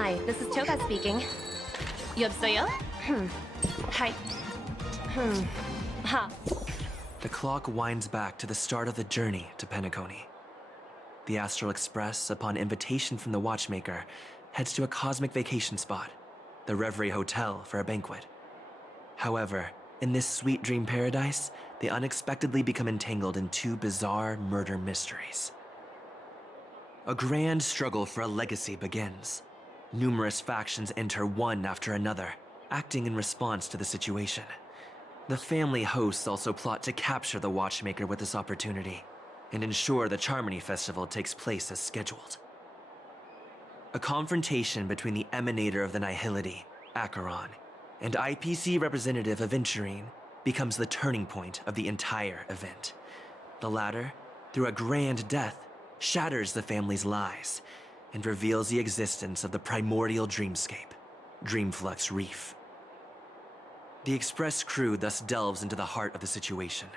Hi, this is Toga speaking. 여보세요? Hi. Ha. The clock winds back to the start of the journey to Penacony. The Astral Express, upon invitation from the watchmaker, heads to a cosmic vacation spot, the Reverie Hotel, for a banquet. However, in this sweet dream paradise, they unexpectedly become entangled in two bizarre murder mysteries. A grand struggle for a legacy begins. Numerous factions enter one after another, acting in response to the situation. The family hosts also plot to capture the watchmaker with this opportunity and ensure the Charmony Festival takes place as scheduled. A confrontation between the emanator of the Nihility, Acheron, and IPC representative Aventurine becomes the turning point of the entire event. The latter, through a grand death, shatters the family's lies and reveals the existence of the primordial dreamscape, Dreamflux Reef. The Express crew thus delves into the heart of the situation.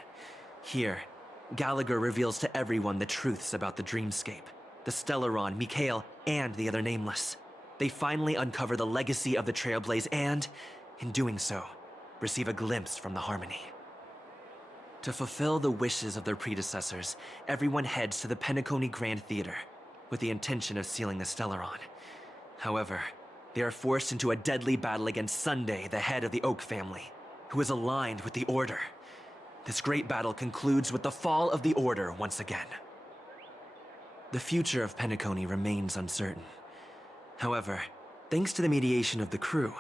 Here, Gallagher reveals to everyone the truths about the dreamscape, the Stellaron, Mikhail, and the other nameless. They finally uncover the legacy of the Trailblaze and, in doing so, receive a glimpse from the Harmony. To fulfill the wishes of their predecessors, everyone heads to the Penacony Grand Theater with the intention of sealing the Stellaron. However, they are forced into a deadly battle against Sunday, the head of the Oak family, who is aligned with the Order. This great battle concludes with the fall of the Order once again. The future of Penacony remains uncertain. However, thanks to the mediation of the crew,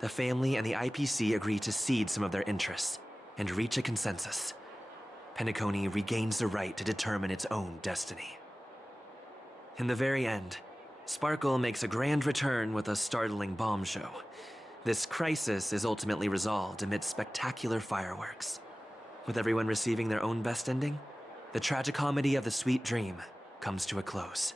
the family and the IPC agree to cede some of their interests and reach a consensus. Penacony regains the right to determine its own destiny. In the very end, Sparkle makes a grand return with a startling bomb show. This crisis is ultimately resolved amidst spectacular fireworks. With everyone receiving their own best ending, the tragicomedy of the sweet dream comes to a close.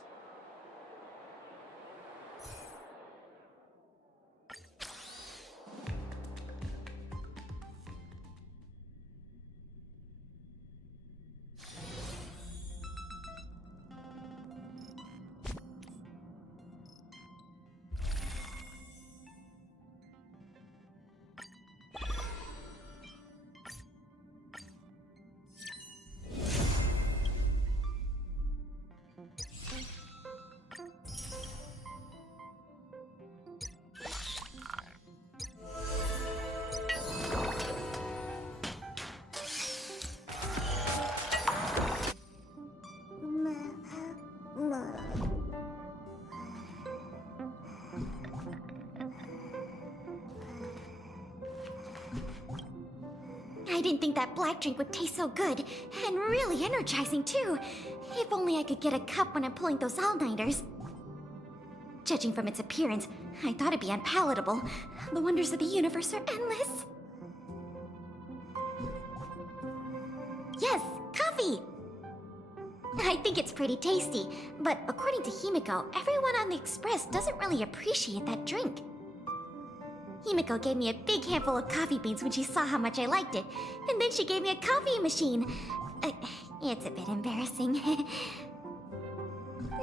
I didn't think that black drink would taste so good, and really energizing too. If only I could get a cup when I'm pulling those all-nighters. Judging from its appearance, I thought it'd be unpalatable. The wonders of the universe are endless. Yes, coffee! I think it's pretty tasty, but according to Himiko, everyone on the Express doesn't really appreciate that drink. Himiko gave me a big handful of coffee beans when she saw how much I liked it, and then she gave me a coffee machine. It's a bit embarrassing.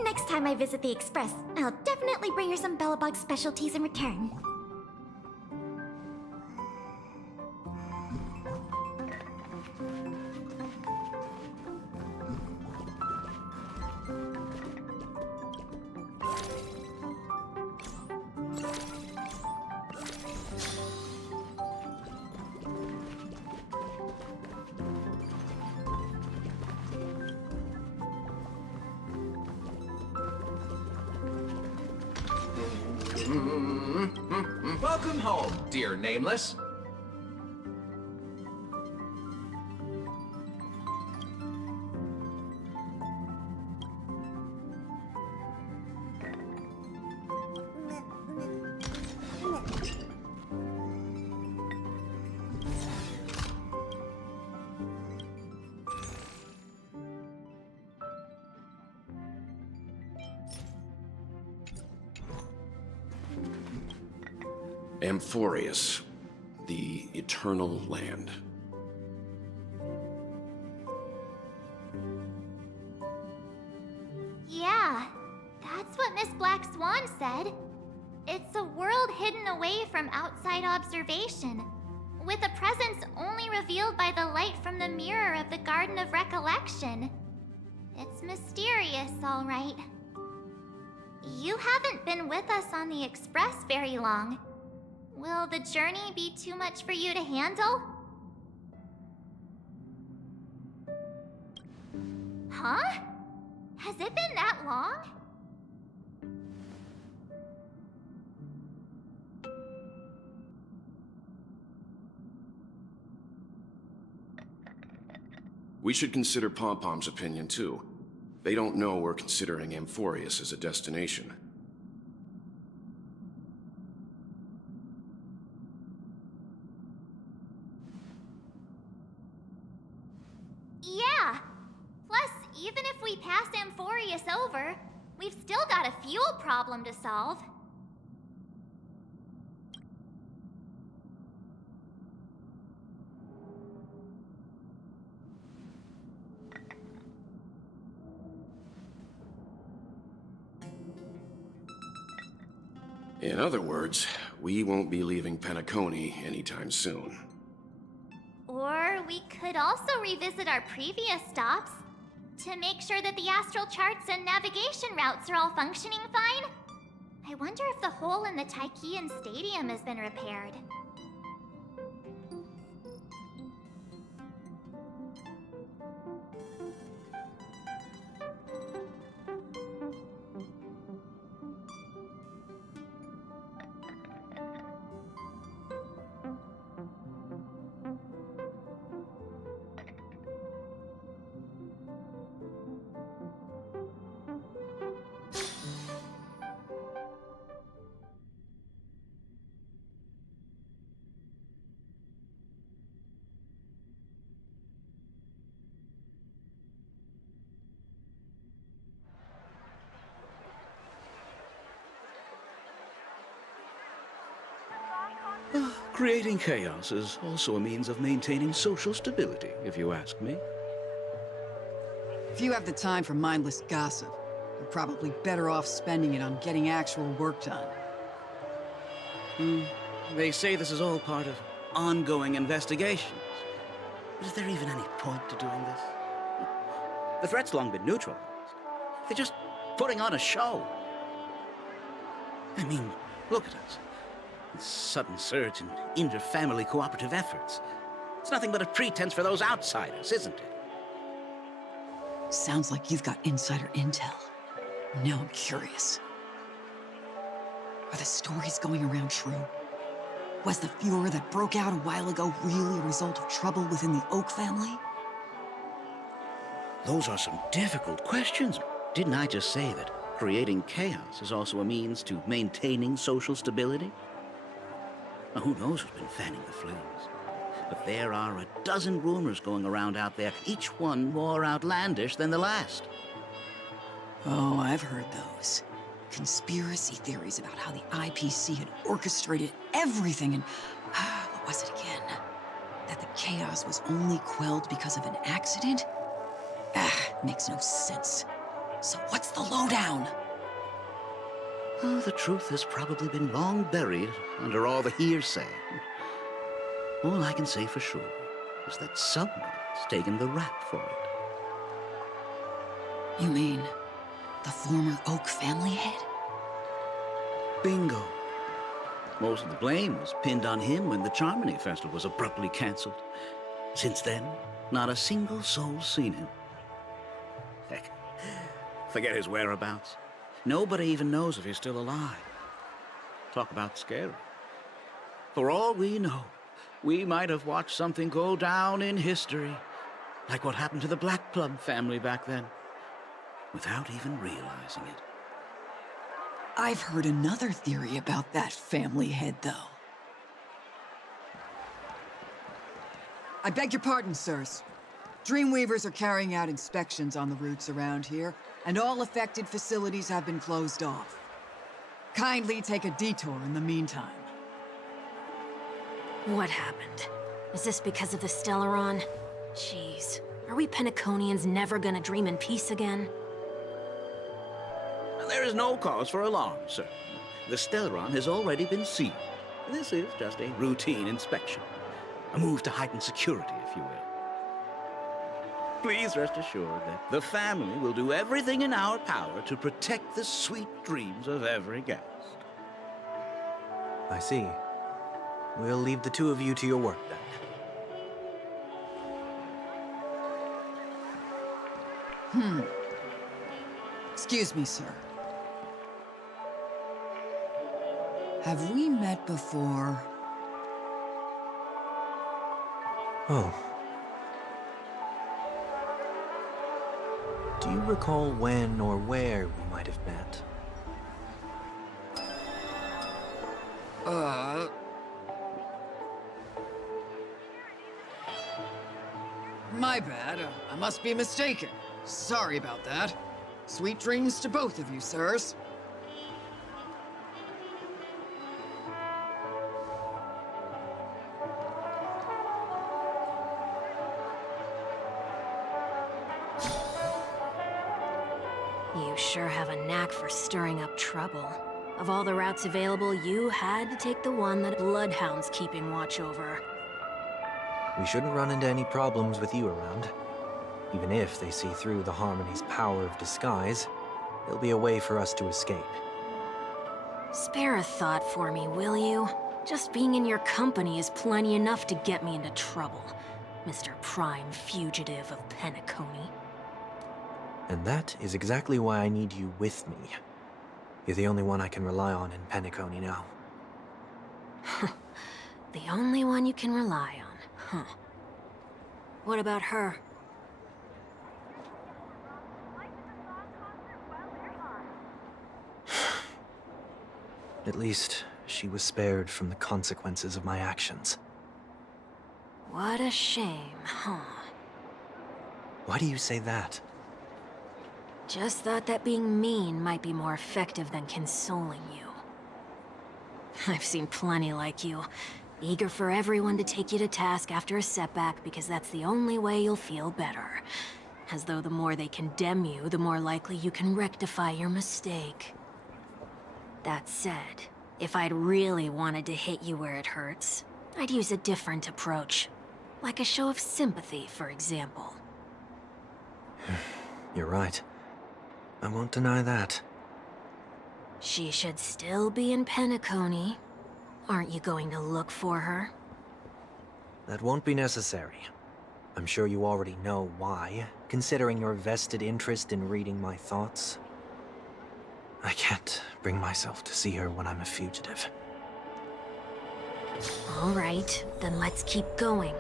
Next time I visit the Express, I'll definitely bring her some Bellabog specialties in return. Welcome home, dear Nameless. Amphorius, the Eternal Land. Yeah, that's what Miss Black Swan said. It's a world hidden away from outside observation, with a presence only revealed by the light from the mirror of the Garden of Recollection. It's mysterious, all right. You haven't been with us on the Express very long. Will the journey be too much for you to handle? Huh? Has it been that long? We should consider Pom-Pom's opinion, too. They don't know we're considering Amphorius as a destination. Yeah. Plus, even if we pass Amphorius over, we've still got a fuel problem to solve. In other words, we won't be leaving Penacony anytime soon. Or we could also revisit our previous stops to make sure that the astral charts and navigation routes are all functioning fine. I wonder if the hole in the Tychean Stadium has been repaired. Creating chaos is also a means of maintaining social stability, if you ask me. If you have the time for mindless gossip, you're probably better off spending it on getting actual work done. They say this is all part of ongoing investigations. But is there even any point to doing this? The threat's long been neutralized. They're just putting on a show. I mean, look at us. This sudden surge in inter-family cooperative efforts. It's nothing but a pretense for those outsiders, isn't it? Sounds like you've got insider intel. Now I'm curious. Are the stories going around true? Was the furor that broke out a while ago really a result of trouble within the Oak family? Those are some difficult questions. Didn't I just say that creating chaos is also a means to maintaining social stability? Now, who knows who's been fanning the flames? But there are a dozen rumors going around out there, each one more outlandish than the last. Oh, I've heard those. Conspiracy theories about how the IPC had orchestrated everything and... what was it again? That the chaos was only quelled because of an accident? Makes no sense. So what's the lowdown? Oh, the truth has probably been long buried under all the hearsay. All I can say for sure is that someone's taken the rap for it. You mean the former Oak family head? Bingo. Most of the blame was pinned on him when the Charmony Festival was abruptly cancelled. Since then, not a single soul's seen him. Heck, forget his whereabouts. Nobody even knows if he's still alive. Talk about scary. For all we know, we might have watched something go down in history, like what happened to the Black Plum family back then, without even realizing it. I've heard another theory about that family head, though. I beg your pardon, sirs. Dreamweavers are carrying out inspections on the routes around here, and all affected facilities have been closed off. Kindly take a detour in the meantime. What happened? Is this because of the Stellaron? Jeez, are we Penaconians never gonna dream in peace again? There is no cause for alarm, sir. The Stellaron has already been sealed. This is just a routine inspection. A move to heighten security, if you will. Please rest assured that the family will do everything in our power to protect the sweet dreams of every guest. I see. We'll leave the two of you to your work then. Excuse me, sir. Have we met before? Oh. Do you recall when or where we might have met? My bad. I must be mistaken. Sorry about that. Sweet dreams to both of you, sirs. You sure have a knack for stirring up trouble. Of all the routes available, you had to take the one that Bloodhound's keeping watch over. We shouldn't run into any problems with you around. Even if they see through the Harmony's power of disguise, there'll be a way for us to escape. Spare a thought for me, will you? Just being in your company is plenty enough to get me into trouble, Mr. Prime Fugitive of Penacony. And that is exactly why I need you with me. You're the only one I can rely on in Penacony now. The only one you can rely on, huh? What about her? At least, she was spared from the consequences of my actions. What a shame, huh? Why do you say that? Just thought that being mean might be more effective than consoling you. I've seen plenty like you, eager for everyone to take you to task after a setback because that's the only way you'll feel better. As though the more they condemn you, the more likely you can rectify your mistake. That said, if I'd really wanted to hit you where it hurts, I'd use a different approach. Like a show of sympathy, for example. You're right. I won't deny that. She should still be in Penacony. Aren't you going to look for her? That won't be necessary. I'm sure you already know why, considering your vested interest in reading my thoughts. I can't bring myself to see her when I'm a fugitive. All right, then let's keep going.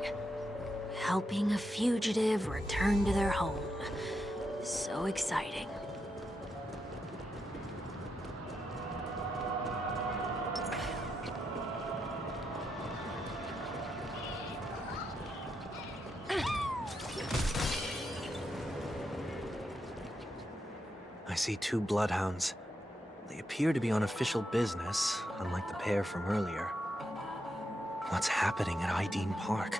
Helping a fugitive return to their home. So exciting. I see two bloodhounds. They appear to be on official business, unlike the pair from earlier. What's happening at Ideen Park?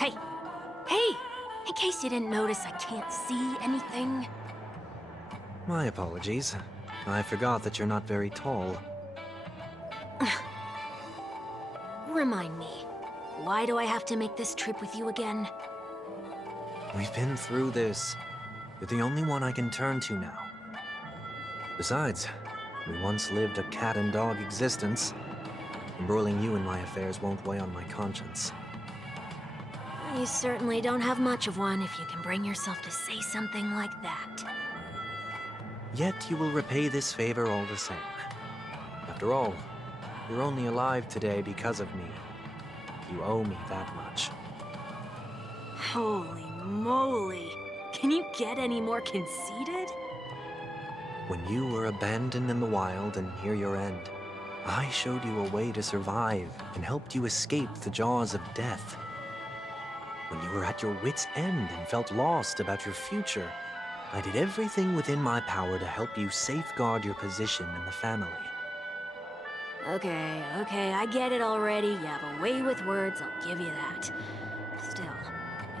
Hey! Hey! In case you didn't notice, I can't see anything. My apologies. I forgot that you're not very tall. Remind me, why do I have to make this trip with you again? We've been through this. You're the only one I can turn to now. Besides, we once lived a cat-and-dog existence. Embroiling you in my affairs won't weigh on my conscience. You certainly don't have much of one if you can bring yourself to say something like that. Yet you will repay this favor all the same. After all, you're only alive today because of me. You owe me that much. Holy moly! Can you get any more conceited? When you were abandoned in the wild and near your end, I showed you a way to survive and helped you escape the jaws of death. When you were at your wit's end and felt lost about your future, I did everything within my power to help you safeguard your position in the family. Okay, I get it already. You have a way with words, I'll give you that. Still,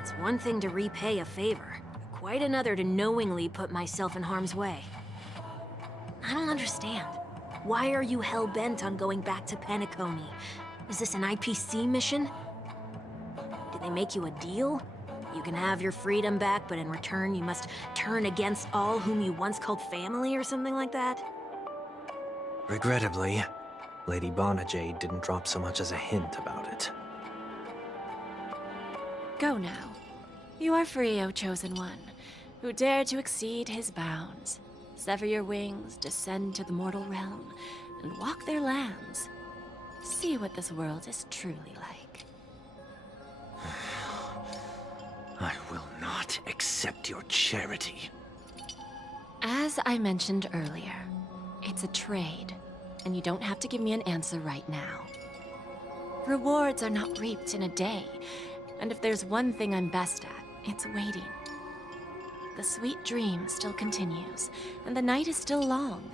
it's one thing to repay a favor, quite another to knowingly put myself in harm's way. I don't understand. Why are you hell-bent on going back to Penacony? Is this an IPC mission? Did they make you a deal? You can have your freedom back, but in return you must turn against all whom you once called family or something like that? Regrettably, Lady Bonajade didn't drop so much as a hint about it. Go now. You are free, O Chosen One, who dare to exceed his bounds. Sever your wings, descend to the mortal realm, and walk their lands. See what this world is truly like. I will not accept your charity. As I mentioned earlier, it's a trade, and you don't have to give me an answer right now. Rewards are not reaped in a day, and if there's one thing I'm best at, it's waiting. The sweet dream still continues, and the night is still long.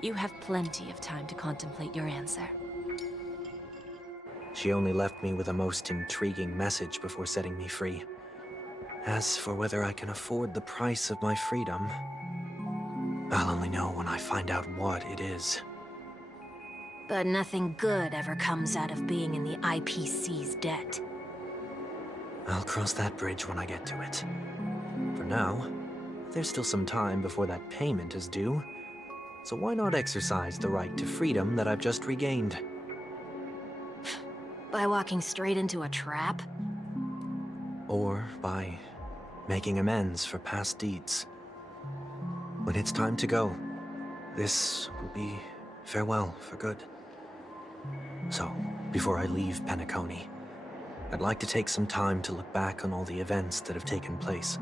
You have plenty of time to contemplate your answer. She only left me with a most intriguing message before setting me free. As for whether I can afford the price of my freedom, I'll only know when I find out what it is. But nothing good ever comes out of being in the IPC's debt. I'll cross that bridge when I get to it. For now, there's still some time before that payment is due, so why not exercise the right to freedom that I've just regained? By walking straight into a trap? Or by making amends for past deeds. When it's time to go, this will be farewell for good. So, before I leave Penacony, I'd like to take some time to look back on all the events that have taken place.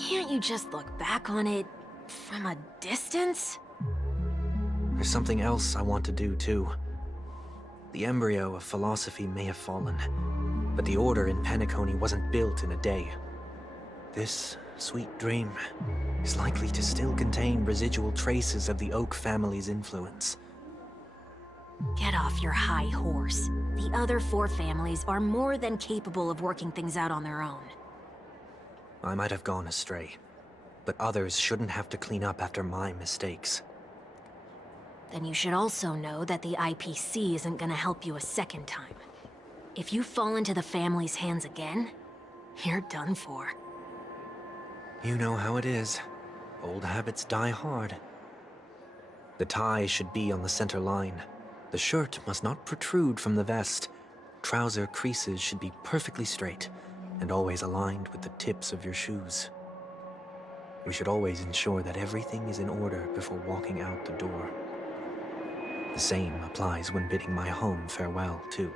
Can't you just look back on it from a distance? There's something else I want to do, too. The embryo of philosophy may have fallen, but the order in Penacony wasn't built in a day. This sweet dream is likely to still contain residual traces of the Oak family's influence. Get off your high horse. The other 4 families are more than capable of working things out on their own. I might have gone astray, but others shouldn't have to clean up after my mistakes. Then you should also know that the IPC isn't gonna help you a second time. If you fall into the family's hands again, you're done for. You know how it is. Old habits die hard. The tie should be on the center line. The shirt must not protrude from the vest. Trouser creases should be perfectly straight, and always aligned with the tips of your shoes. You should always ensure that everything is in order before walking out the door. The same applies when bidding my home farewell, too.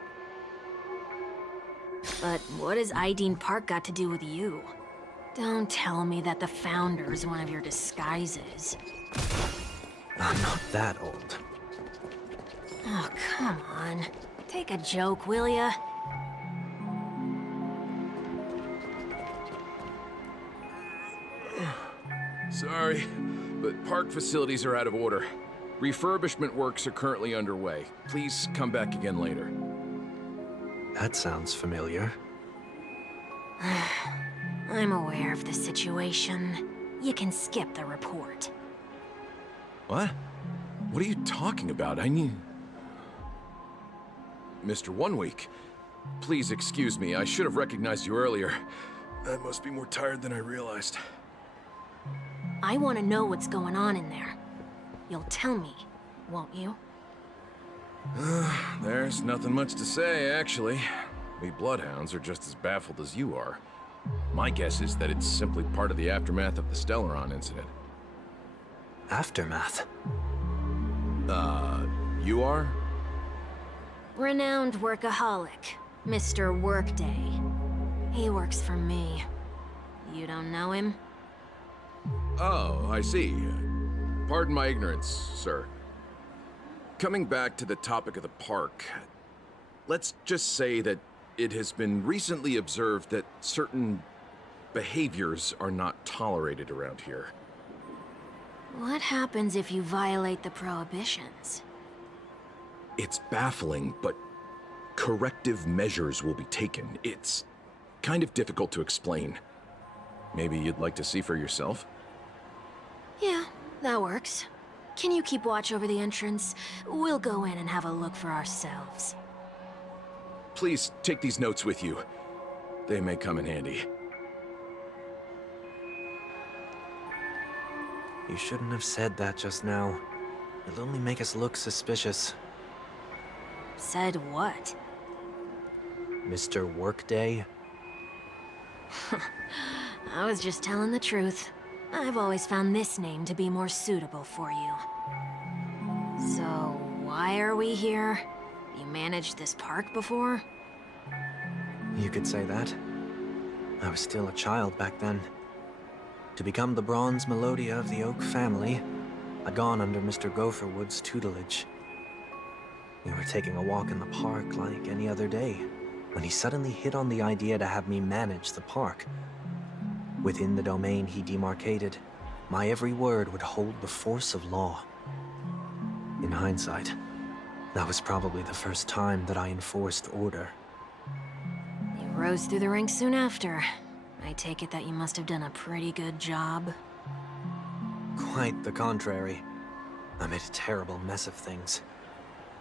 But what has Ideen Park got to do with you? Don't tell me that the Founder's one of your disguises. I'm not that old. Oh, come on. Take a joke, will ya? Sorry, but park facilities are out of order. Refurbishment works are currently underway. Please come back again later. That sounds familiar. I'm aware of the situation. You can skip the report. What? What are you talking about? I need... Mr. One Week, please excuse me. I should have recognized you earlier. I must be more tired than I realized. I want to know what's going on in there. You'll tell me, won't you? There's nothing much to say, actually. We Bloodhounds are just as baffled as you are. My guess is that it's simply part of the aftermath of the Stellaron incident. Aftermath? You are? Renowned workaholic, Mr. Workday. He works for me. You don't know him? Oh, I see. Pardon my ignorance, sir. Coming back to the topic of the park, let's just say that it has been recently observed that certain behaviors are not tolerated around here. What happens if you violate the prohibitions? It's baffling, but corrective measures will be taken. It's kind of difficult to explain. Maybe you'd like to see for yourself? Yeah, that works. can you keep watch over the entrance? We'll go in and have a look for ourselves. Please take these notes with you. They may come in handy. You shouldn't have said that just now. It'll only make us look suspicious. Said what? Mr. Workday? I was just telling the truth. I've always found this name to be more suitable for you. So, why are we here? You managed this park before? You could say that. I was still a child back then. To become the bronze Melodia of the Oak family, I'd gone under Mr. Gopherwood's tutelage. We were taking a walk in the park like any other day, when he suddenly hit on the idea to have me manage the park. Within the domain he demarcated, my every word would hold the force of law. In hindsight, that was probably the first time that I enforced order. You rose through the ranks soon after. I take it that you must have done a pretty good job. Quite the contrary. I made a terrible mess of things.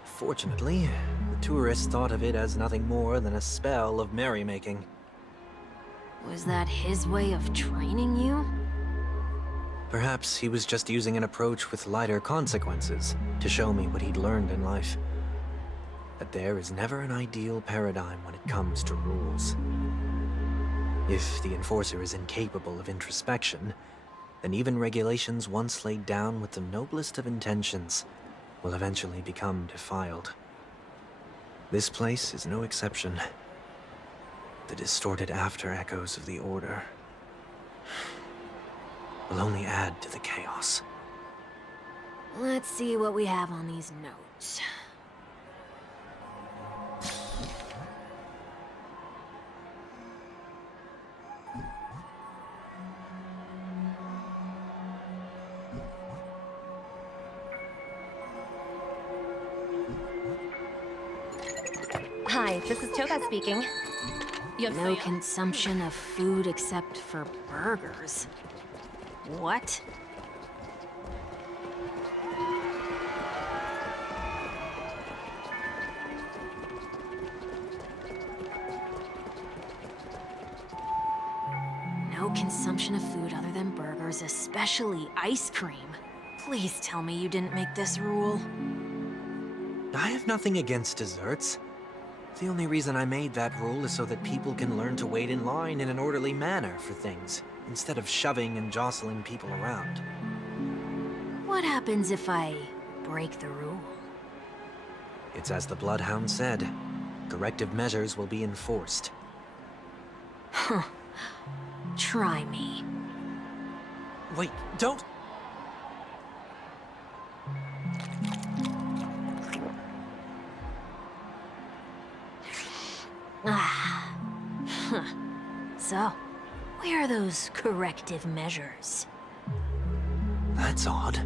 Fortunately, the tourists thought of it as nothing more than a spell of merrymaking. Was that his way of training you? Perhaps he was just using an approach with lighter consequences to show me what he'd learned in life. That there is never an ideal paradigm when it comes to rules. If the enforcer is incapable of introspection, then even regulations once laid down with the noblest of intentions will eventually become defiled. This place is no exception. The distorted after-echoes of the Order will only add to the chaos. Let's see what we have on these notes. Hi, this is Toga speaking. You have No consumption of food except for burgers. What? No consumption of food other than burgers, especially ice cream. Please tell me you didn't make this rule. I have nothing against desserts. The only reason I made that rule is so that people can learn to wait in line in an orderly manner for things, instead of shoving and jostling people around. What happens if I break the rule? It's as the Bloodhound said. Corrective measures will be enforced. Huh. Try me. Wait, don't! Ah. Huh. So, where are those corrective measures? That's odd.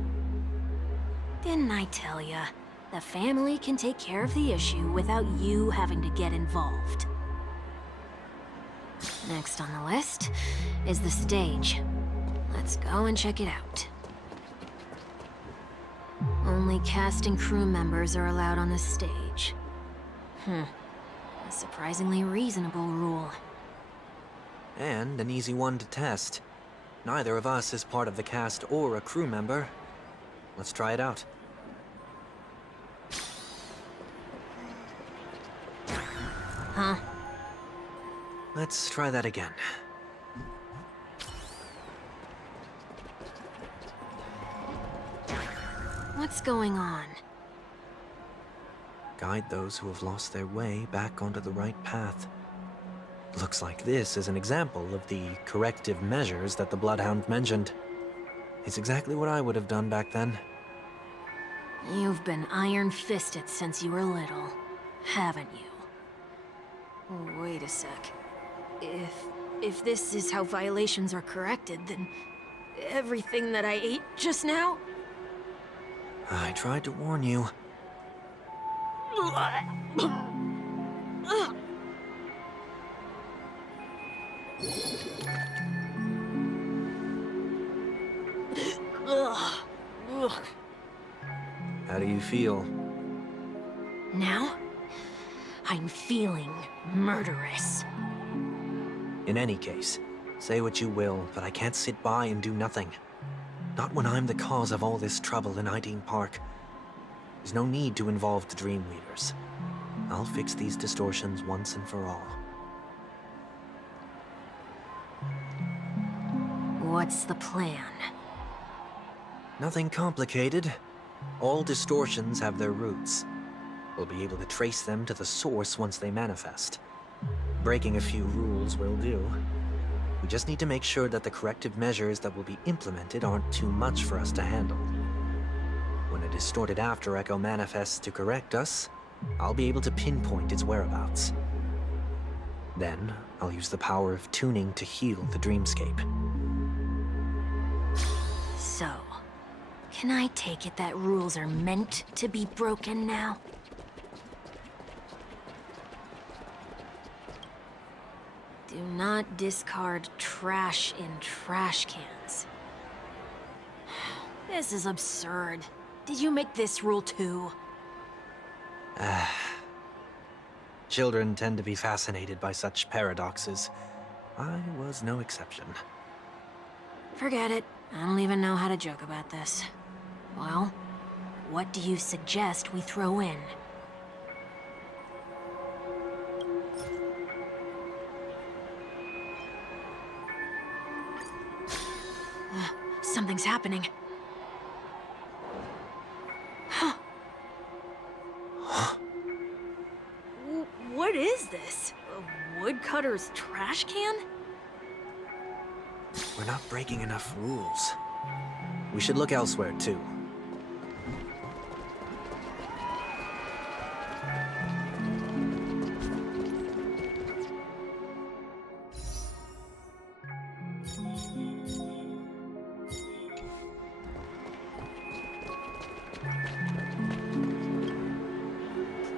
Didn't I tell ya? The family can take care of the issue without you having to get involved. Next on the list is the stage. Let's go and check it out. Only cast and crew members are allowed on the stage. A surprisingly reasonable rule. And an easy one to test. Neither of us is part of the cast or a crew member. Let's try it out. Huh? Let's try that again. What's going on? Guide those who have lost their way back onto the right path. Looks like this is an example of the corrective measures that the Bloodhound mentioned. It's exactly what I would have done back then. You've been iron-fisted since you were little, haven't you? Wait a sec. If this is how violations are corrected, then everything that I ate just now? I tried to warn you. feel. Now, I'm feeling murderous. In any case, say what you will, but I can't sit by and do nothing. Not when I'm the cause of all this trouble in Ideen Park. There's no need to involve the Dream Weavers. I'll fix these distortions once and for all. What's the plan? Nothing complicated. All distortions have their roots. We'll be able to trace them to the source once they manifest. Breaking a few rules will do. We just need to make sure that the corrective measures that will be implemented aren't too much for us to handle. When a distorted after-echo manifests to correct us, I'll be able to pinpoint its whereabouts. Then, I'll use the power of tuning to heal the dreamscape. So, can I take it that rules are meant to be broken now? Do not discard trash in trash cans. This is absurd. Did you make this rule too? Children tend to be fascinated by such paradoxes. I was no exception. Forget it. I don't even know how to joke about this. Well, what do you suggest we throw in? Something's happening. What is this? A woodcutter's trash can? We're not breaking enough rules. We should look elsewhere, too.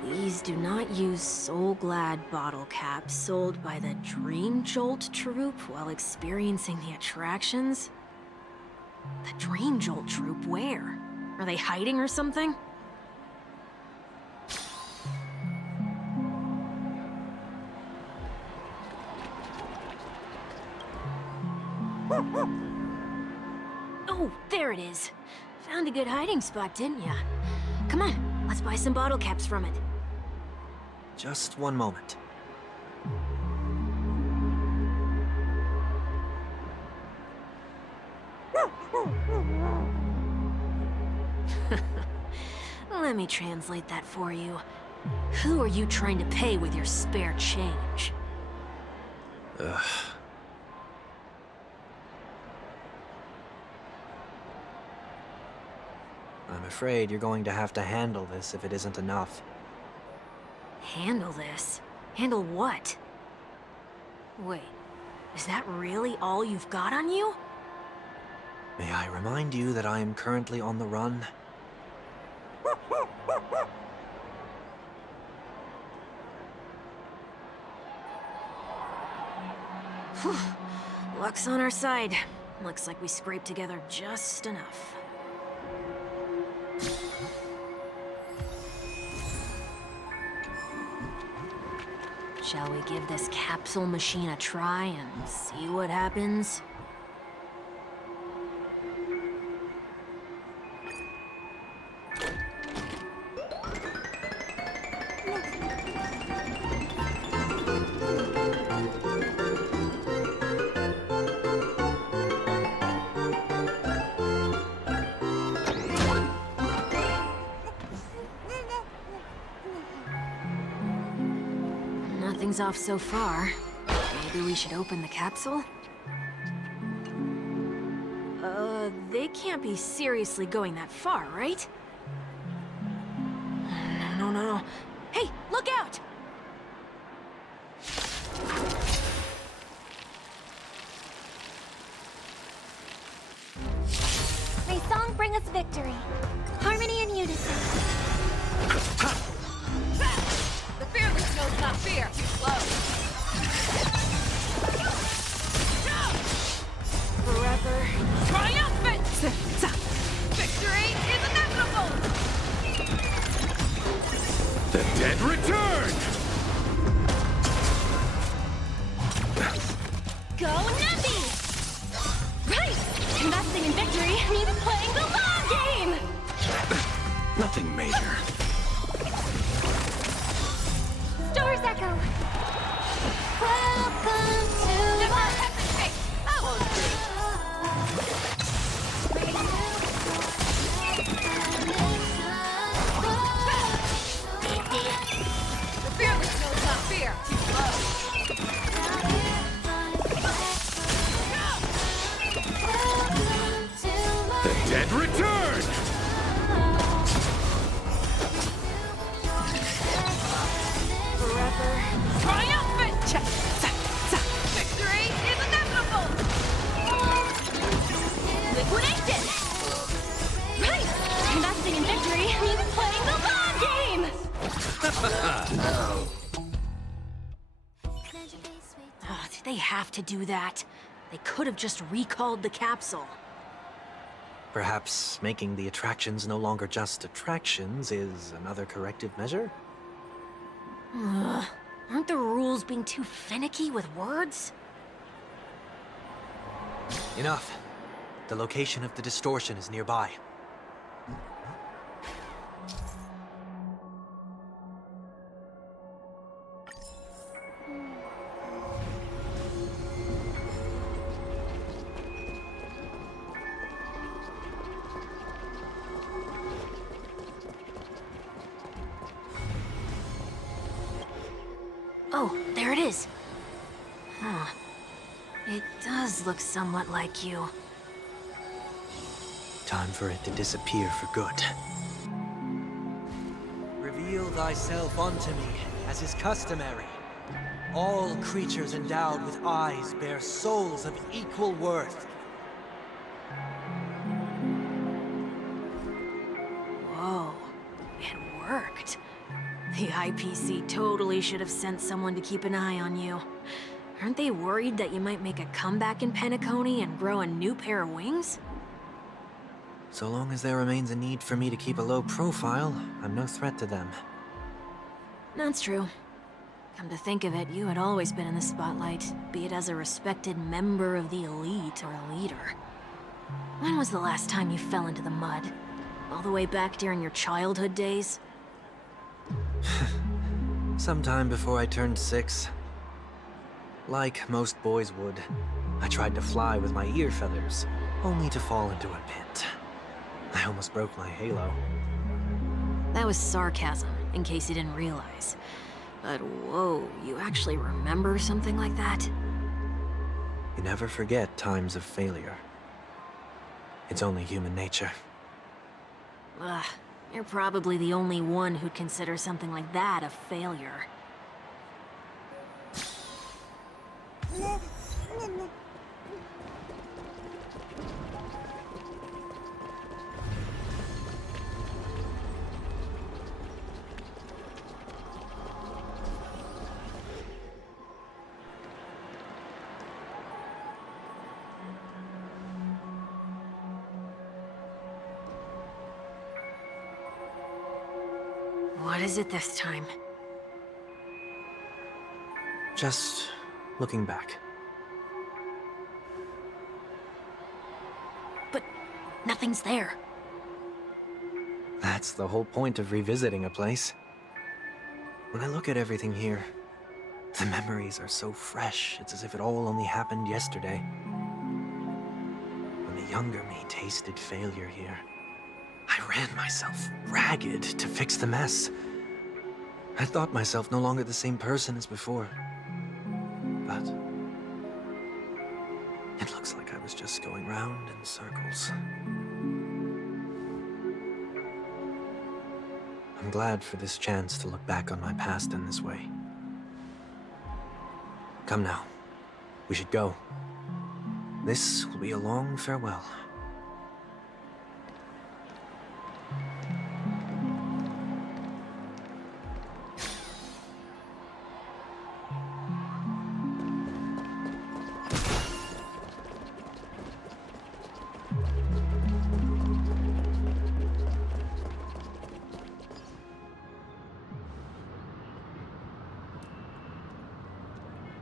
Please do not use Soul Glad bottle caps sold by the Dream Jolt troupe while experiencing the attractions. The Dream Jolt troupe, where? Are they hiding or something? Oh, there it is. Found a good hiding spot, didn't ya? Come on, let's buy some bottle caps from it. Just one moment. Let me translate that for you. Who are you trying to pay with your spare change? Ugh. I'm afraid you're going to have to handle this if it isn't enough. Handle this? Handle what? Wait, is that really all you've got on you? May I remind you that I am currently on the run? Whew. Luck's on our side. Looks like we scraped together just enough. Shall we give this capsule machine a try and see what happens? Nothing's off so far. Maybe we should open the capsule? They can't be seriously going that far, right? No. Hey, look out! May song bring us victory. Harmony and unison. The fearless knows not fear. Too slow. Forever. Triumphant! Victory is inevitable! Victory is inevitable! Liquidation! Right! Investing in victory means playing the long game! Ugh, did they have to do that? They could have just recalled the capsule. Perhaps making the attractions no longer just attractions is another corrective measure? Ugh, aren't the rules being too finicky with words? Enough. The location of the distortion is nearby. Oh, there it is. Huh. It does look somewhat like you. Time for it to disappear for good. Reveal thyself unto me, as is customary. All creatures endowed with eyes bear souls of equal worth. Whoa, it worked. The IPC totally should have sent someone to keep an eye on you. Aren't they worried that you might make a comeback in Penacony and grow a new pair of wings? So long as there remains a need for me to keep a low profile, I'm no threat to them. That's true. Come to think of it, you had always been in the spotlight, be it as a respected member of the elite or a leader. When was the last time you fell into the mud? All the way back during your childhood days? Sometime before I turned 6. Like most boys would, I tried to fly with my ear feathers, only to fall into a pit. I almost broke my halo. That was sarcasm, in case you didn't realize. But whoa, you actually remember something like that? You never forget times of failure. It's only human nature. Ugh, you're probably the only one who'd consider something like that a failure. What is it this time? Just looking back. But nothing's there. That's the whole point of revisiting a place. When I look at everything here, the memories are so fresh, it's as if it all only happened yesterday. When the younger me tasted failure here, I ran myself ragged to fix the mess. I thought myself no longer the same person as before. But it looks like I was just going round in circles. I'm glad for this chance to look back on my past in this way. Come now. We should go. This will be a long farewell.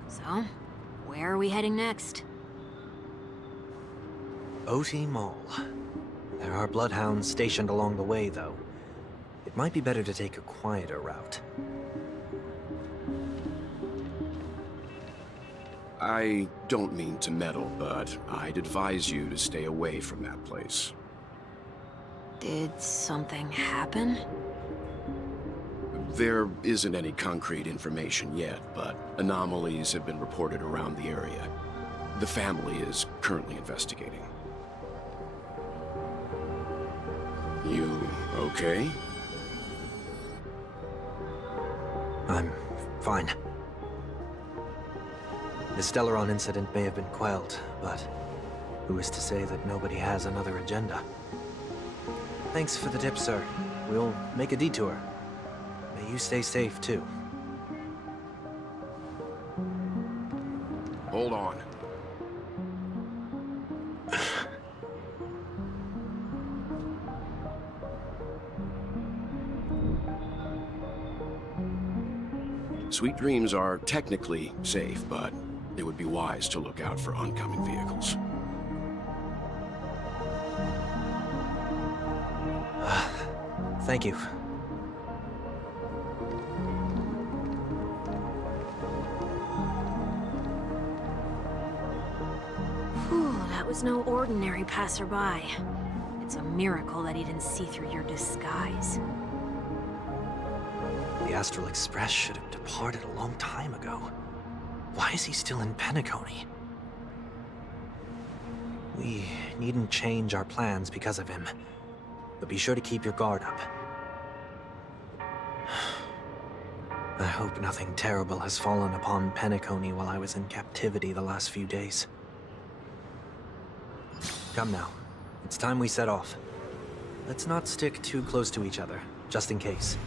So, where are we heading next? OT Mall. There are bloodhounds stationed along the way, though. It might be better to take a quieter route. I don't mean to meddle, but I'd advise you to stay away from that place. Did something happen? There isn't any concrete information yet, but anomalies have been reported around the area. The family is currently investigating. You okay? I'm fine. The Stellaron incident may have been quelled, but who is to say that nobody has another agenda? Thanks for the tip, sir. We'll make a detour. May you stay safe, too. Hold on. Sweet Dreams are technically safe, but it would be wise to look out for oncoming vehicles. Thank you. Whew, that was no ordinary passerby. It's a miracle that he didn't see through your disguise. The Astral Express should have departed a long time ago. Why is he still in Penacony? We needn't change our plans because of him, but be sure to keep your guard up. I hope nothing terrible has fallen upon Penacony while I was in captivity the last few days. Come now. It's time we set off. Let's not stick too close to each other, just in case.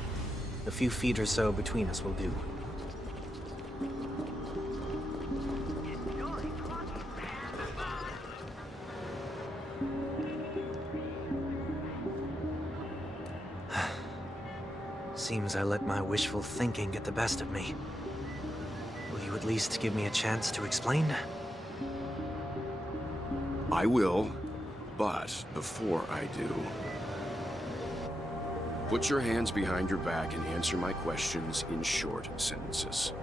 A few feet or so between us will do. Seems I let my wishful thinking get the best of me. Will you at least give me a chance to explain? I will, but before I do, put your hands behind your back and answer my questions in short sentences.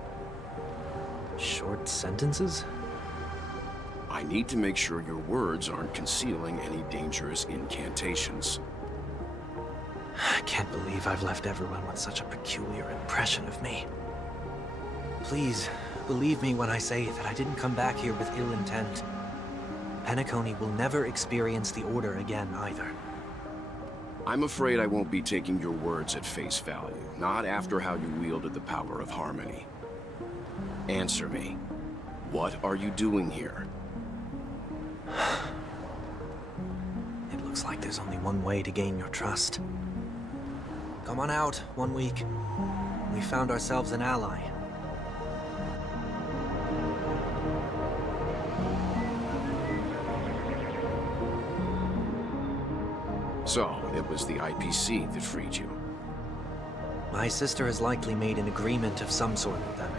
Short sentences? I need to make sure your words aren't concealing any dangerous incantations. I can't believe I've left everyone with such a peculiar impression of me. Please, believe me when I say that I didn't come back here with ill intent. Penacony will never experience the Order again, either. I'm afraid I won't be taking your words at face value, not after how you wielded the power of harmony. Answer me. What are you doing here? It looks like there's only one way to gain your trust. Come on out, 1 week. We found ourselves an ally. So, it was the IPC that freed you. My sister has likely made an agreement of some sort with them.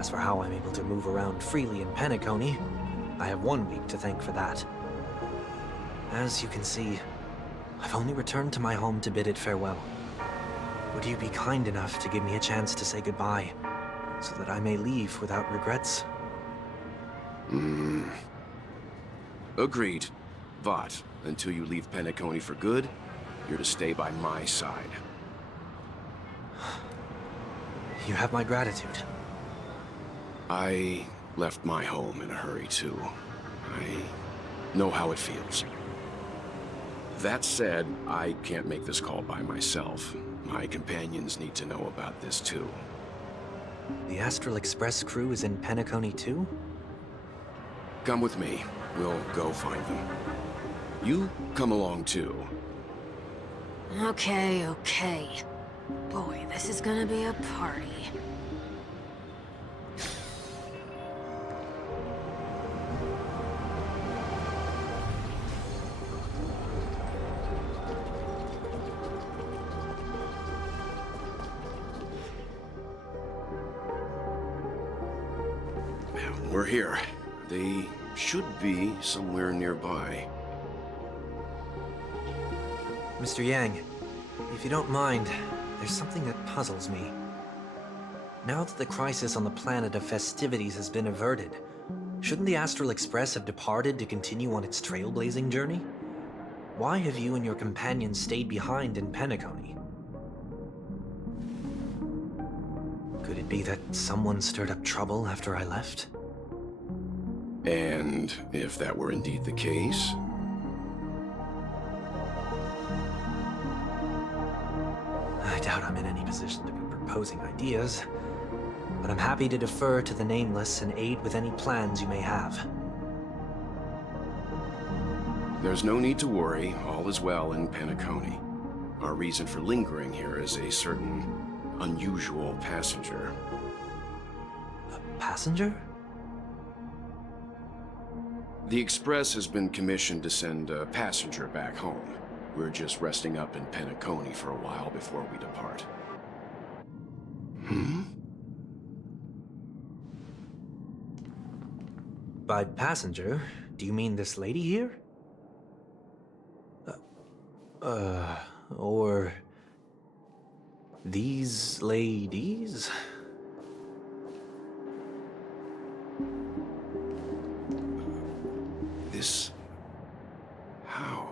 As for how I'm able to move around freely in Penacony, I have 1 week to thank for that. As you can see, I've only returned to my home to bid it farewell. Would you be kind enough to give me a chance to say goodbye, so that I may leave without regrets? Agreed. But, until you leave Penacony for good, you're to stay by my side. You have my gratitude. I left my home in a hurry, too. I know how it feels. That said, I can't make this call by myself. My companions need to know about this, too. The Astral Express crew is in Penacony, too? Come with me. We'll go find them. You come along, too. Okay, okay. Boy, this is gonna be a party. We're here. They should be somewhere nearby. Mr. Yang, if you don't mind, there's something that puzzles me. Now that the crisis on the planet of festivities has been averted, shouldn't the Astral Express have departed to continue on its trailblazing journey? Why have you and your companions stayed behind in Penacony? Could it be that someone stirred up trouble after I left? And if that were indeed the case, I doubt I'm in any position to be proposing ideas. but I'm happy to defer to the Nameless and aid with any plans you may have. There's no need to worry. All is well in Penacony. Our reason for lingering here is a certain unusual passenger. A passenger? The Express has been commissioned to send a passenger back home. We're just resting up in Penacony for a while before we depart. By passenger, do you mean this lady here? Or these ladies? This... how?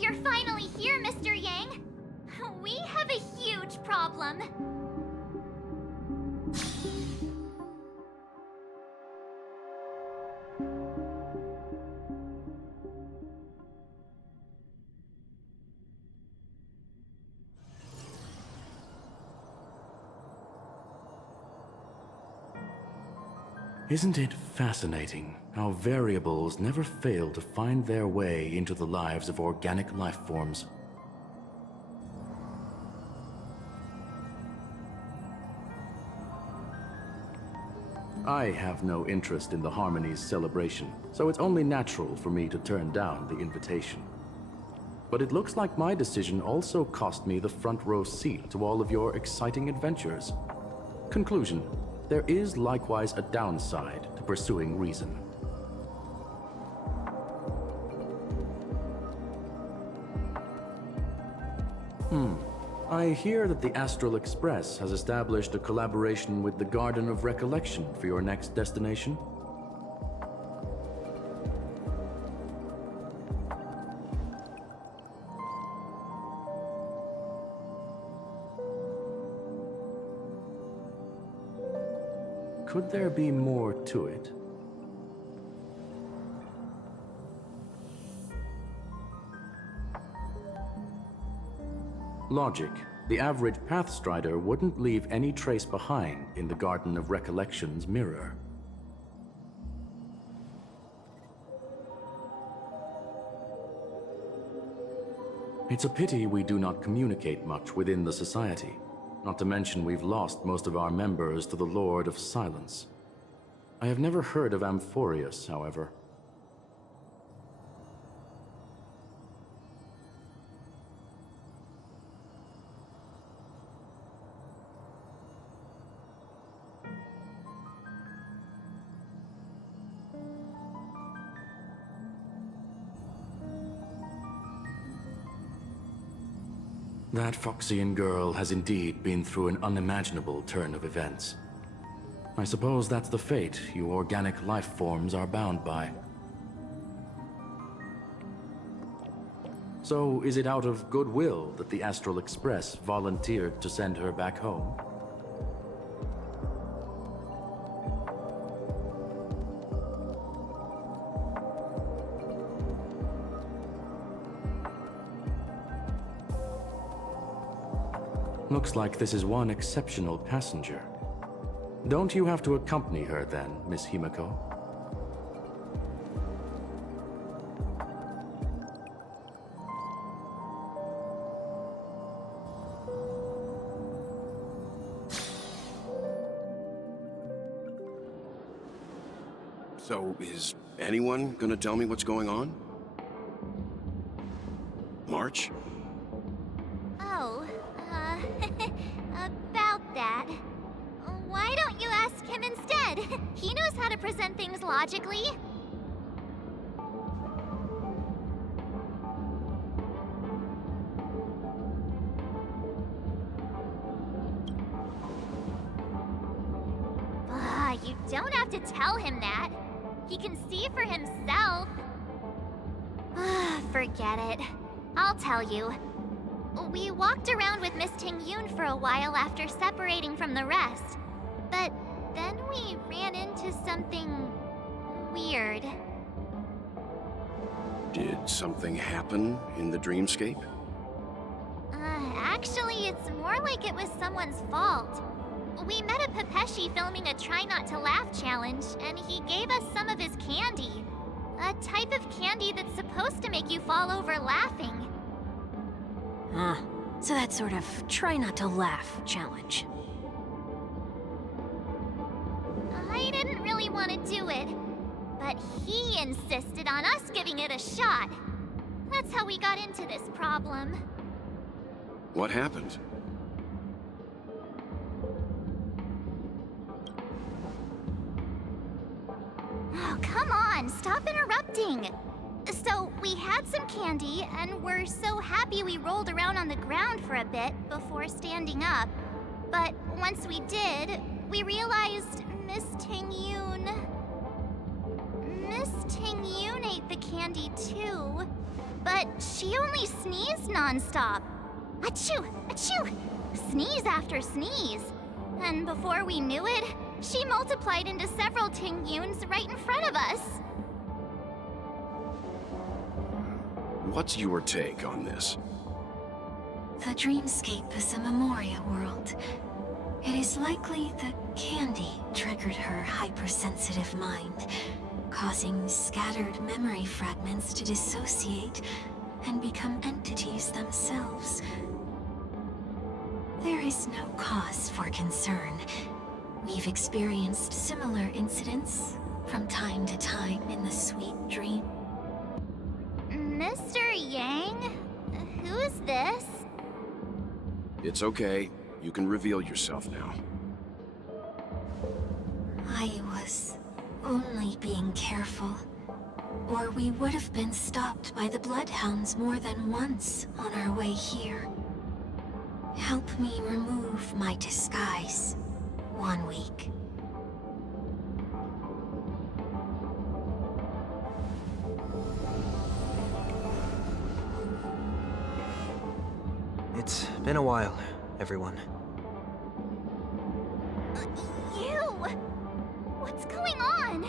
You're finally here, Mr. Yang. We have a huge problem. Isn't it fascinating how variables never fail to find their way into the lives of organic life forms? I have no interest in the Harmony's celebration, so it's only natural for me to turn down the invitation. But it looks like my decision also cost me the front row seat to all of your exciting adventures. Conclusion: there is likewise a downside to pursuing reason. I hear that the Astral Express has established a collaboration with the Garden of Recollection for your next destination. Could there be more to it? Logic. The average Pathstrider wouldn't leave any trace behind in the Garden of Recollection's mirror. It's a pity we do not communicate much within the society. Not to mention we've lost most of our members to the Lord of Silence. I have never heard of Amphorius, however. That Foxian girl has indeed been through an unimaginable turn of events. I suppose that's the fate you organic life forms are bound by. So, is it out of goodwill that the Astral Express volunteered to send her back home? Looks like this is one exceptional passenger. Don't you have to accompany her then, Miss Himiko? So, is anyone gonna tell me what's going on? March? Oh, about that. Why don't you ask him instead? He knows how to present things logically. You don't have to tell him that. He can see for himself. Forget it. I'll tell you. We walked around with Miss Ting-Yun for a while after separating from the rest. But then we ran into something weird. Did something happen in the dreamscape? Actually, it's more like it was someone's fault. Takeshi filming a Try Not to Laugh challenge, and he gave us some of his candy. A type of candy that's supposed to make you fall over laughing. So that sort of try not to laugh challenge. I didn't really want to do it, but he insisted on us giving it a shot. That's how we got into this problem. What happened? Oh, come on, stop interrupting. So, we had some candy, and we're so happy we rolled around on the ground for a bit before standing up. But once we did, we realized Miss Ting-yoon ate the candy too. But she only sneezed nonstop. Achoo! Achoo! Sneeze after sneeze. And before we knew it, she multiplied into several Ting-yoons right in front of us. What's your take on this? The dreamscape is a Memoria world. It is likely the candy triggered her hypersensitive mind, causing scattered memory fragments to dissociate and become entities themselves. There is no cause for concern. We've experienced similar incidents from time to time in the sweet dream. Mr. Yang? Who's this? It's okay. You can reveal yourself now. I was only being careful, or we would have been stopped by the Bloodhounds more than once on our way here. Help me remove my disguise. 1 week. It's been a while, everyone. You! What's going on?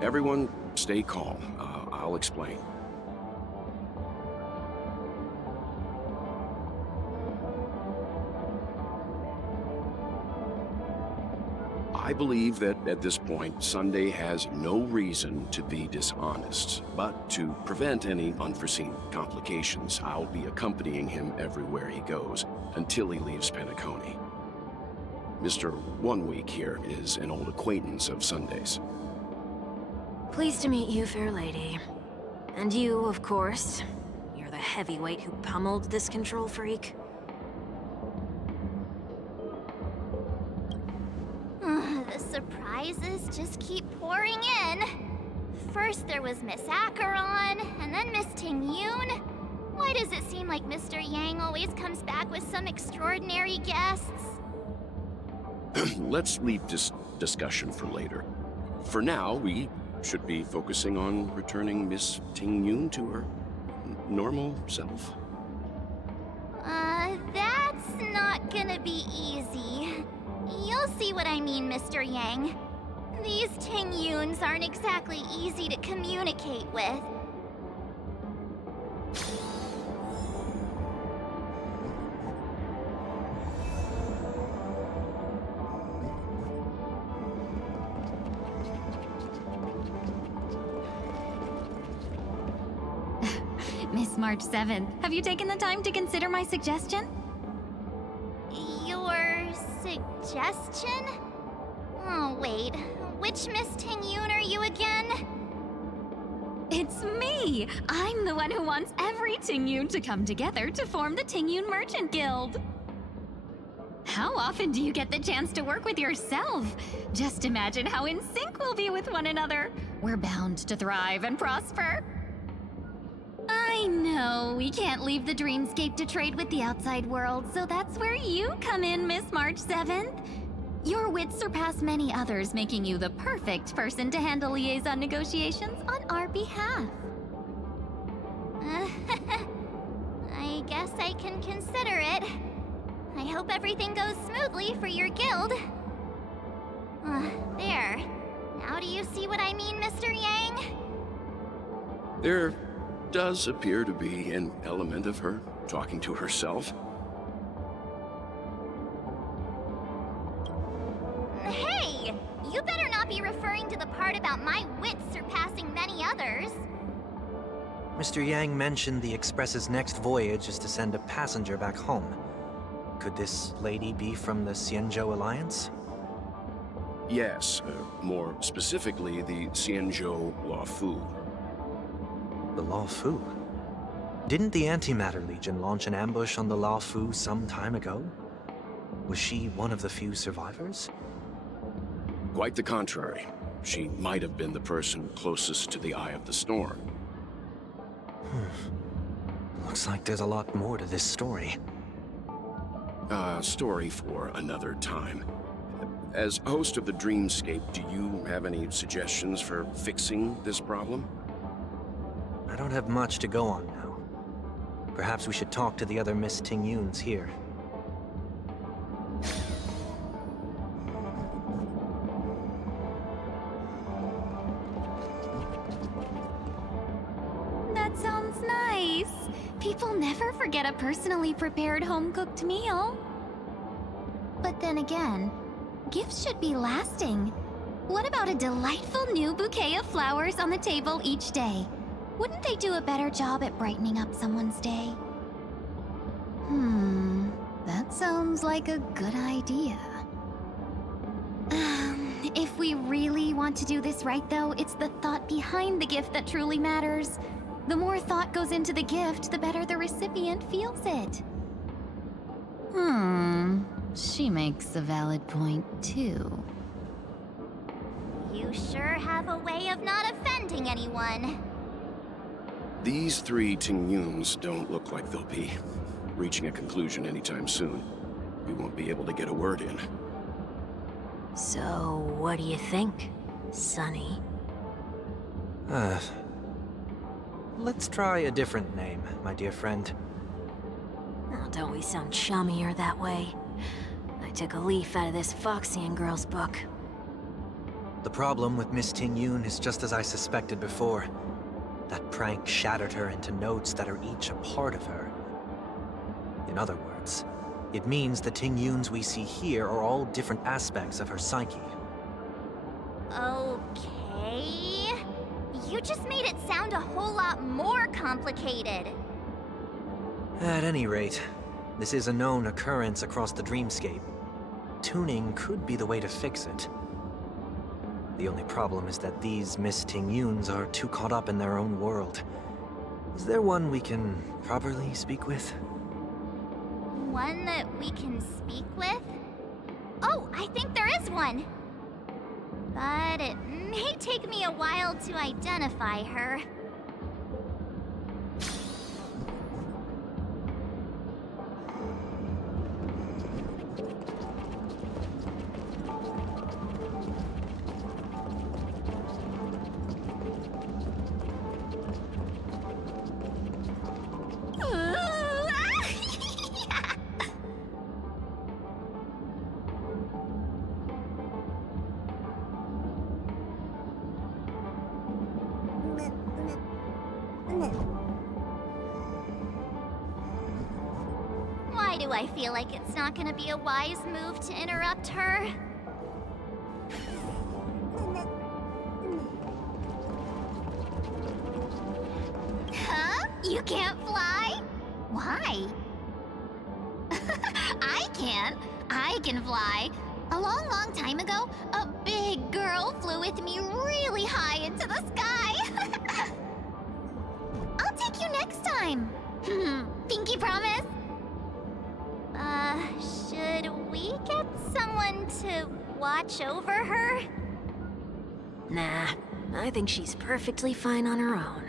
Everyone, stay calm. I'll explain. I believe that at this point, Sunday has no reason to be dishonest. But to prevent any unforeseen complications, I'll be accompanying him everywhere he goes until he leaves Penacony. Mr. 1 Week here is an old acquaintance of Sunday's. Pleased to meet you, fair lady. And you, of course. You're the heavyweight who pummeled this control freak. The surprises just keep pouring in. First there was Miss Acheron, and then Miss Ting-yoon. Why does it seem like Mr. Yang always comes back with some extraordinary guests? Let's leave this discussion for later. For now, we should be focusing on returning Miss Ting-yoon to her normal self. That's not gonna be easy. You'll see what I mean, Mr. Yang. These Ting-yoons aren't exactly easy to communicate with. Miss March 7th, have you taken the time to consider my suggestion? Your suggestion? Oh, wait. Which Miss Ting-yoon are you again? It's me! I'm the one who wants every Ting-yoon to come together to form the Ting-yoon Merchant Guild. How often do you get the chance to work with yourself? Just imagine how in sync we'll be with one another. We're bound to thrive and prosper. I know we can't leave the dreamscape to trade with the outside world, so that's where you come in, Miss March 7th. Your wits surpass many others, making you the perfect person to handle liaison negotiations on our behalf. I guess I can consider it. I hope everything goes smoothly for your guild. There. Now do you see what I mean, Mr. Yang? There does appear to be an element of her talking to herself. part about my wits surpassing many others. Mr. Yang mentioned the Express's next voyage is to send a passenger back home. Could this lady be from the Xianzhou Alliance? Yes, more specifically, the Xianzhou Luofu. The Luofu? Didn't the Antimatter Legion launch an ambush on the Luofu some time ago? Was she one of the few survivors? Quite the contrary. She might have been the person closest to the eye of the storm. Looks like there's a lot more to this story. Story for another time. As host of the Dreamscape, do you have any suggestions for fixing this problem? I don't have much to go on now. Perhaps we should talk to the other Miss Tingyuns here. That sounds nice. People never forget a personally prepared home-cooked meal. But then again, gifts should be lasting. What about a delightful new bouquet of flowers on the table each day? Wouldn't they do a better job at brightening up someone's day? That sounds like a good idea. If we really want to do this right, though, it's the thought behind the gift that truly matters. The more thought goes into the gift, the better the recipient feels it. She makes a valid point, too. You sure have a way of not offending anyone. These three Tingyuns don't look like they'll be reaching a conclusion anytime soon. We won't be able to get a word in. So, what do you think, Sonny? Let's try a different name, my dear friend. Oh, don't we sound chummier that way? I took a leaf out of this Foxian girl's book. The problem with Miss Tingyun is just as I suspected before. That prank shattered her into notes that are each a part of her. In other words, it means the Tingyuns we see here are all different aspects of her psyche. Okay. You just made it sound a whole lot more complicated. At any rate, this is a known occurrence across the Dreamscape. Tuning could be the way to fix it. The only problem is that these Miss Tingyuns are too caught up in their own world. Is there one we can properly speak with? One that we can speak with? Oh, I think there is one. But it may take me a while to identify her. Why do I feel like it's not gonna be a wise move to interrupt her? Huh? You can't fly? Why? I can't. I can fly. A long, long time ago, a big girl flew with me really high into the sky. I'll take you next time. Pinky promise? Should we get someone to watch over her? Nah, I think she's perfectly fine on her own.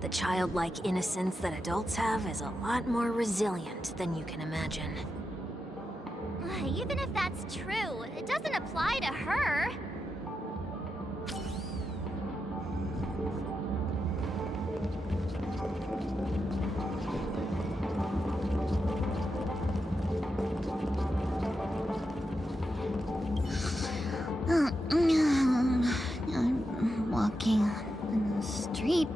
The childlike innocence that adults have is a lot more resilient than you can imagine. Even if that's true, it doesn't apply to her. I'm walking in the street.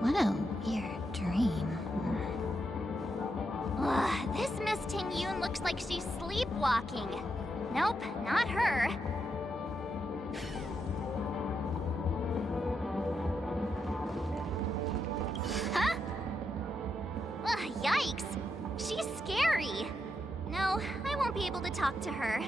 What a weird dream. This Miss Tingyun looks like she's sleepwalking. Nope, not her. Huh? Ugh, yikes! She's scary! No, I won't be able to talk to her.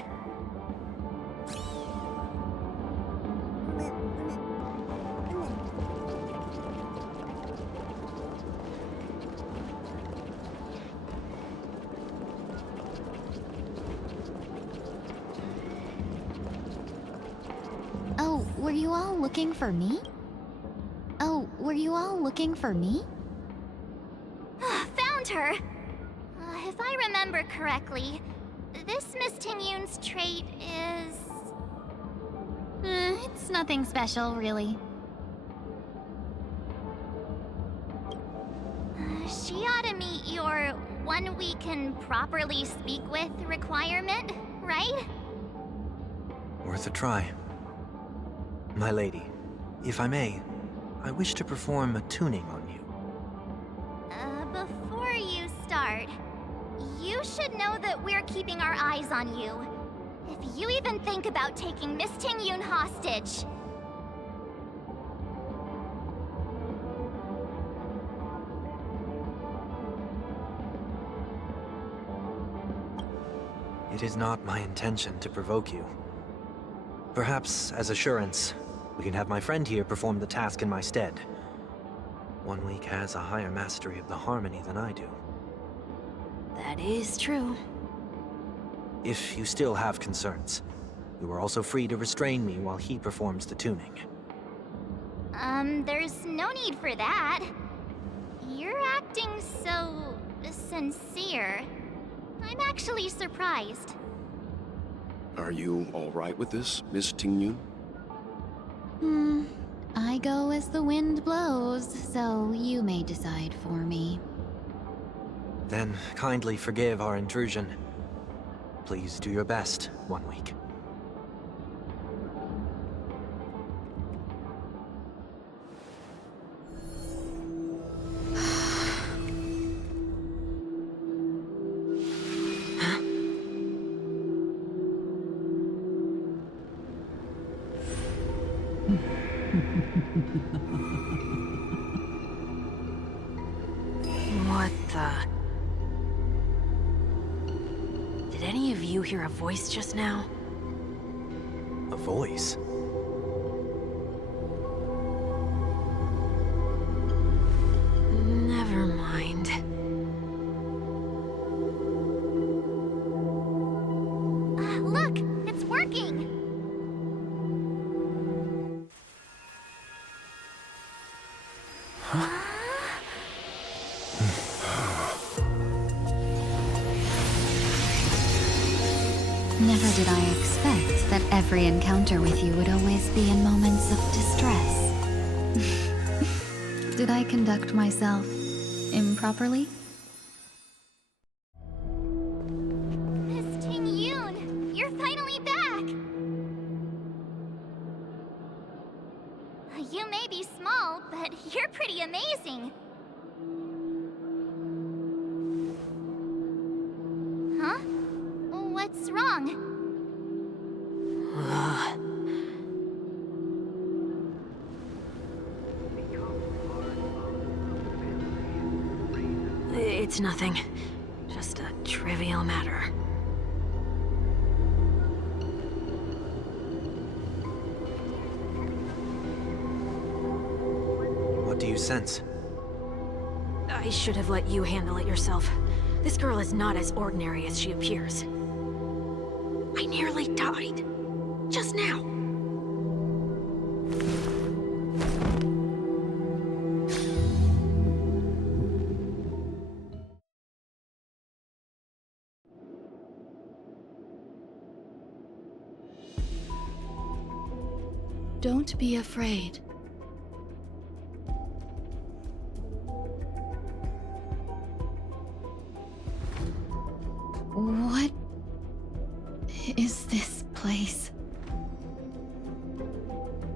Oh, were you all looking for me? Oh, were you all looking for me? Found her! If I remember correctly, this Miss Tingyun's trait is... it's nothing special, really. She ought to meet your one we can properly speak with requirement, right? Worth a try. My lady, if I may, I wish to perform a tuning on you. Before you start, you should know that we're keeping our eyes on you. If you even think about taking Miss Tingyun hostage... It is not my intention to provoke you. Perhaps, as assurance, we can have my friend here perform the task in my stead. 1 week has a higher mastery of the harmony than I do. That is true. If you still have concerns, you are also free to restrain me while he performs the tuning. There's no need for that. You're acting so... sincere. I'm actually surprised. Are you all right with this, Miss Tingyun? I go as the wind blows, so you may decide for me. Then kindly forgive our intrusion. Please do your best, 1 week. What the... Did any of you hear a voice just now? A voice? Never mind. Look! It's working! Never did I expect that every encounter with you would always be in moments of distress. Did I conduct myself improperly? Miss Tingyun, you're finally back! You may be small, but you're pretty amazing. Huh? What's wrong? It's nothing. Just a trivial matter. What do you sense? I should have let you handle it yourself. This girl is not as ordinary as she appears. I nearly died. Just now. Don't be afraid. What is this place?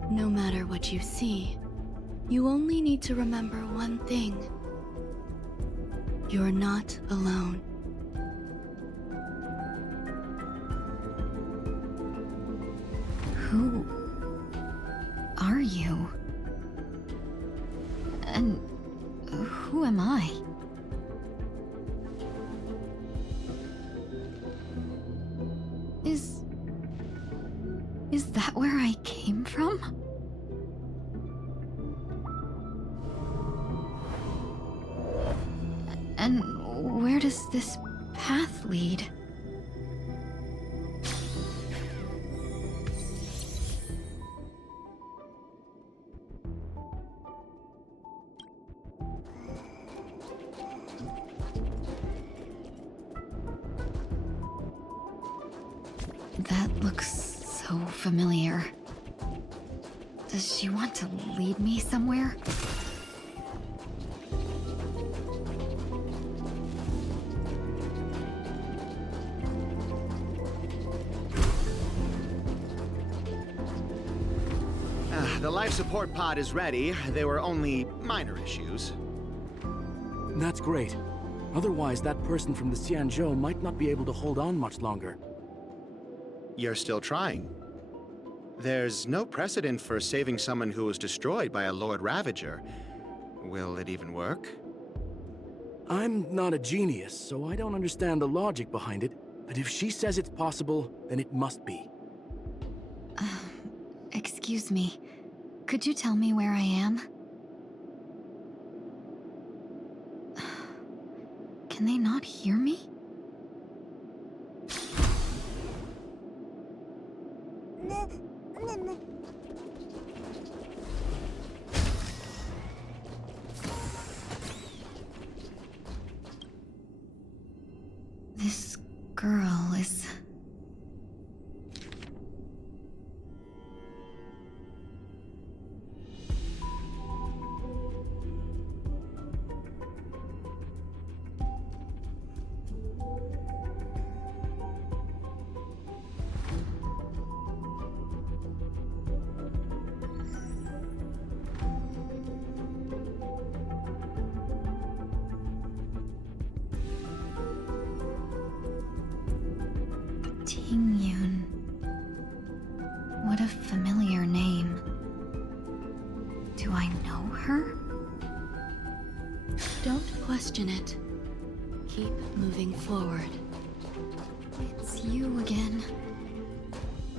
No matter what you see, you only need to remember one thing. You're not alone. Who you? And who am I? Is that where I came from? And where does this path lead? That looks so familiar. Does she want to lead me somewhere? The life support pod is ready. There were only minor issues. That's great. Otherwise, that person from the Xianzhou might not be able to hold on much longer. You're still trying. There's no precedent for saving someone who was destroyed by a Lord Ravager. Will it even work? I'm not a genius, so I don't understand the logic behind it. But if she says it's possible, then it must be. Excuse me. Could you tell me where I am? Can they not hear me? This girl is... Tingyun. What a familiar name. Do I know her? Don't question it. Keep moving forward. It's you again.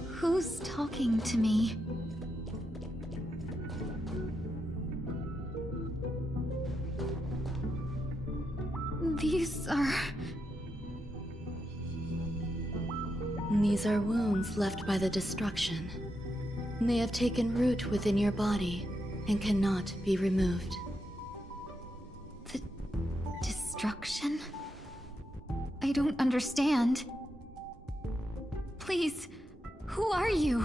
Who's talking to me? These are wounds left by the destruction. They have taken root within your body and cannot be removed. The destruction? I don't understand. Please, who are you?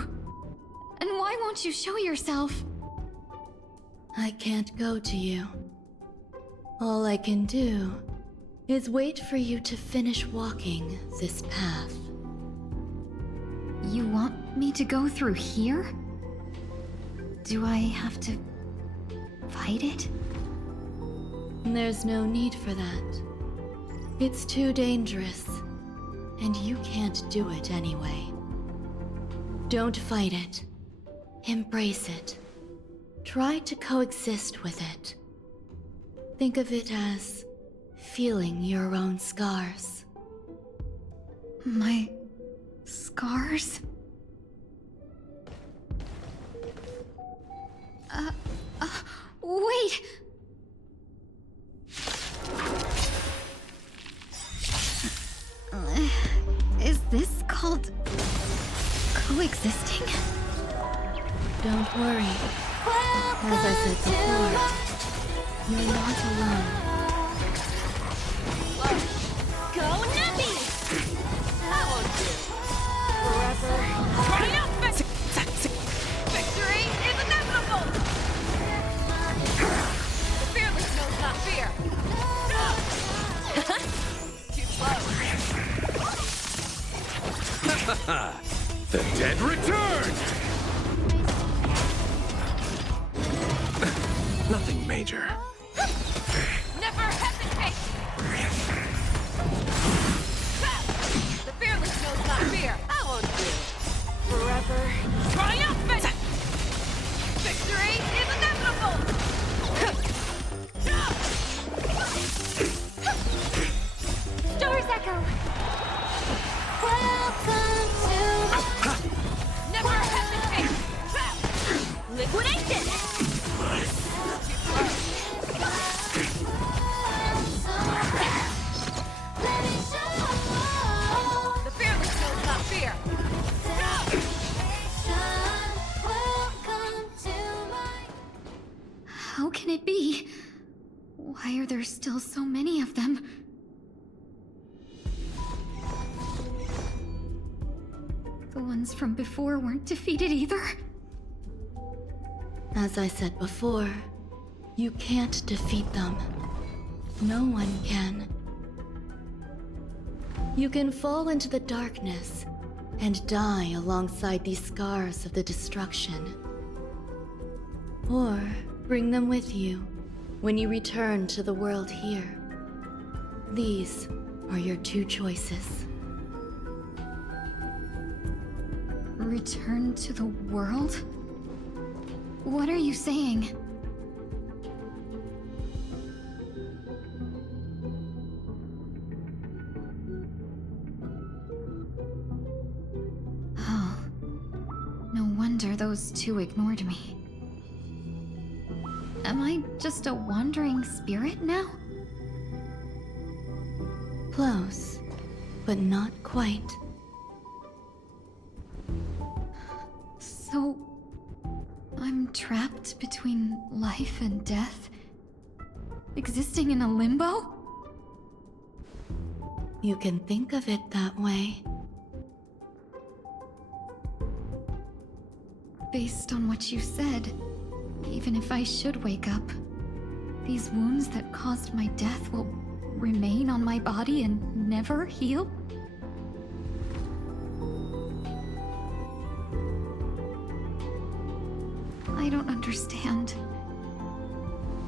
And why won't you show yourself? I can't go to you. All I can do is wait for you to finish walking this path. You want me to go through here? Do I have to fight it? There's no need for that. It's too dangerous, and you can't do it anyway. Don't fight it. Embrace it. Try to coexist with it. Think of it as feeling your own scars. My scars? Wait! Is this called coexisting? Don't worry. As I said before, you're not alone. Go nuppy! That won't do. Forever triumphant! Victory is inevitable! The fearless knows not fear. Too close. The dead return! Nothing major. Never hesitate! The fearless knows not fear. That won't do. Forever triumphant! Victory Himiko. Welcome to... Never hesitate! Liquidate this! The fearless knows not fear! How can it be? Why are there still so many of them? The ones from before weren't defeated either. As I said before, you can't defeat them. No one can. You can fall into the darkness and die alongside these scars of the destruction. Or bring them with you when you return to the world here. These are your two choices. Return to the world? What are you saying? Oh. No wonder those two ignored me. Am I just a wandering spirit now? Close, but not quite. So... I'm trapped between life and death? Existing in a limbo? You can think of it that way. Based on what you said, even if I should wake up, these wounds that caused my death will remain on my body and never heal? I don't understand.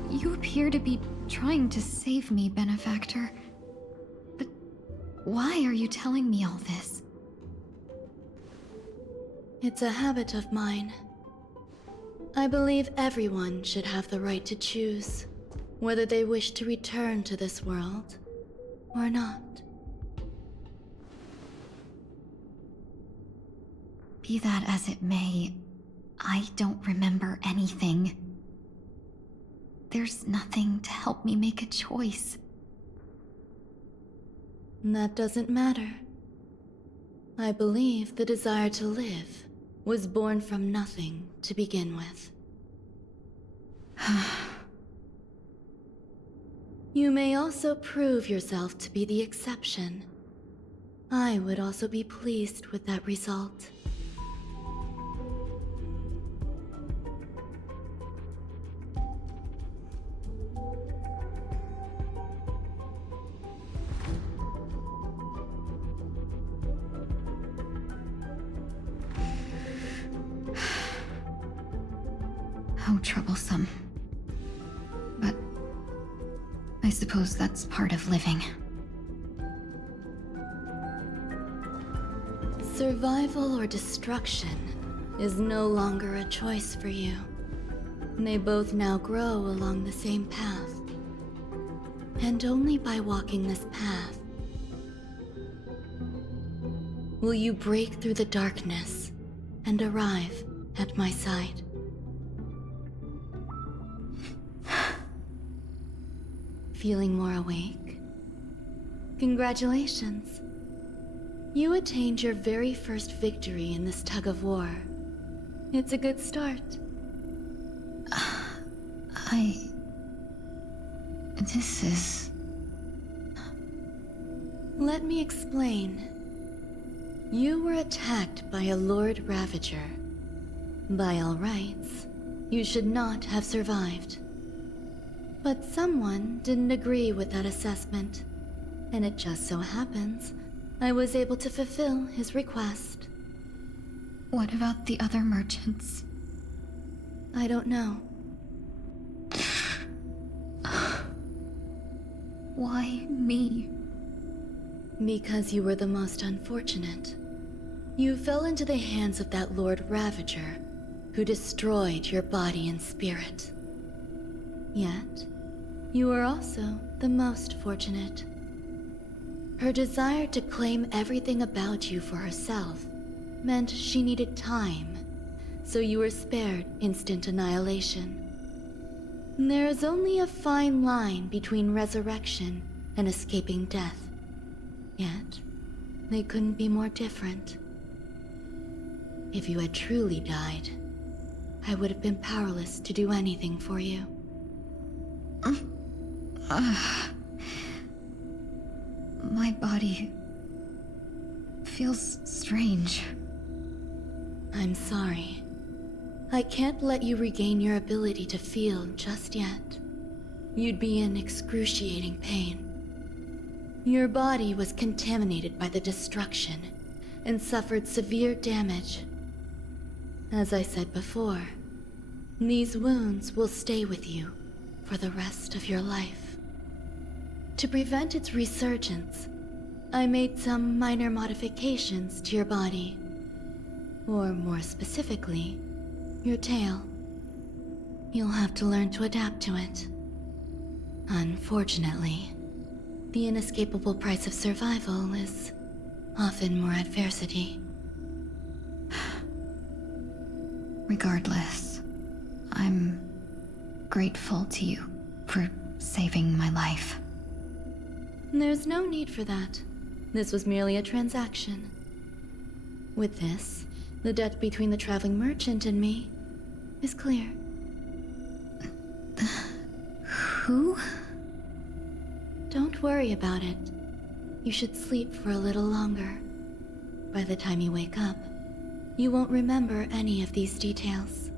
You appear to be trying to save me, Benefactor. But why are you telling me all this? It's a habit of mine. I believe everyone should have the right to choose whether they wish to return to this world or not. Be that as it may, I don't remember anything. There's nothing to help me make a choice. That doesn't matter. I believe the desire to live was born from nothing to begin with. You may also prove yourself to be the exception. I would also be pleased with that result. How troublesome. But I suppose that's part of living. Survival or destruction is no longer a choice for you. They both now grow along the same path. And only by walking this path will you break through the darkness and arrive at my side. Feeling more awake? Congratulations. You attained your very first victory in this tug-of-war. It's a good start. This is... Let me explain. You were attacked by a Lord Ravager. By all rights, you should not have survived. But someone didn't agree with that assessment, and it just so happens I was able to fulfill his request. What about the other merchants? I don't know. Why me? Because you were the most unfortunate. You fell into the hands of that Lord Ravager, who destroyed your body and spirit. Yet, you were also the most fortunate. Her desire to claim everything about you for herself meant she needed time, so you were spared instant annihilation. There is only a fine line between resurrection and escaping death. Yet, they couldn't be more different. If you had truly died, I would have been powerless to do anything for you. My body feels strange. I'm sorry. I can't let you regain your ability to feel just yet. You'd be in excruciating pain. Your body was contaminated by the destruction and suffered severe damage. As I said before, these wounds will stay with you for the rest of your life. To prevent its resurgence, I made some minor modifications to your body. Or more specifically, your tail. You'll have to learn to adapt to it. Unfortunately, the inescapable price of survival is often more adversity. Regardless, I'm grateful to you for saving my life. There's no need for that. This was merely a transaction. With this, the debt between the traveling merchant and me is clear. Who? Don't worry about it. You should sleep for a little longer. By the time you wake up, you won't remember any of these details.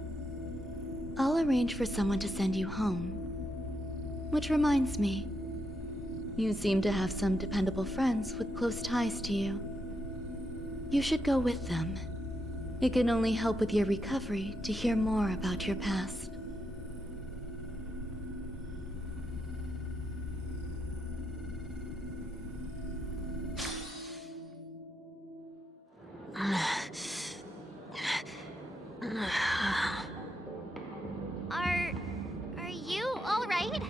I'll arrange for someone to send you home. Which reminds me, you seem to have some dependable friends with close ties to you. You should go with them. It can only help with your recovery to hear more about your past. Are you all right?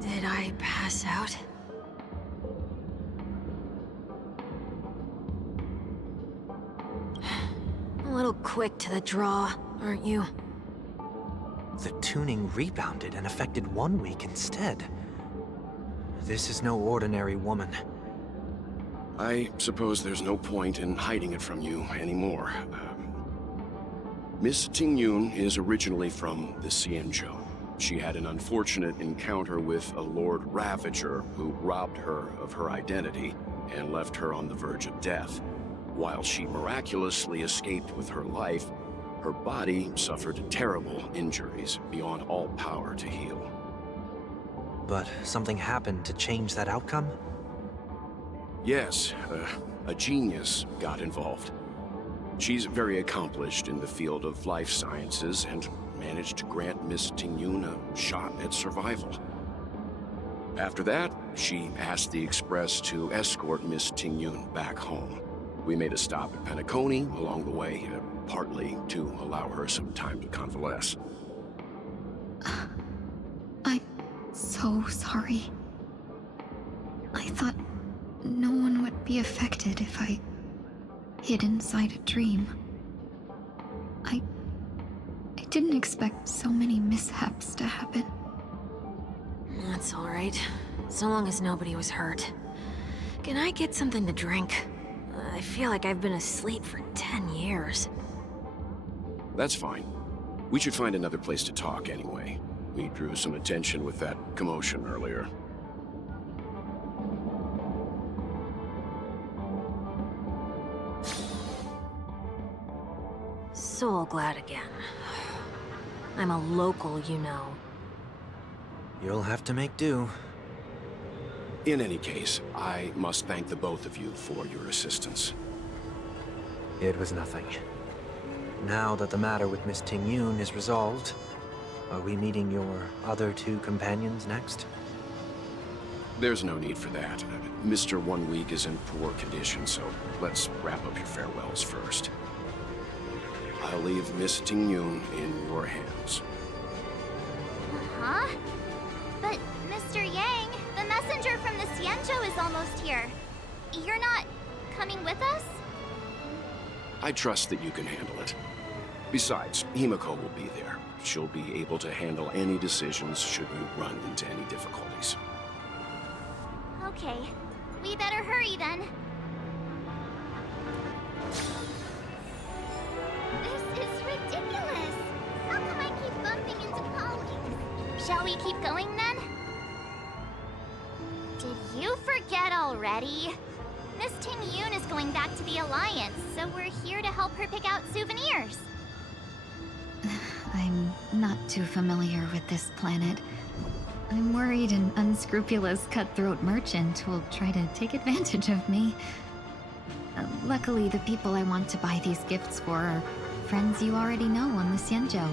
Did I pass out? A little quick to the draw, aren't you? The tuning rebounded and affected 1 week instead. This is no ordinary woman. I suppose there's no point in hiding it from you anymore. Miss Tingyun is originally from the Xianzhou. She had an unfortunate encounter with a Lord Ravager who robbed her of her identity and left her on the verge of death. While she miraculously escaped with her life, her body suffered terrible injuries beyond all power to heal. But something happened to change that outcome? Yes, a genius got involved. She's very accomplished in the field of life sciences and managed to grant Miss Tingyun a shot at survival. After that, she asked the Express to escort Miss Tingyun back home. We made a stop at Penacony along the way, partly to allow her some time to convalesce. I'm so sorry. I thought no one would be affected if I hid inside a dream. I didn't expect so many mishaps to happen. That's all right. So long as nobody was hurt. Can I get something to drink? I feel like I've been asleep for 10 years. That's fine. We should find another place to talk anyway. We drew some attention with that commotion earlier. So glad again. I'm a local, you know. You'll have to make do. In any case, I must thank the both of you for your assistance. It was nothing. Now that the matter with Miss Tingyun is resolved, are we meeting your other two companions next? There's no need for that. Mr. 1 Week is in poor condition, so let's wrap up your farewells first. I'll leave Miss Tingyun in your hands. Huh? But, Mr. Yang, the messenger from the Xianzhou here. You're not coming with us? I trust that you can handle it. Besides, Himiko will be there. She'll be able to handle any decisions should you run into any difficulties. Okay, we better hurry then. This is ridiculous! How come I keep bumping into colleagues? Shall we keep going then? Did you forget already? Miss Ting Yun is going back to the Alliance, so we're here to help her pick out souvenirs. I'm not too familiar with this planet. I'm worried an unscrupulous cutthroat merchant will try to take advantage of me. Luckily, the people I want to buy these gifts for are friends you already know on the Xianzhou.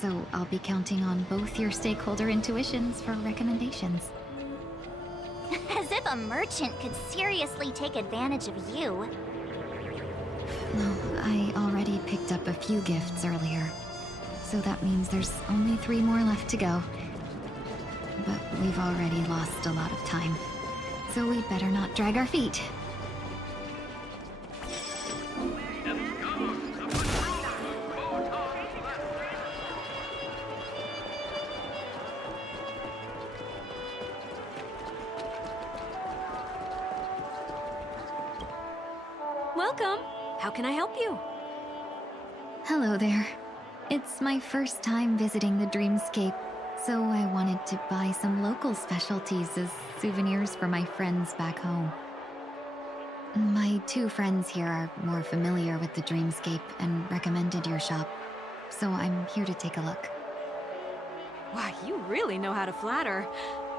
So I'll be counting on both your stakeholder intuitions for recommendations. As if a merchant could seriously take advantage of you. No, I already picked up a few gifts earlier. So that means there's only 3 more left to go. But we've already lost a lot of time. So we'd better not drag our feet. Welcome. How can I help you? Hello there. It's my first time visiting the Dreamscape, so I wanted to buy some local specialties as souvenirs for my friends back home. My 2 friends here are more familiar with the Dreamscape and recommended your shop, so I'm here to take a look. Wow, you really know how to flatter.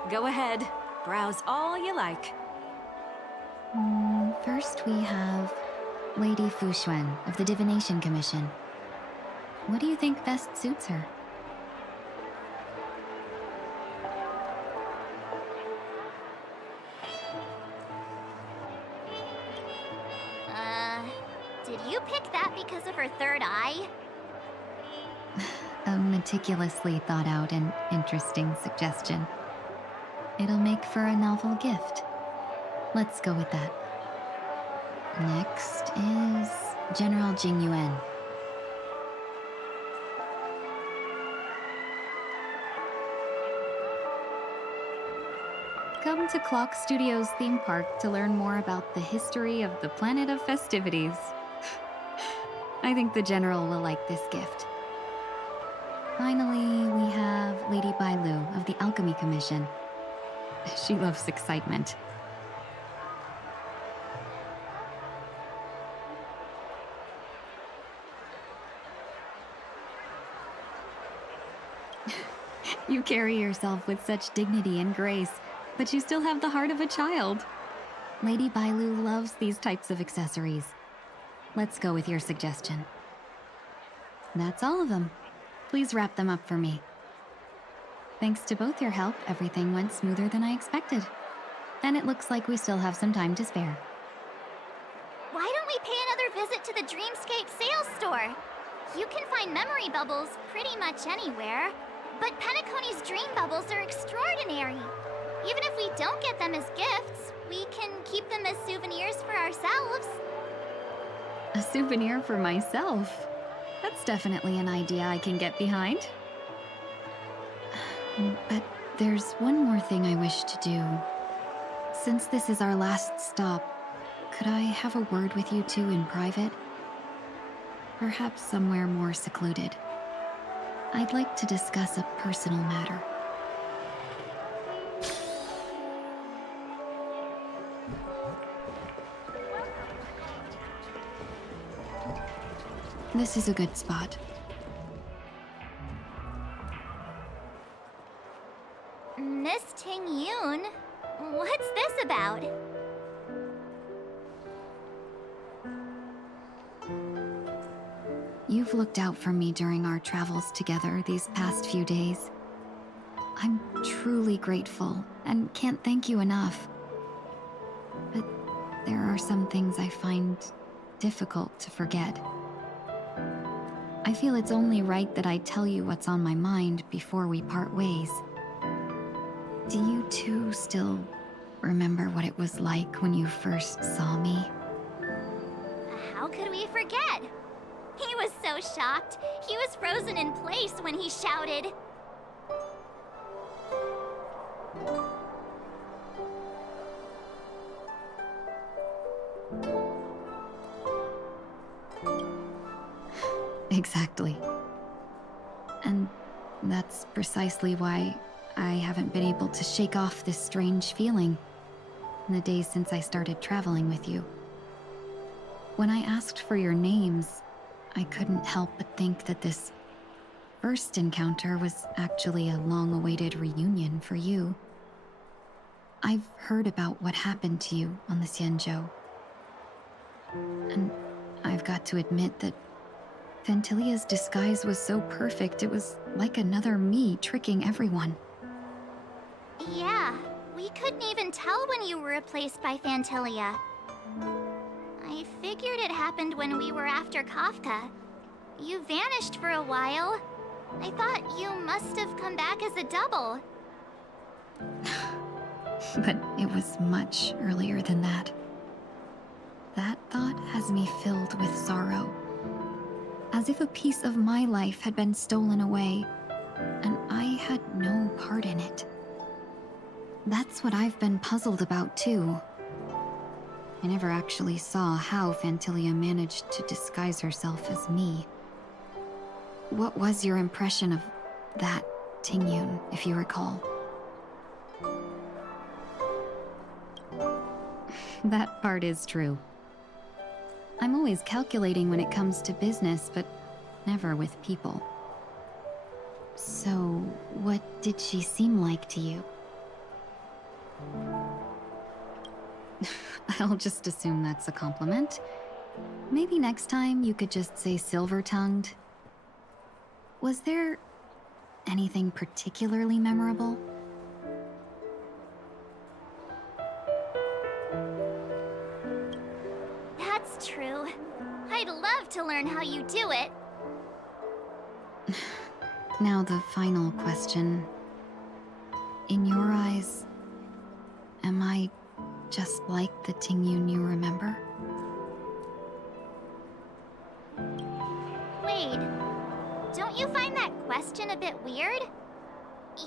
Go ahead. Browse all you like. First we have Lady Fu Xuan of the Divination Commission. What do you think best suits her? Did you pick that because of her third eye? A meticulously thought out and interesting suggestion. It'll make for a novel gift. Let's go with that. Next is General Jing Yuan. Come to Clock Studios theme park to learn more about the history of the planet of festivities. I think the General will like this gift. Finally, we have Lady Bailu of the Alchemy Commission. She loves excitement. You carry yourself with such dignity and grace, but you still have the heart of a child. Lady Bailu loves these types of accessories. Let's go with your suggestion. That's all of them. Please wrap them up for me. Thanks to both your help, everything went smoother than I expected. And it looks like we still have some time to spare. Why don't we pay another visit to the Dreamscape sales store? You can find memory bubbles pretty much anywhere, but Penacony's dream bubbles are extraordinary. Even if we don't get them as gifts, we can keep them as souvenirs for ourselves. A souvenir for myself? That's definitely an idea I can get behind. But there's one more thing I wish to do. Since this is our last stop, could I have a word with you two in private? Perhaps somewhere more secluded. I'd like to discuss a personal matter. This is a good spot. Miss Ting Yun, what's this about? You've looked out for me during our travels together these past few days. I'm truly grateful and can't thank you enough. But there are some things I find difficult to forget. I feel it's only right that I tell you what's on my mind before we part ways. Do you two still remember what it was like when you first saw me? How could we forget? He was so shocked. He was frozen in place when he shouted. Exactly. And that's precisely why I haven't been able to shake off this strange feeling in the days since I started traveling with you. When I asked for your names, I couldn't help but think that this first encounter was actually a long-awaited reunion for you. I've heard about what happened to you on the Xianzhou. And I've got to admit that Fantilia's disguise was so perfect, it was like another me tricking everyone. Yeah, we couldn't even tell when you were replaced by Fantilia. I figured it happened when we were after Kafka. You vanished for a while. I thought you must have come back as a double. But it was much earlier than that. That thought has me filled with sorrow. As if a piece of my life had been stolen away, and I had no part in it. That's what I've been puzzled about, too. I never actually saw how Fantilia managed to disguise herself as me. What was your impression of that Tingyun, if you recall? That part is true. I'm always calculating when it comes to business, but never with people. So, what did she seem like to you? I'll just assume that's a compliment. Maybe next time you could just say silver-tongued. Was there anything particularly memorable? That's true. I'd love to learn how you do it. Now the final question. In your eyes, am I just like the Tingyun you remember? Wait, don't you find that question a bit weird?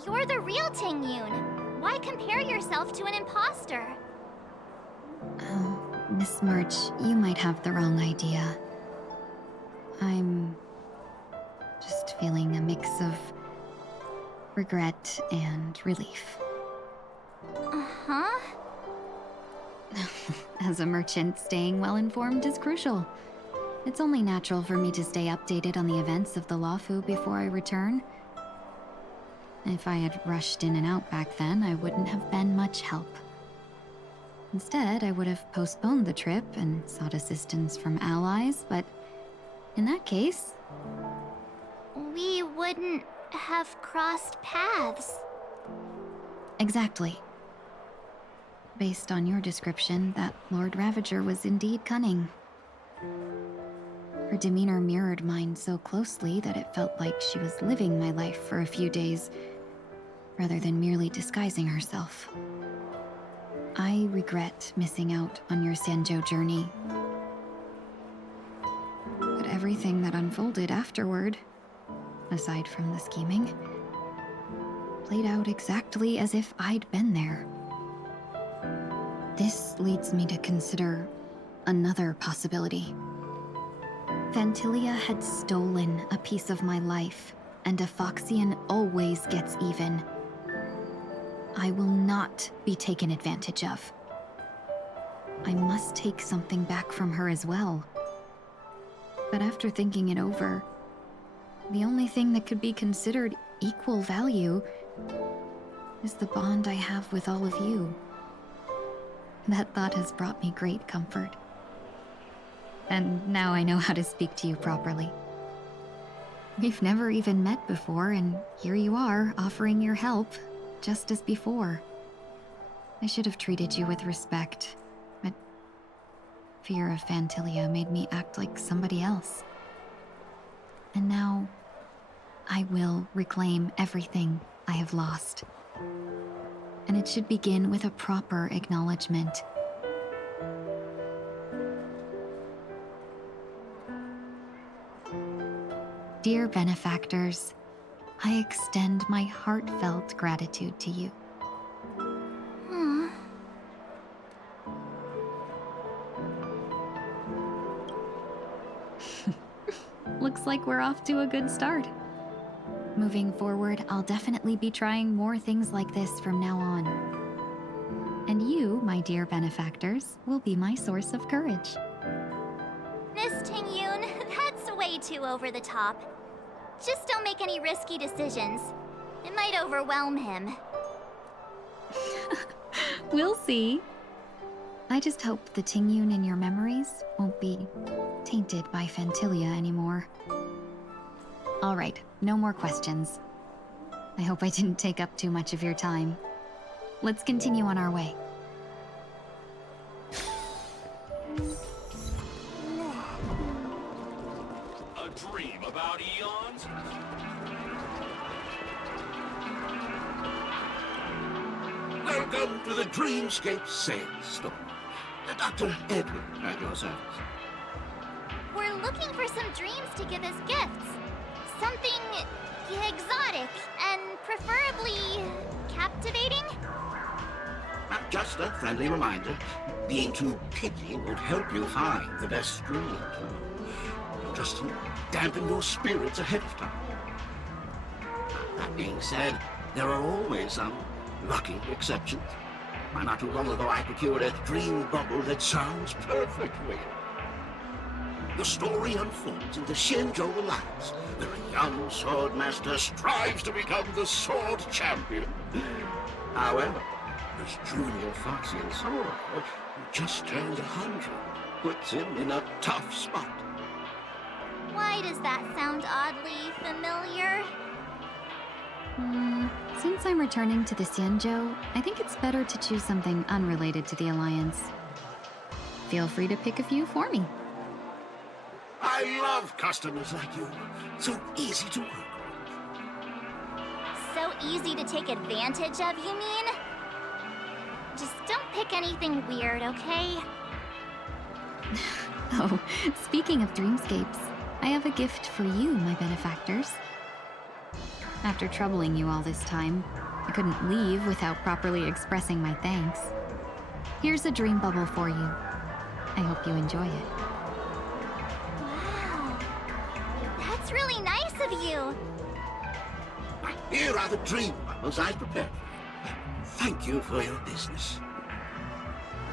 You're the real Tingyun. Why compare yourself to an imposter? Oh, Miss March, you might have the wrong idea. I'm just feeling a mix of regret and relief. Uh-huh. As a merchant, staying well-informed is crucial. It's only natural for me to stay updated on the events of the Luofu before I return. If I had rushed in and out back then, I wouldn't have been much help. Instead, I would have postponed the trip and sought assistance from allies, but in that case... We wouldn't have crossed paths. Exactly. Based on your description, that Lord Ravager was indeed cunning. Her demeanor mirrored mine so closely that it felt like she was living my life for a few days, rather than merely disguising herself. I regret missing out on your Xianzhou journey. But everything that unfolded afterward, aside from the scheming, played out exactly as if I'd been there. This leads me to consider another possibility. Fantilia had stolen a piece of my life, and a Foxian always gets even. I will not be taken advantage of. I must take something back from her as well. But after thinking it over, the only thing that could be considered equal value is the bond I have with all of you. That thought has brought me great comfort. And now I know how to speak to you properly. We've never even met before, and here you are, offering your help, just as before. I should have treated you with respect, but fear of Fantilia made me act like somebody else. And now, I will reclaim everything I have lost. and it should begin with a proper acknowledgement. Dear benefactors, I extend my heartfelt gratitude to you. Aw. Looks like we're off to a good start. Moving forward, I'll definitely be trying more things like this from now on. And you, my dear benefactors, will be my source of courage. Miss Ting-yoon, that's way too over the top. Just don't make any risky decisions. It might overwhelm him. We'll see. I just hope the Ting-yoon in your memories won't be tainted by Phantilia anymore. All right, no more questions. I hope I didn't take up too much of your time. Let's continue on our way. A dream about eons? Welcome to the Dreamscape Sales Store. Dr. Edward at your service. We're looking for some dreams to give as gifts. Something exotic and preferably captivating. Just a friendly reminder. Being too picky would help you find the best dreams. Just to dampen your spirits ahead of time. That being said, there are always some lucky exceptions. Not too long ago, I procured a dream bubble that sounds perfectly. The story unfolds in the Shenzhou Alliance, where a young sword master strives to become the sword champion. However, this junior Foxian sword, who just turned 100, puts him in a tough spot. Why does that sound oddly familiar? Since I'm returning to the Xianzhou, I think it's better to choose something unrelated to the Alliance. Feel free to pick a few for me. I love customers like you. So easy to work with. So easy to take advantage of, you mean? Just don't pick anything weird, okay? Oh, speaking of dreamscapes, I have a gift for you, my benefactors. After troubling you all this time, I couldn't leave without properly expressing my thanks. Here's a dream bubble for you. I hope you enjoy it. Wow. That's really nice of you. Here are the dream bubbles I prepared for you. Thank you for your business.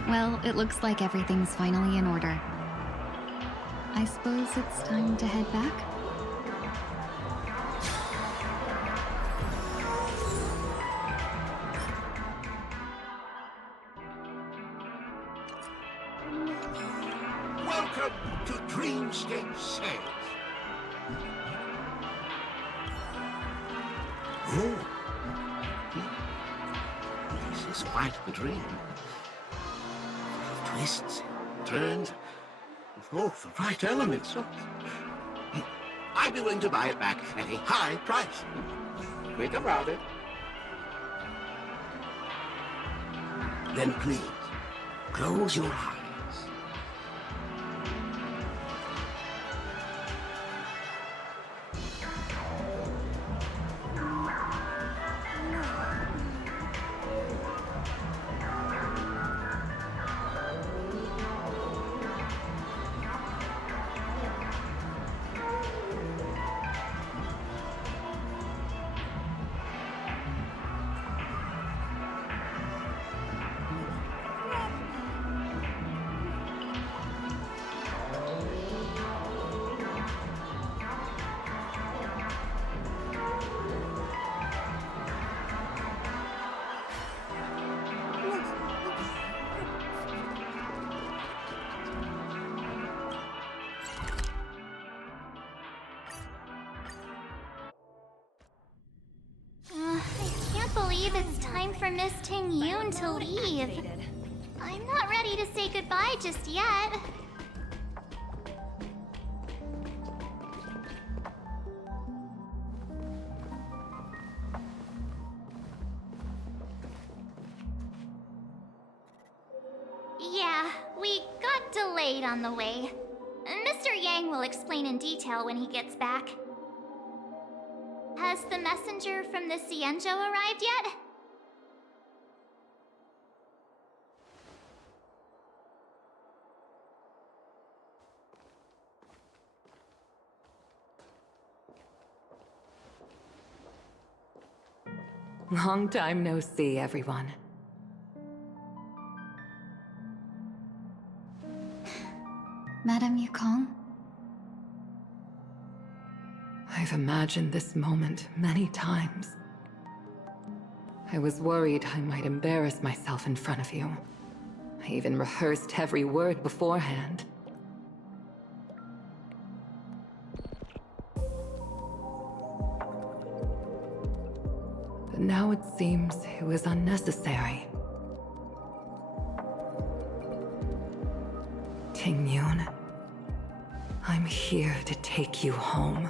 Well, it looks like everything's finally in order. I suppose it's time to head back? Welcome to Dreamscape Sales. Oh. This is quite the dream. Full of twists, turns, and all the right elements. I'd be willing to buy it back at a high price. Quick about it. Then please, close your eyes. I can't believe it's time for Miss Ting-yoon to leave. I'm not ready to say goodbye just yet. we got delayed on the way. Mr. Yang will explain in detail when he gets back. Has the messenger from the Xianzhou arrived yet? Long time no see, everyone. Madame Yukong? I've imagined this moment many times. I was worried I might embarrass myself in front of you. I even rehearsed every word beforehand. But now it seems it was unnecessary. Tingyun, I'm here to take you home.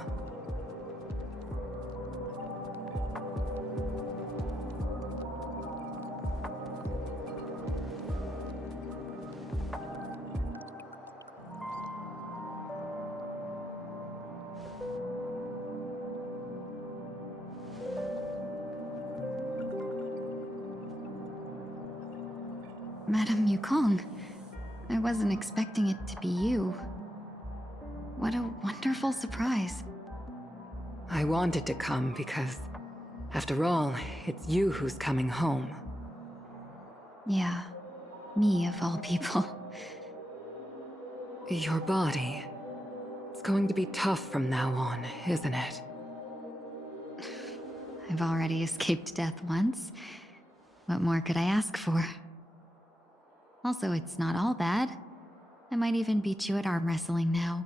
Madame Yukong, I wasn't expecting it to be you. What a wonderful surprise. I wanted to come because, after all, it's you who's coming home. Yeah, me of all people. Your body. It's going to be tough from now on, isn't it? I've already escaped death once. What more could I ask for? Also, it's not all bad. I might even beat you at arm wrestling now.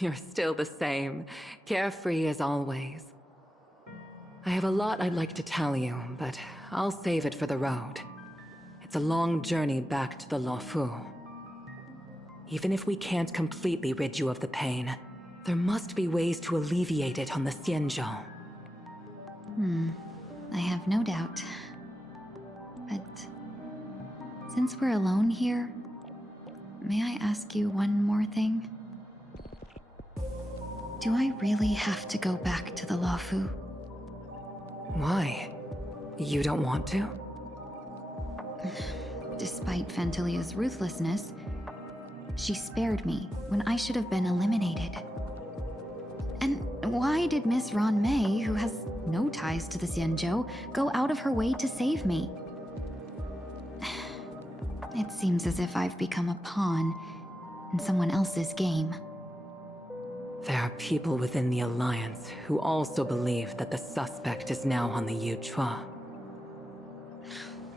You're still the same, carefree as always. I have a lot I'd like to tell you, but I'll save it for the road. It's a long journey back to the Luofu. Even if we can't completely rid you of the pain, there must be ways to alleviate it on the Xianzhou. I have no doubt. But since we're alone here, may I ask you one more thing? Do I really have to go back to the Luofu? Why? You don't want to? Despite Fantilia's ruthlessness, she spared me when I should have been eliminated. And why did Miss Ron Mei, who has no ties to the Xianzhou, go out of her way to save me? It seems as if I've become a pawn in someone else's game. There are people within the Alliance who also believe that the suspect is now on the Yuchua.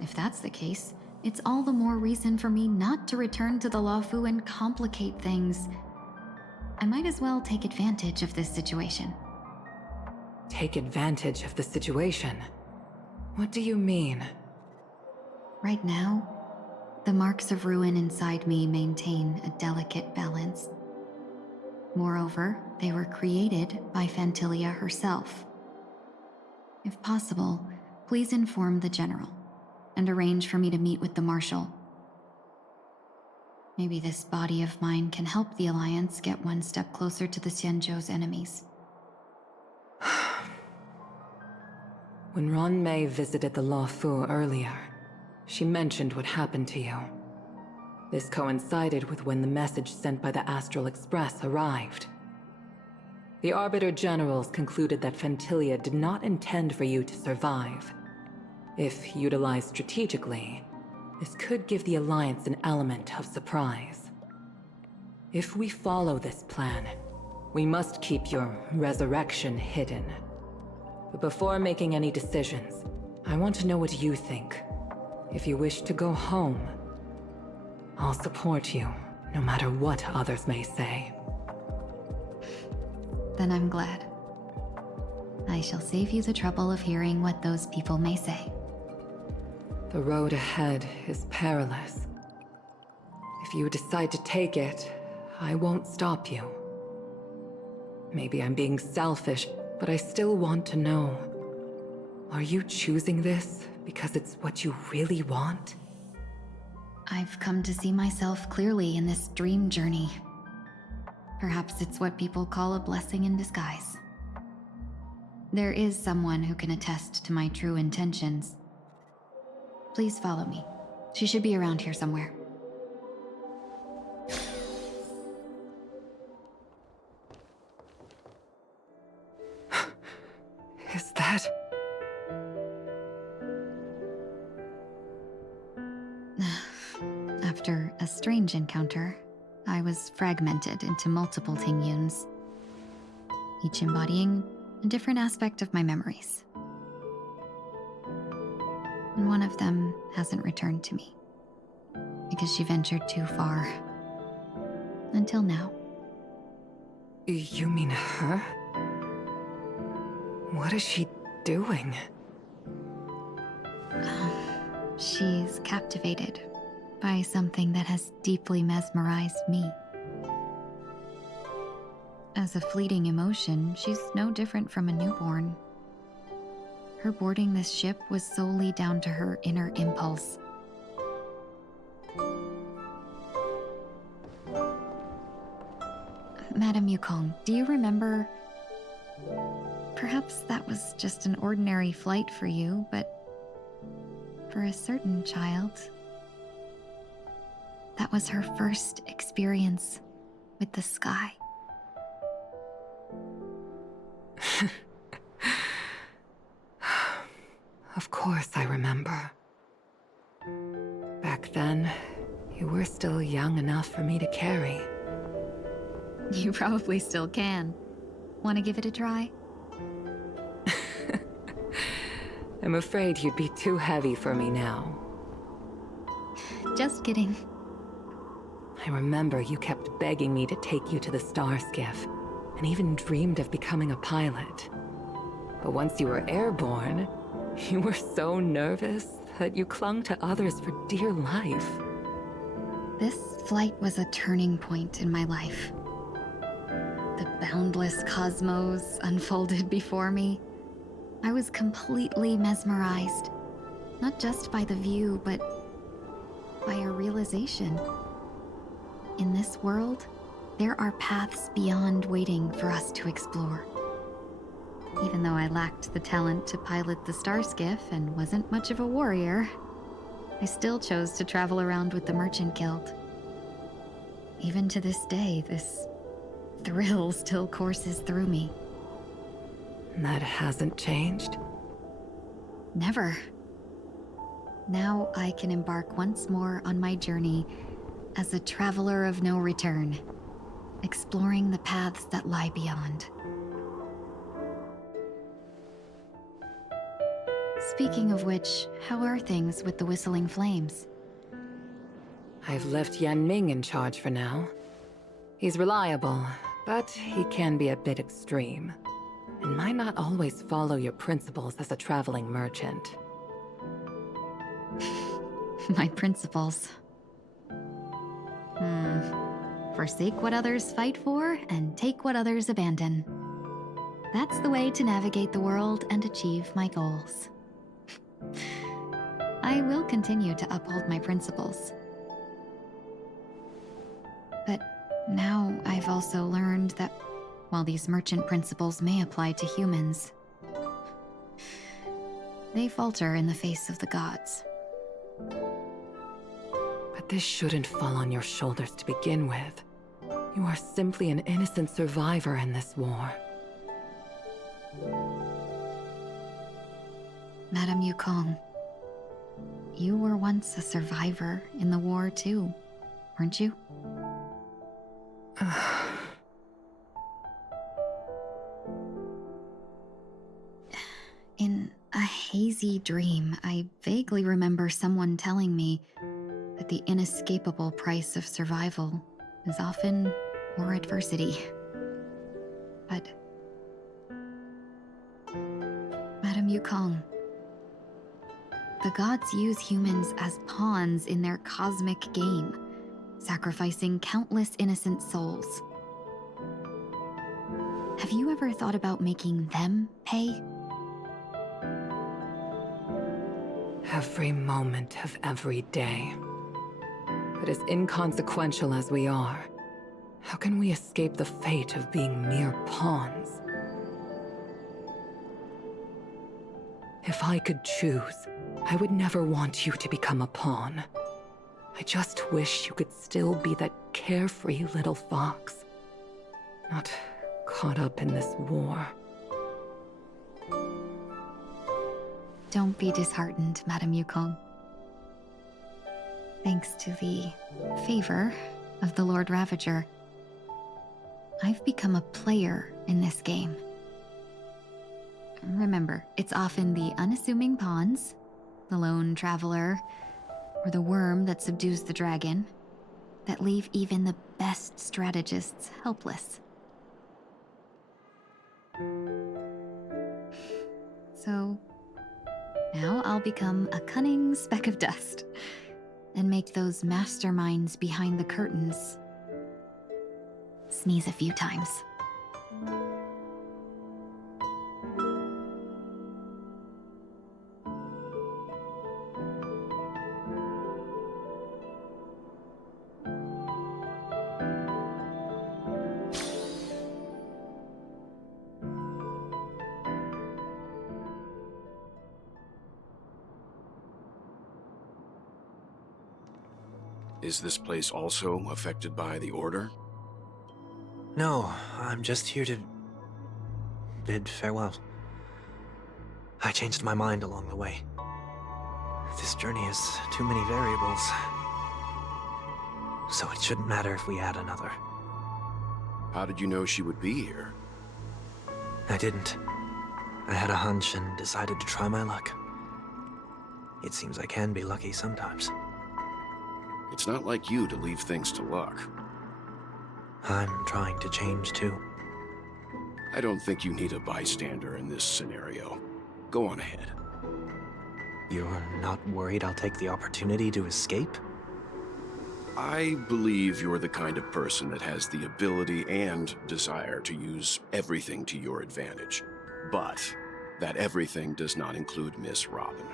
If that's the case, it's all the more reason for me not to return to the Luofu and complicate things. I might as well take advantage of this situation. Take advantage of the situation? What do you mean? Right now, the marks of ruin inside me maintain a delicate balance. Moreover, they were created by Fantilia herself. If possible, please inform the General and arrange for me to meet with the Marshal. Maybe this body of mine can help the Alliance get one step closer to the Xianzhou's enemies. When Ron Mei visited the Luofu earlier, she mentioned what happened to you. This coincided with when the message sent by the Astral Express arrived. The Arbiter Generals concluded that Fantilia did not intend for you to survive. If utilized strategically, this could give the Alliance an element of surprise. If we follow this plan, we must keep your resurrection hidden. But before making any decisions, I want to know what you think. If you wish to go home, I'll support you, no matter what others may say. Then I'm glad. I shall save you the trouble of hearing what those people may say. The road ahead is perilous. If you decide to take it, I won't stop you. Maybe I'm being selfish, but I still want to know. Are you choosing this because it's what you really want? I've come to see myself clearly in this dream journey. Perhaps it's what people call a blessing in disguise. There is someone who can attest to my true intentions. Please follow me. She should be around here somewhere. Is that... After a strange encounter, I was fragmented into multiple Tingyuns, each embodying a different aspect of my memories. And one of them hasn't returned to me, because she ventured too far. Until now. You mean her? What is she doing? She's captivated by something that has deeply mesmerized me. As a fleeting emotion, she's no different from a newborn. Her boarding this ship was solely down to her inner impulse. Madame Yukong, do you remember? Perhaps that was just an ordinary flight for you, but for a certain child, that was her first experience with the sky. Of course I remember. Back then, you were still young enough for me to carry. You probably still can. Want to give it a try? I'm afraid you'd be too heavy for me now. Just kidding. I remember you kept begging me to take you to the star skiff, and even dreamed of becoming a pilot. But once you were airborne, you were so nervous that you clung to others for dear life. This flight was a turning point in my life. The boundless cosmos unfolded before me. I was completely mesmerized, not just by the view, but by a realization. In this world, there are paths beyond waiting for us to explore. Even though I lacked the talent to pilot the star skiff and wasn't much of a warrior, I still chose to travel around with the Merchant Guild. Even to this day, this thrill still courses through me. That hasn't changed? Never. Now I can embark once more on my journey as a traveler of no return, exploring the paths that lie beyond. Speaking of which, how are things with the Whistling Flames? I've left Yan Ming in charge for now. He's reliable, but he can be a bit extreme, and might not always follow your principles as a traveling merchant. My principles. Forsake what others fight for, and take what others abandon. That's the way to navigate the world and achieve my goals. I will continue to uphold my principles. But now I've also learned that while these merchant principles may apply to humans, they falter in the face of the gods. But this shouldn't fall on your shoulders to begin with. You are simply an innocent survivor in this war. Madame Yukong, you were once a survivor in the war too, weren't you? In a hazy dream, I vaguely remember someone telling me that the inescapable price of survival is often more adversity. But Madame Yukong, the gods use humans as pawns in their cosmic game, sacrificing countless innocent souls. Have you ever thought about making them pay? Every moment of every day. But as inconsequential as we are, how can we escape the fate of being mere pawns? If I could choose, I would never want you to become a pawn. I just wish you could still be that carefree little fox. Not caught up in this war. Don't be disheartened, Madame Yukong. Thanks to the favor of the Lord Ravager, I've become a player in this game. Remember, it's often the unassuming pawns, the lone traveler, or the worm that subdues the dragon, that leave even the best strategists helpless. So, now I'll become a cunning speck of dust, and make those masterminds behind the curtains sneeze a few times. Is this place also affected by the Order? No, I'm just here to bid farewell. I changed my mind along the way. This journey has too many variables. So it shouldn't matter if we add another. How did you know she would be here? I didn't. I had a hunch and decided to try my luck. It seems I can be lucky sometimes. It's not like you to leave things to luck. I'm trying to change too. I don't think you need a bystander in this scenario. Go on ahead. You're not worried I'll take the opportunity to escape? I believe you're the kind of person that has the ability and desire to use everything to your advantage. But that everything does not include Miss Robin.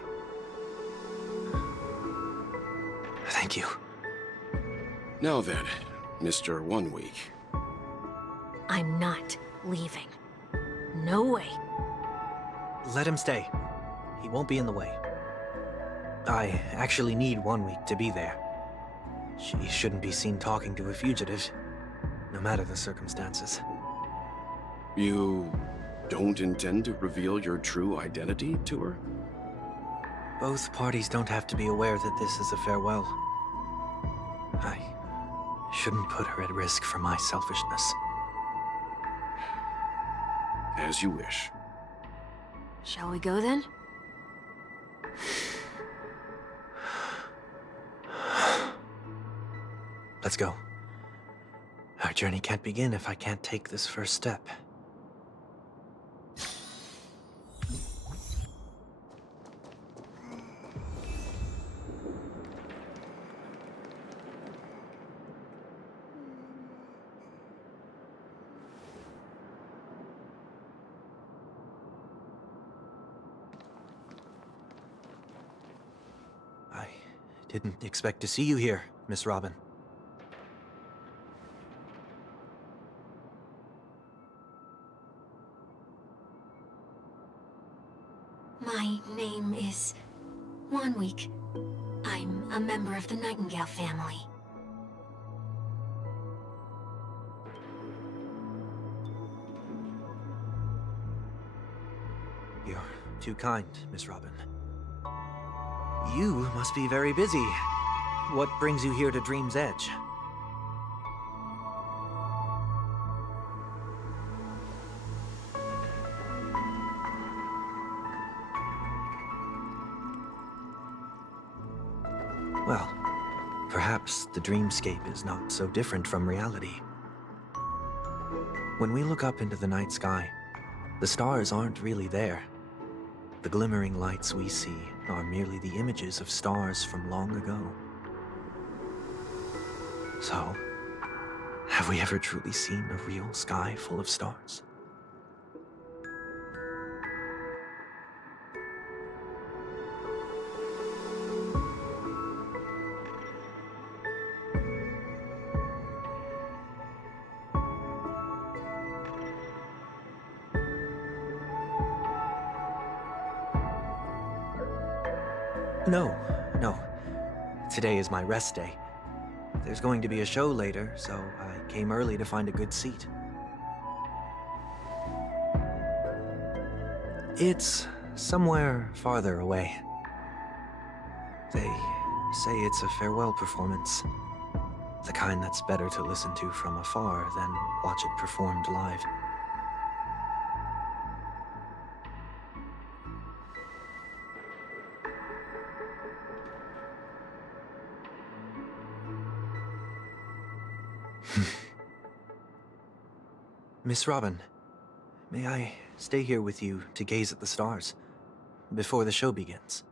Thank you. Now then, Mr. 1 Week. I'm not leaving. No way. Let him stay. He won't be in the way. I actually need 1 week to be there. She shouldn't be seen talking to a fugitive, no matter the circumstances. You don't intend to reveal your true identity to her? Both parties don't have to be aware that this is a farewell. I shouldn't put her at risk for my selfishness. As you wish. Shall we go then? Let's go. Our journey can't begin if I can't take this first step. I didn't expect to see you here, Miss Robin. My name is 1 Week. I'm a member of the Nightingale family. You're too kind, Miss Robin. You must be very busy. What brings you here to Dream's Edge? Well, perhaps the dreamscape is not so different from reality. When we look up into the night sky, the stars aren't really there. The glimmering lights we see are merely the images of stars from long ago. So, have we ever truly seen a real sky full of stars? No, no. Today is my rest day. There's going to be a show later, so I came early to find a good seat. It's somewhere farther away. They say it's a farewell performance. The kind that's better to listen to from afar than watch it performed live. Miss Robin, may I stay here with you to gaze at the stars before the show begins?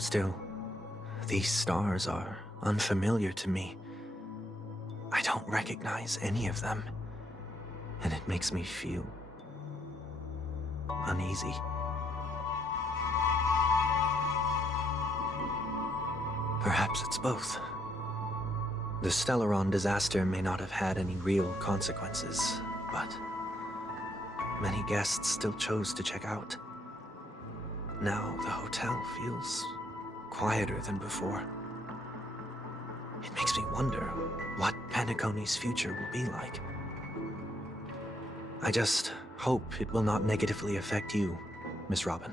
Still, these stars are unfamiliar to me. I don't recognize any of them, and it makes me feel uneasy. Perhaps it's both. The Stellaron disaster may not have had any real consequences, but many guests still chose to check out. Now the hotel feels quieter than before. It makes me wonder what Penacony's future will be like. I just hope it will not negatively affect you, Miss Robin.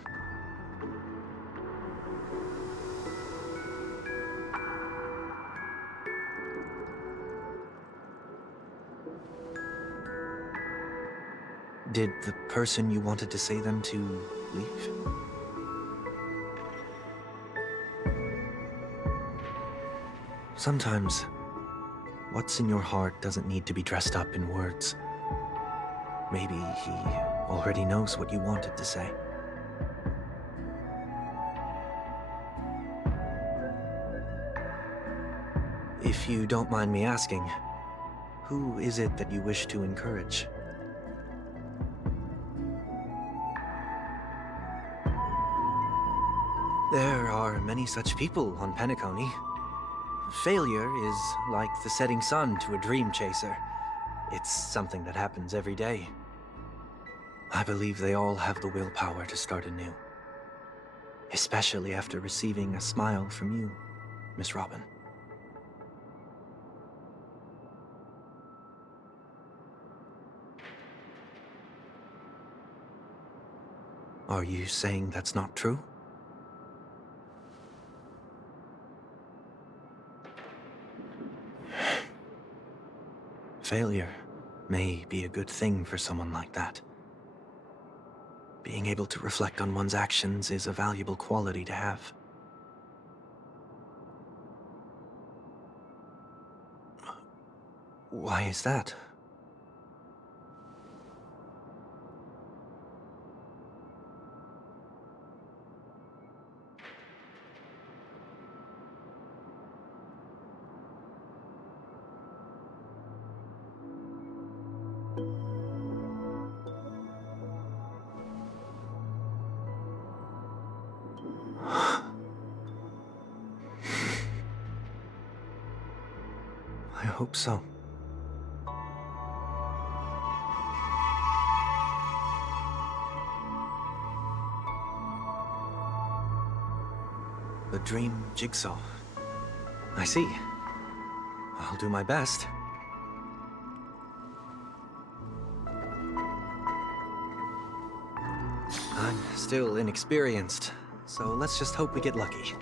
Did the person you wanted to say them to leave? Sometimes, what's in your heart doesn't need to be dressed up in words. Maybe he already knows what you wanted to say. If you don't mind me asking, who is it that you wish to encourage? There are many such people on Penacony. Failure is like the setting sun to a dream chaser. It's something that happens every day. I believe they all have the willpower to start anew. Especially after receiving a smile from you, Miss Robin. Are you saying that's not true? Failure may be a good thing for someone like that. Being able to reflect on one's actions is a valuable quality to have. Why is that? I hope so. The dream jigsaw. I see. I'll do my best. I'm still inexperienced, so let's just hope we get lucky.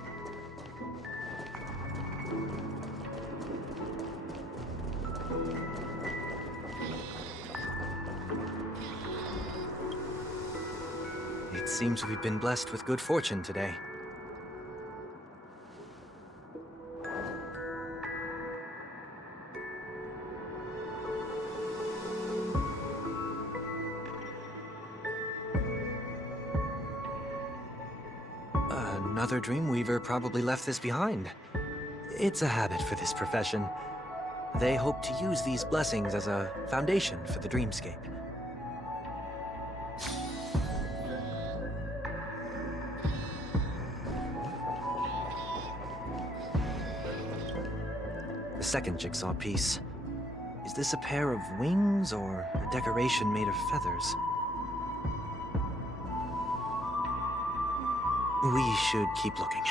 It seems we've been blessed with good fortune today. Another Dreamweaver probably left this behind. It's a habit for this profession. They hope to use these blessings as a foundation for the dreamscape. The second jigsaw piece. Is this a pair of wings or a decoration made of feathers? We should keep looking.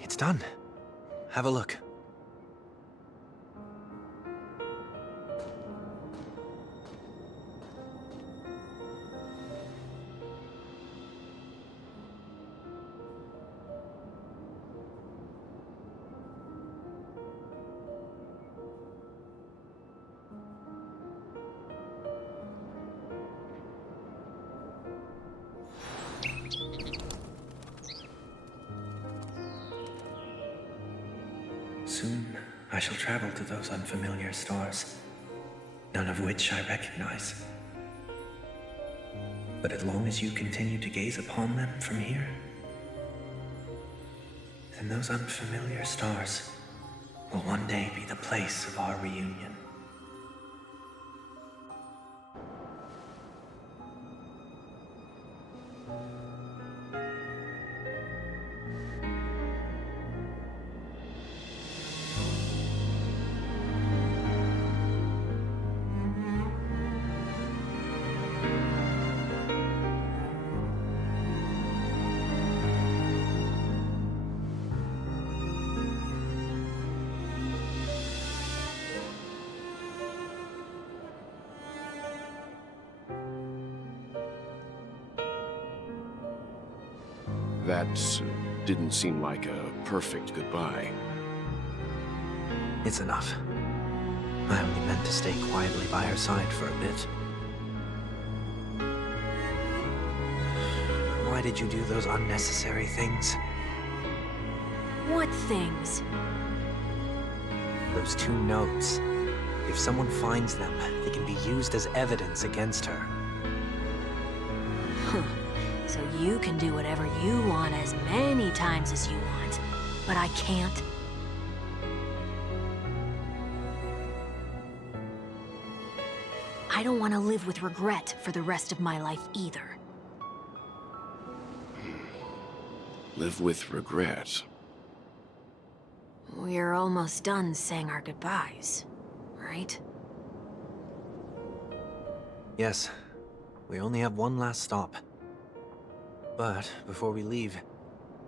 It's done. Have a look. Soon, I shall travel to those unfamiliar stars, none of which I recognize. But as long as you continue to gaze upon them from here, then those unfamiliar stars will one day be the place of our reunion. That didn't seem like a perfect goodbye. It's enough. I only meant to stay quietly by her side for a bit. Why did you do those unnecessary things? What things? Those 2 notes. If someone finds them, they can be used as evidence against her. So you can do whatever you want as many times as you want, but I can't. I don't want to live with regret for the rest of my life either. Live with regret. We're almost done saying our goodbyes, right? Yes, we only have one last stop. But before we leave,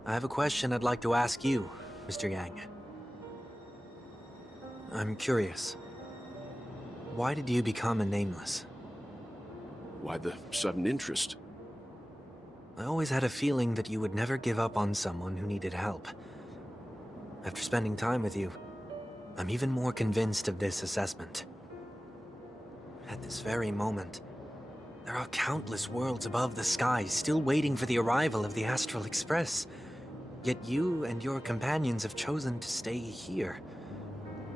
I have a question I'd like to ask you, Mr. Yang. I'm curious. Why did you become a Nameless? Why the sudden interest? I always had a feeling that you would never give up on someone who needed help. After spending time with you, I'm even more convinced of this assessment. At this very moment, there are countless worlds above the sky still waiting for the arrival of the Astral Express. Yet you and your companions have chosen to stay here.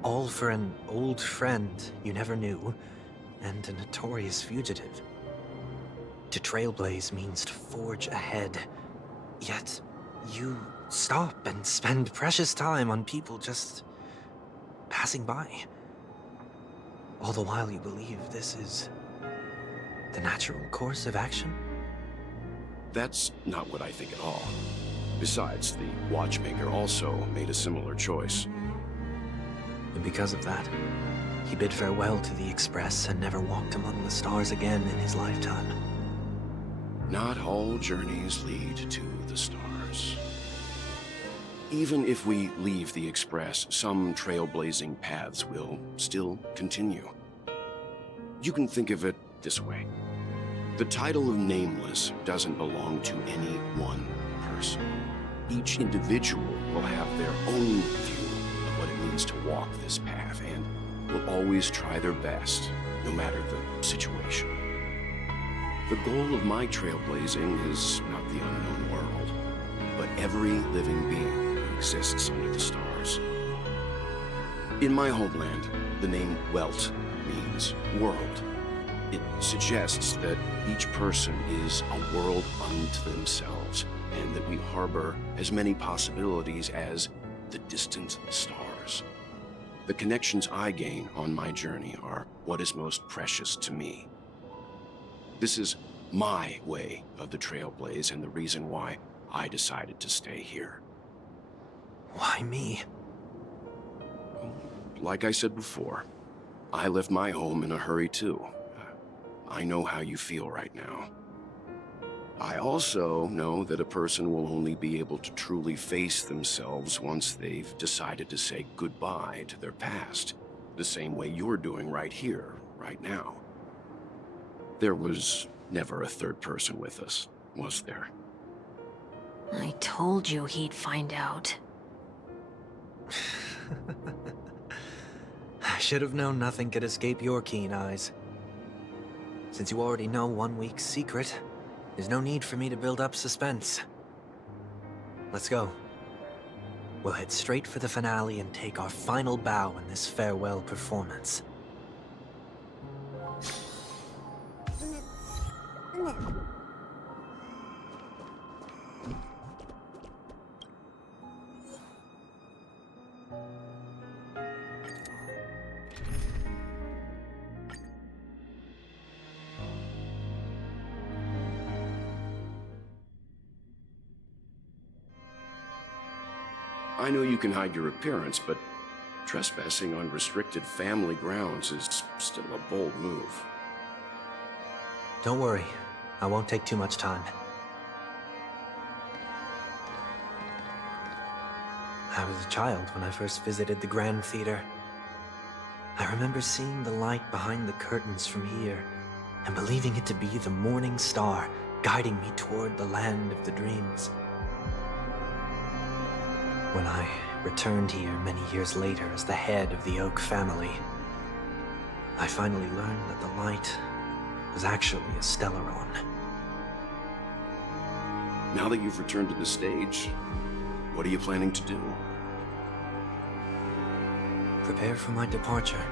All for an old friend you never knew, and a notorious fugitive. To trailblaze means to forge ahead. Yet, you stop and spend precious time on people just passing by. All the while you believe this is the natural course of action? That's not what I think at all. Besides, the Watchmaker also made a similar choice. And because of that, He bid farewell to the Express and never walked among the stars again in his lifetime. Not all journeys lead to the stars. Even if we leave the Express, some trailblazing paths will still continue. You can think of it this way. The title of Nameless doesn't belong to any one person. Each individual will have their own view of what it means to walk this path and will always try their best, no matter the situation. The goal of my trailblazing is not the unknown world, but every living being who exists under the stars. In my homeland, the name Welt means world. It suggests that each person is a world unto themselves, and that we harbor as many possibilities as the distant stars. The connections I gain on my journey are what is most precious to me. This is my way of the Trailblaze and the reason why I decided to stay here. Why me? Like I said before, I left my home in a hurry too. I know how you feel right now. I also know that a person will only be able to truly face themselves once they've decided to say goodbye to their past, the same way you're doing right here, right now. There was never a third person with us, was there? I told you he'd find out. I should have known nothing could escape your keen eyes. Since you already know 1 week's secret, there's no need for me to build up suspense. Let's go. We'll head straight for the finale and take our final bow in this farewell performance. I know you can hide your appearance, but trespassing on restricted family grounds is still a bold move. Don't worry, I won't take too much time. I was a child when I first visited the Grand Theater. I remember seeing the light behind the curtains from here, and believing it to be the morning star guiding me toward the land of the dreams. When I returned here many years later as the head of the Oak family, I finally learned that the light was actually a Stellaron. Now that you've returned to the stage, what are you planning to do? Prepare for my departure.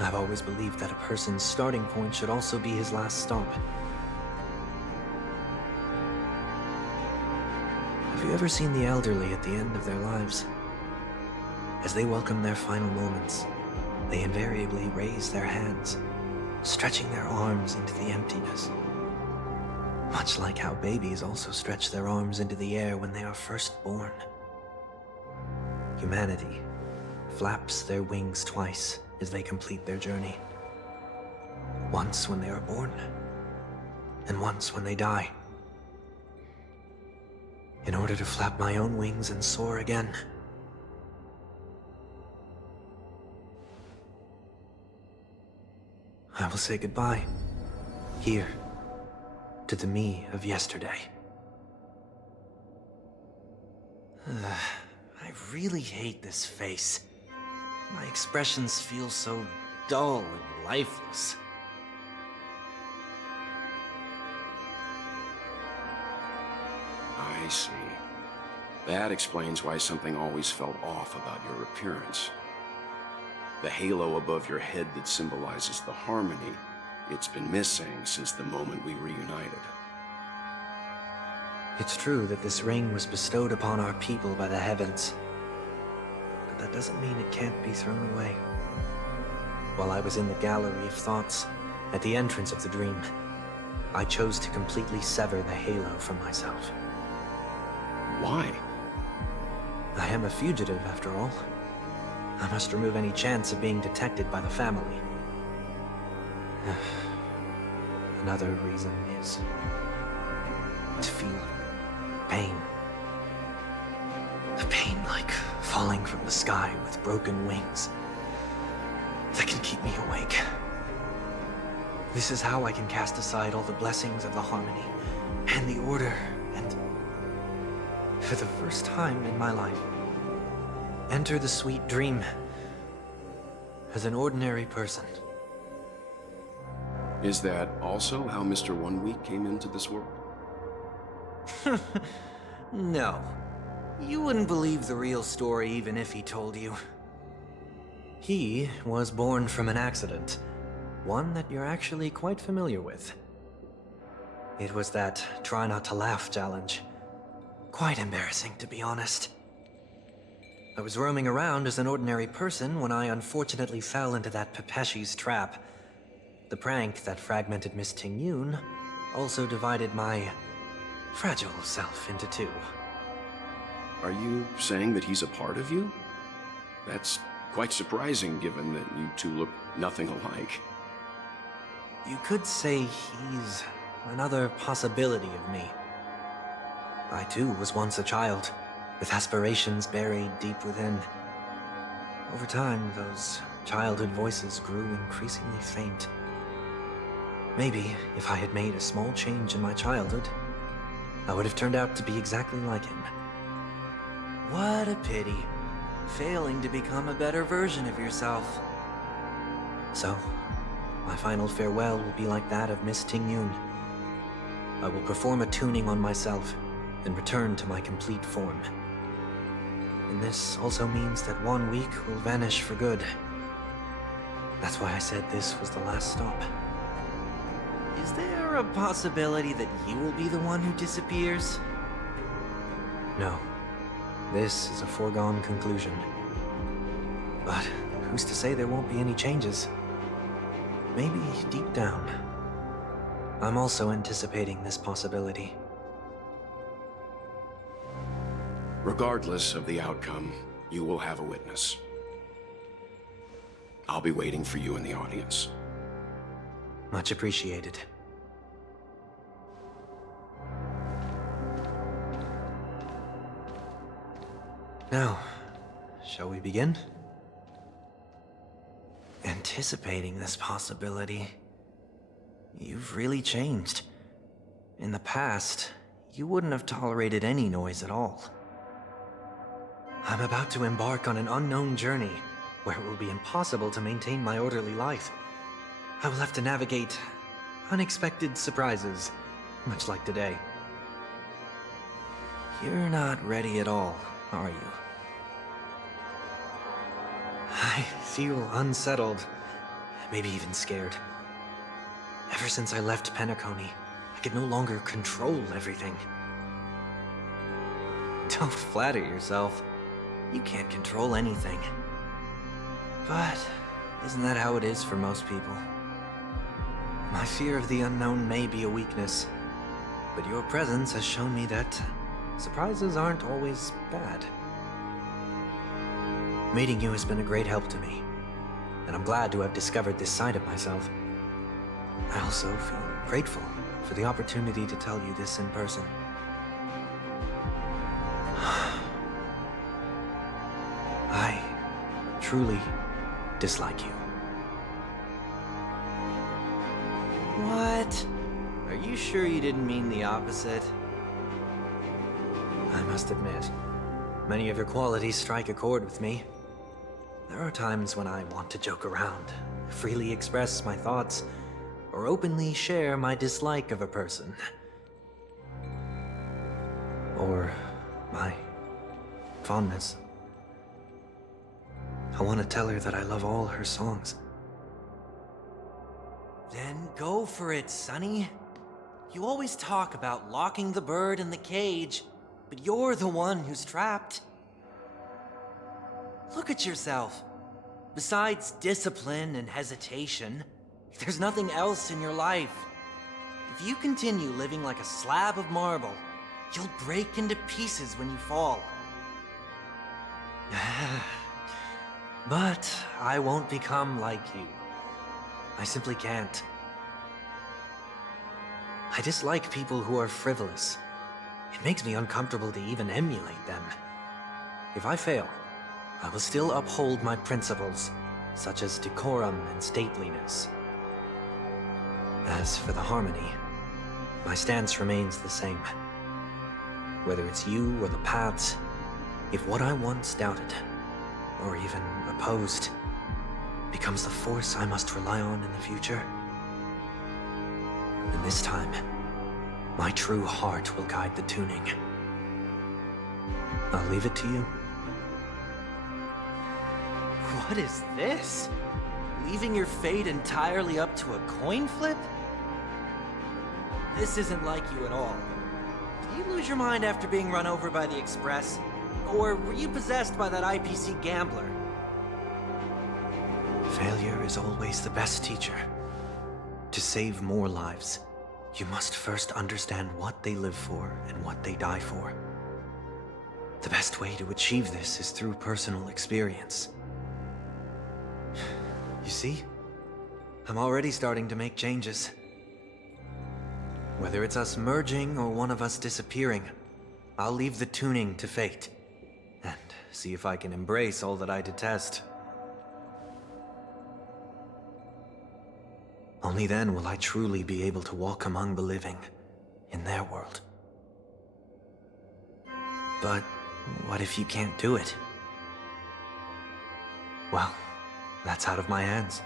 I've always believed that a person's starting point should also be his last stop. Have you ever seen the elderly at the end of their lives? As they welcome their final moments, they invariably raise their hands, stretching their arms into the emptiness. Much like how babies also stretch their arms into the air when they are first born. Humanity flaps their wings twice as they complete their journey. Once when they are born, and once when they die. In order to flap my own wings and soar again. I will say goodbye, here, to the me of yesterday. I really hate this face. My expressions feel so dull and lifeless. I see. That explains why something always felt off about your appearance. The halo above your head that symbolizes the harmony, it's been missing since the moment we reunited. It's true that this ring was bestowed upon our people by the heavens. But that doesn't mean it can't be thrown away. While I was in the gallery of thoughts, at the entrance of the dream, I chose to completely sever the halo from myself. Why? I am a fugitive, after all. I must remove any chance of being detected by the family. Another reason is to feel pain. A pain like falling from the sky with broken wings that can keep me awake. This is how I can cast aside all the blessings of the harmony and the order, and for the first time in my life, enter the sweet dream as an ordinary person. Is that also how Mr. 1 Week came into this world? No. You wouldn't believe the real story even if he told you. He was born from an accident. One that you're actually quite familiar with. It was that try not to laugh challenge. Quite embarrassing, to be honest. I was roaming around as an ordinary person when I unfortunately fell into that Pepeshi's trap. The prank that fragmented Miss Ting-Yun also divided my fragile self into two. Are you saying that he's a part of you? That's quite surprising given that you two look nothing alike. You could say he's another possibility of me. I too was once a child, with aspirations buried deep within. Over time, those childhood voices grew increasingly faint. Maybe if I had made a small change in my childhood, I would have turned out to be exactly like him. What a pity, failing to become a better version of yourself. So, my final farewell will be like that of Miss Ting-Yun. I will perform a tuning on myself and return to my complete form. And this also means that 1 week will vanish for good. That's why I said this was the last stop. Is there a possibility that you will be the one who disappears? No. This is a foregone conclusion. But who's to say there won't be any changes? Maybe deep down, I'm also anticipating this possibility. Regardless of the outcome, you will have a witness. I'll be waiting for you in the audience. Much appreciated. Now, shall we begin? Anticipating this possibility, you've really changed. In the past, you wouldn't have tolerated any noise at all. I'm about to embark on an unknown journey, where it will be impossible to maintain my orderly life. I will have to navigate unexpected surprises, much like today. You're not ready at all, are you? I feel unsettled, maybe even scared. Ever since I left Penacony, I could no longer control everything. Don't flatter yourself. You can't control anything. But isn't that how it is for most people? My fear of the unknown may be a weakness, but your presence has shown me that surprises aren't always bad. Meeting you has been a great help to me, and I'm glad to have discovered this side of myself. I also feel grateful for the opportunity to tell you this in person. I truly dislike you. What? Are you sure you didn't mean the opposite? I must admit, many of your qualities strike a chord with me. There are times when I want to joke around, freely express my thoughts, or openly share my dislike of a person. Or my fondness. I want to tell her that I love all her songs. Then go for it, Sonny. You always talk about locking the bird in the cage, but you're the one who's trapped. Look at yourself. Besides discipline and hesitation, there's nothing else in your life. If you continue living like a slab of marble, you'll break into pieces when you fall. But I won't become like you. I simply can't. I dislike people who are frivolous. It makes me uncomfortable to even emulate them. If I fail, I will still uphold my principles, such as decorum and stateliness. As for the harmony, my stance remains the same. Whether it's you or the paths, if what I once doubted, or even opposed, becomes the force I must rely on in the future, then this time, my true heart will guide the tuning. I'll leave it to you. What is this? Leaving your fate entirely up to a coin flip? This isn't like you at all. Did you lose your mind after being run over by the Express? Or were you possessed by that IPC gambler? Failure is always the best teacher. To save more lives, you must first understand what they live for and what they die for. The best way to achieve this is through personal experience. You see? I'm already starting to make changes. Whether it's us merging or one of us disappearing, I'll leave the tuning to fate, and see if I can embrace all that I detest. Only then will I truly be able to walk among the living, in their world. But what if you can't do it? Well, that's out of my hands.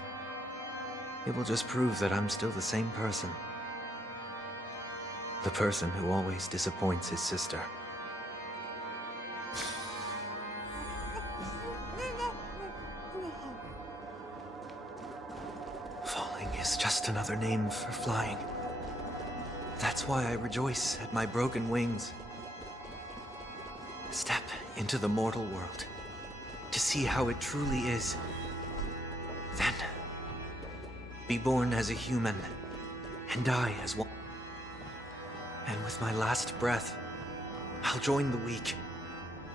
It will just prove that I'm still the same person. The person who always disappoints his sister. Falling is just another name for flying. That's why I rejoice at my broken wings. Step into the mortal world to see how it truly is. Then, be born as a human and die as one. And with my last breath, I'll join the weak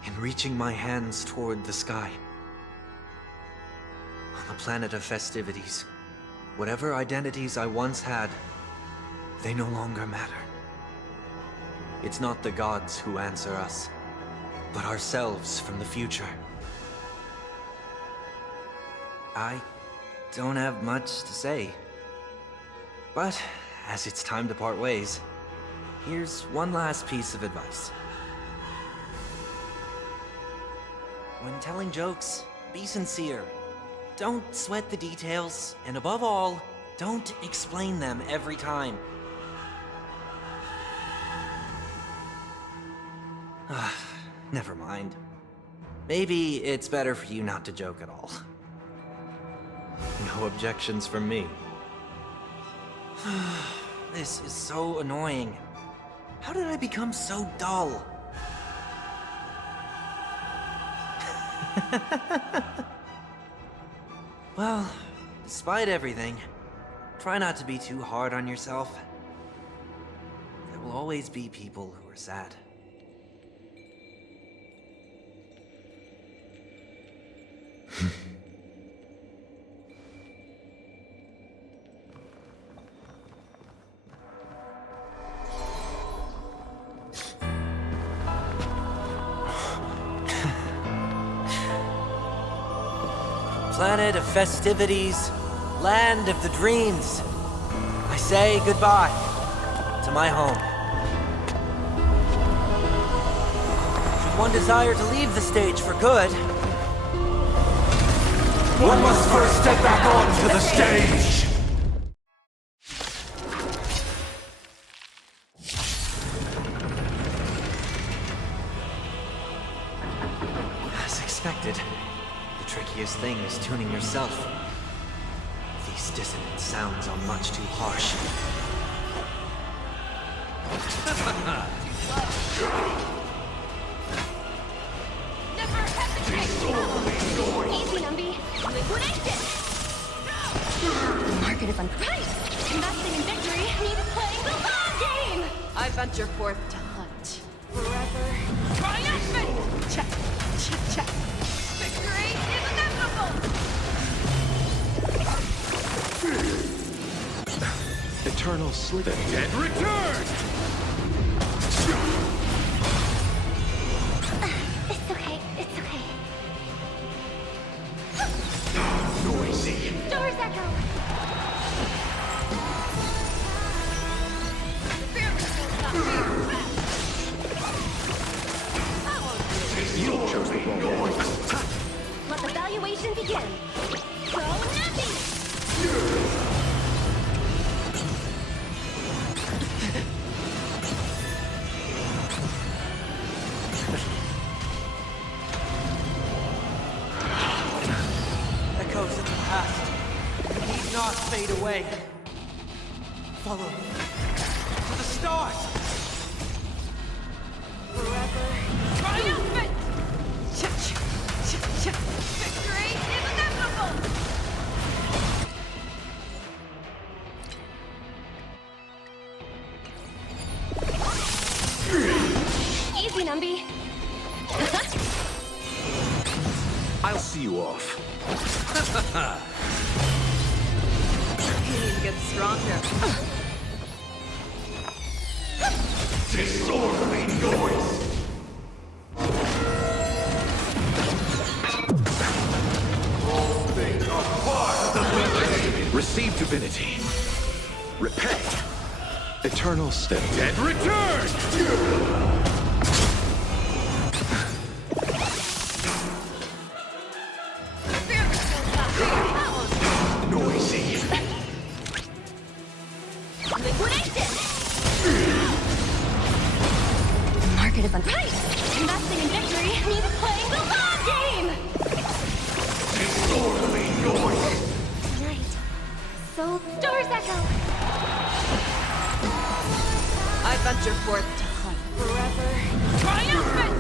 in reaching my hands toward the sky. On the planet of festivities, whatever identities I once had, they no longer matter. It's not the gods who answer us, but ourselves from the future. I don't have much to say. But, as it's time to part ways, here's one last piece of advice. When telling jokes, be sincere. Don't sweat the details, and above all, don't explain them every time. Never mind. Maybe it's better for you not to joke at all. No objections from me. This is so annoying. How did I become so dull? Well, despite everything, try not to be too hard on yourself. There will always be people who are sad. Planet of festivities, land of the dreams. I say goodbye to my home. Should one desire to leave the stage for good, one must first step back onto the stage! As expected, the trickiest thing is tuning yourself. These dissonant sounds are much too harsh. Never hesitate! Easy, Numby. Liquidation! The market is unpriced. Investing in victory means playing the long game! I venture forth to hunt. Forever triumphant! Check, check, check. Victory is inevitable! Eternal sleep. The dead return! It's okay, it's okay. Noisy. Doors echo! You chose the wrong one. Let the valuation begin. Go Nappy! Echoes of the past need not fade away. Follow me to the stars. Forever triumphant! Victory is inevitable! Easy, Numby. I'll see you off. You need to get stronger. Disorderly noise! All things are part of the village! Receive divinity. Repay. Eternal step. Dead return! Noisy. Liquidation! The market is right! Investing in victory means playing the long game! Disorderly noise! Night. So, doors echo! I venture forth to hunt. Forever triumphant!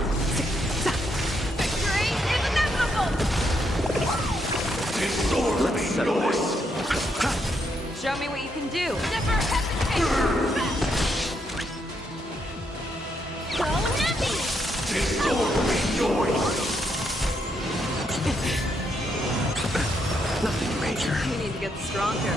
Victory is inevitable! Disorderly noise! Show me what you can do. Never hesitate! Go Nappy! Disorderly noise! Nothing major. You need to get stronger.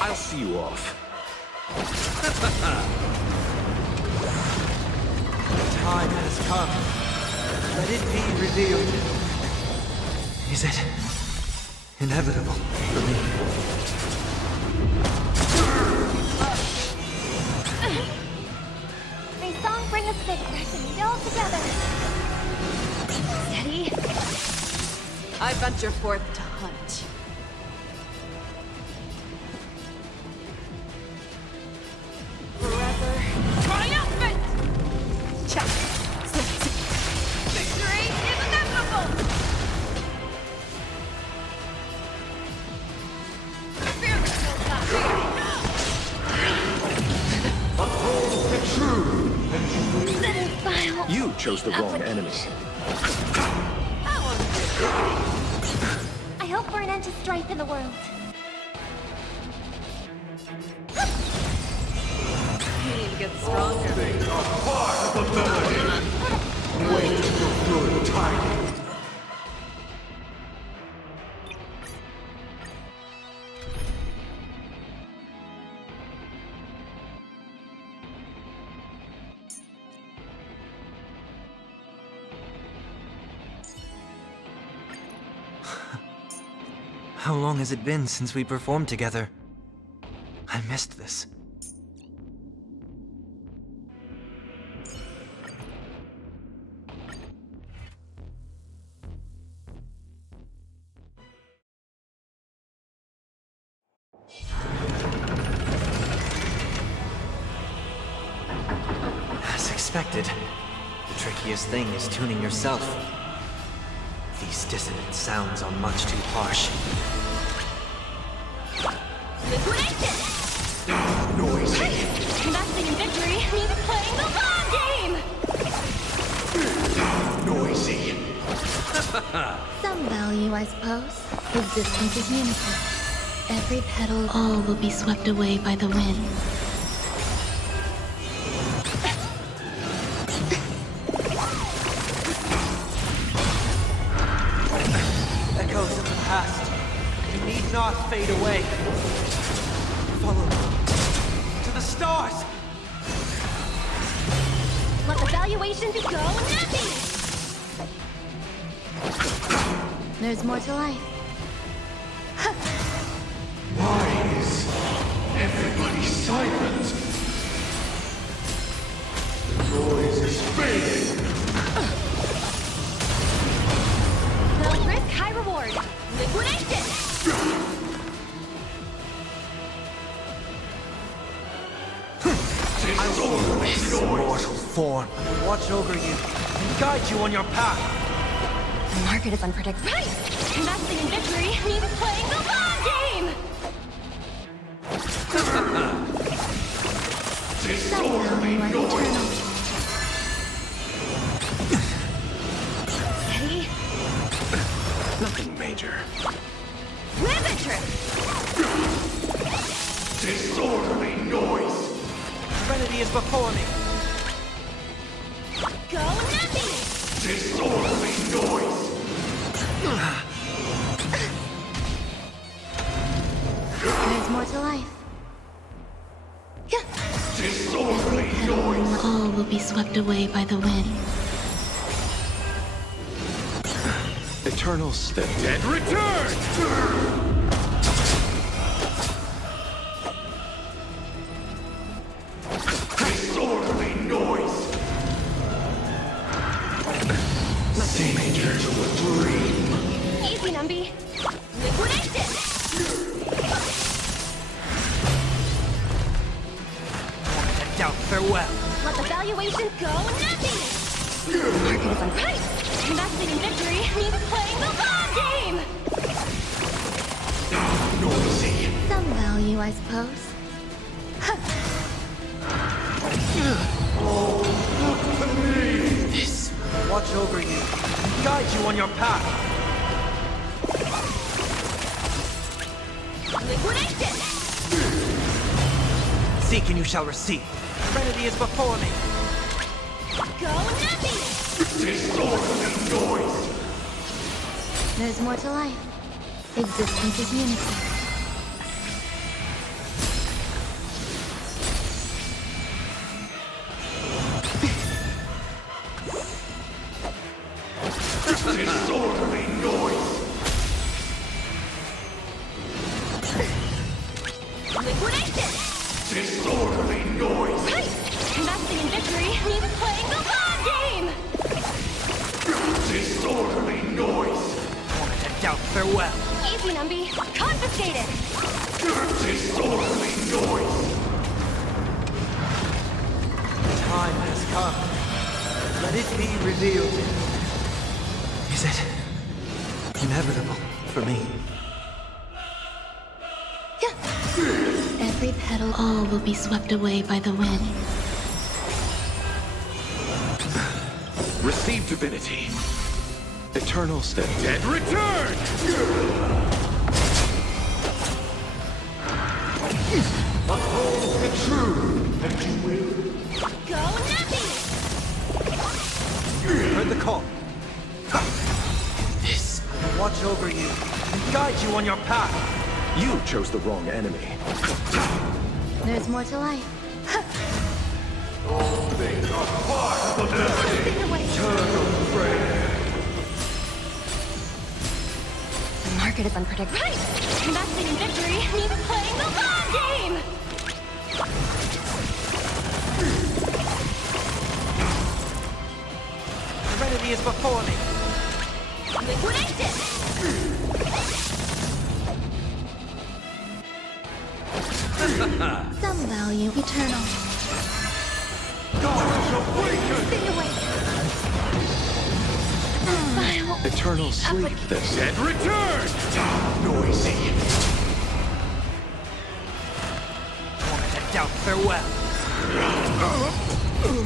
I'll see you off. The time has come. Let it be revealed. Is it inevitable for me? May song bring us victory and meet all together. Steady. I venture forth to hunt. Forever triumphant! Victory is inevitable! Uphold the true Then final. You chose the wrong enemy. I hope for an end to strife in the world. You need to get stronger. things are part of the melody! Wait for good tidings! How long has it been since we performed together? I missed this. As expected, the trickiest thing is tuning yourself. These dissonant sounds are much too harsh. Liquidation! Noisy! Investing in victory means playing the long game! Noisy! Some value, I suppose. His distance is meaningful. Every petal, all will be swept away by the wind. Echoes of the past. You need not fade away. Follow to the stars. Let the valuation go nothing! There's more to life. Why is everybody silent? The noise is fading. Low risk, high reward. Liquidation! This mortal form will watch over you and guide you on your path. The market is unpredictable. Right! Investing in victory means playing the long game! Disorderly noise. Steady. Nothing major. V-très! Disorderly noise. Serenity is before me. Go nothing! Disorderly noise. There's more to life. Disorderly noise. All will be swept away by the wind. Eternal step. Dead return. Disorderly noise. Nothing major to a dream. Easy, Numby. Liquidation! And doubt farewell. Let the valuation go nothing! Market is unpriced! Investing in victory means playing the long game! Noisy. Some value, I suppose. This will watch over you and guide you on your path. Liquidation! Seek and you shall receive. Serenity is before me. Go nothing! Disorderly noise. There's more to life. Existence is unity. Disorderly noise. Liquidation! Disorderly noise. Right! Investing in victory means playing the long game! Disorderly noise. And doubt farewell. Easy, Numby. Confiscated! Disorderly noise. Time has come. Let it be revealed. Is it inevitable for me? Every petal, all will be swept away by the wind. Receive divinity. Eternal step. Dead return. Uphold the truth, and you will. Go nothing! Heard the call. This will watch over you and guide you on your path. You chose the wrong enemy. There's more to life. All things are part of the destiny. Eternal prayer. The market is unpredictable. Right! Investing in victory means playing the long game! Serenity is before me. Liquidation! Some value, eternal. Stay away! Final Eternal sleep. This. Dead return. Noisy. And doubt farewell.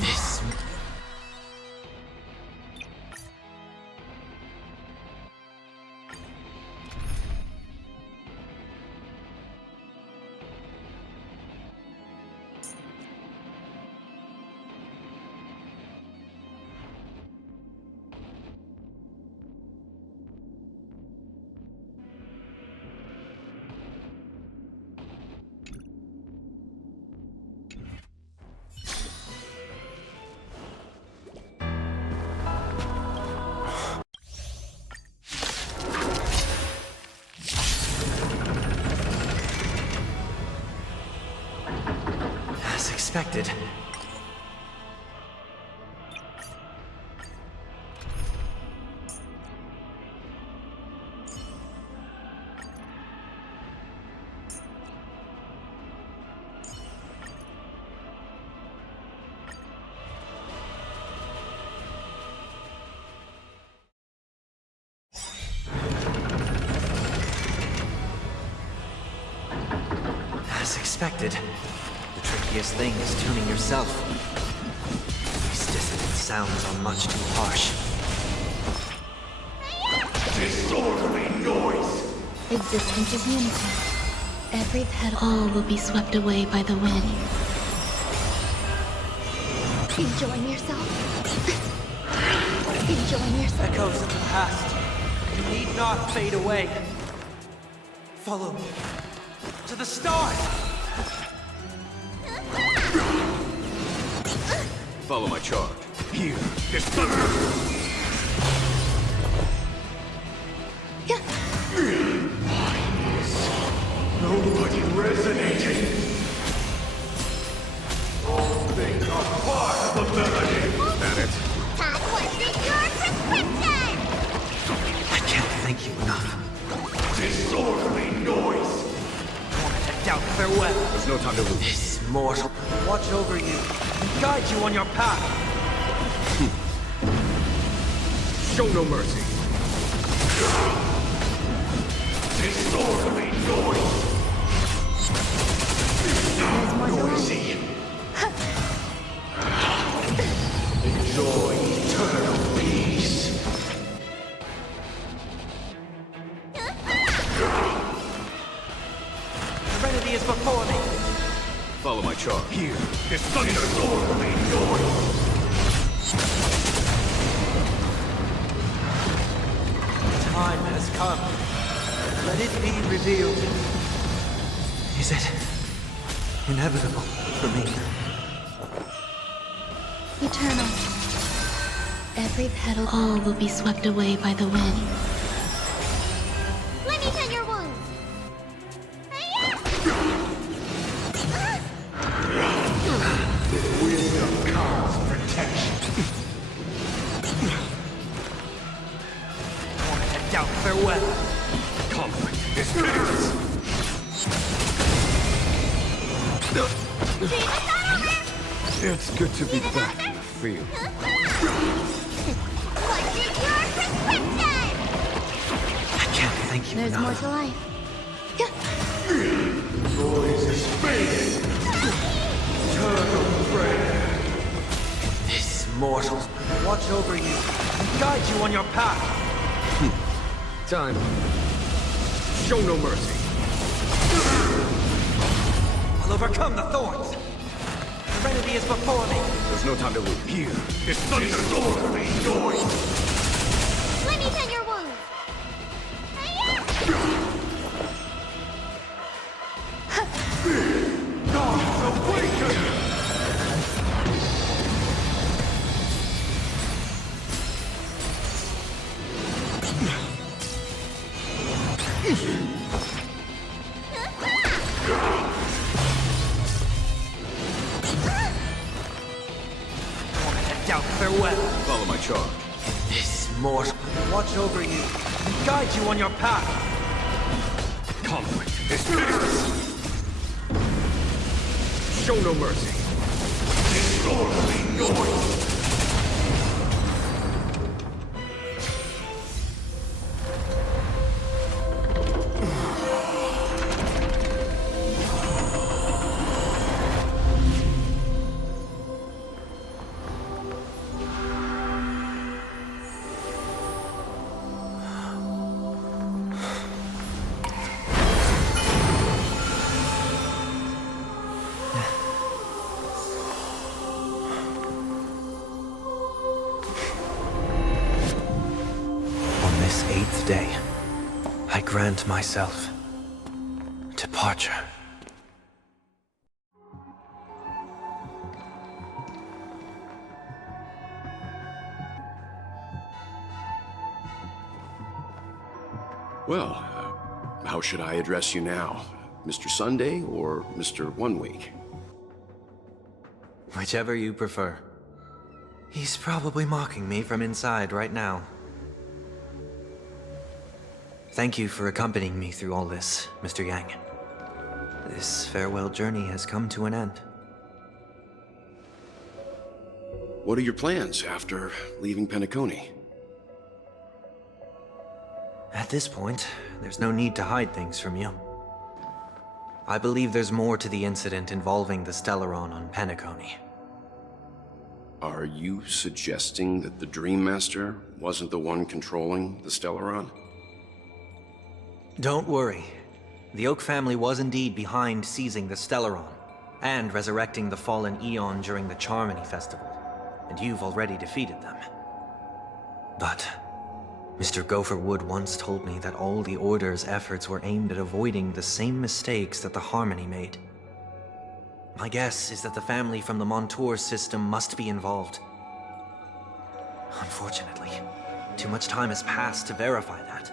This. expected. As expected. The trickiest thing is tuning yourself. These dissonant sounds are much too harsh. Disorderly noise! Existence is unity. Every petal all will be swept away by the wind. Enjoying yourself? Enjoying yourself? Echoes of the past. You need not fade away. Follow me. To the stars! Follow my charge. Here is thunder! Nobody resonating! All things are part of the melody! Is that it? Todd, what's in your prescription? I can't thank you enough. Disorderly noise! Doubt farewell. There's no time to lose. This mortal. Watch over you and guide you on your path. Show no mercy. Disorderly noise! Noisy! Enjoy eternal peace! Serenity is before me. Follow my charge. Here is thunder! Disorderly noise! Time has come. Let it be revealed. Is it inevitable for me? Eternal. Every petal all will be swept away by the wind. Let me tend your wounds. Wisdom comes protection. Doubt farewell. Conflict is bitterness. It's good to be back in the field. What's in your prescription? I can't thank you There's enough. more to life. Noise is fading. Eternal prayer. This mortal. Watch over you and guide you on your path. Time. Show no mercy. I'll overcome the thorns. Serenity is before me. There's no time to lose. Here is thunder. Disorderly noise. Let me tend your wounds. Gods awaken! Doubt farewell. Follow my charge. This mortal. Watch over you and guide you on your path. Conflict is bitterness. Show no mercy. Disorderly noise. On this 8th day, I grant myself departure. Well, how should I address you now? Mr. Sunday or Mr. 1 Week? Whichever you prefer. He's probably mocking me from inside right now. Thank you for accompanying me through all this, Mr. Yang. This farewell journey has come to an end. What are your plans after leaving Penacony? At this point, there's no need to hide things from you. I believe there's more to the incident involving the Stellaron on Penacony. Are you suggesting that the Dream Master wasn't the one controlling the Stellaron? Don't worry. The Oak family was indeed behind seizing the Stellaron, and resurrecting the fallen Eon during the Charmony Festival, and you've already defeated them. But Mr. Gopher Wood once told me that all the Order's efforts were aimed at avoiding the same mistakes that the Harmony made. My guess is that the family from the Montour system must be involved. Unfortunately, too much time has passed to verify that.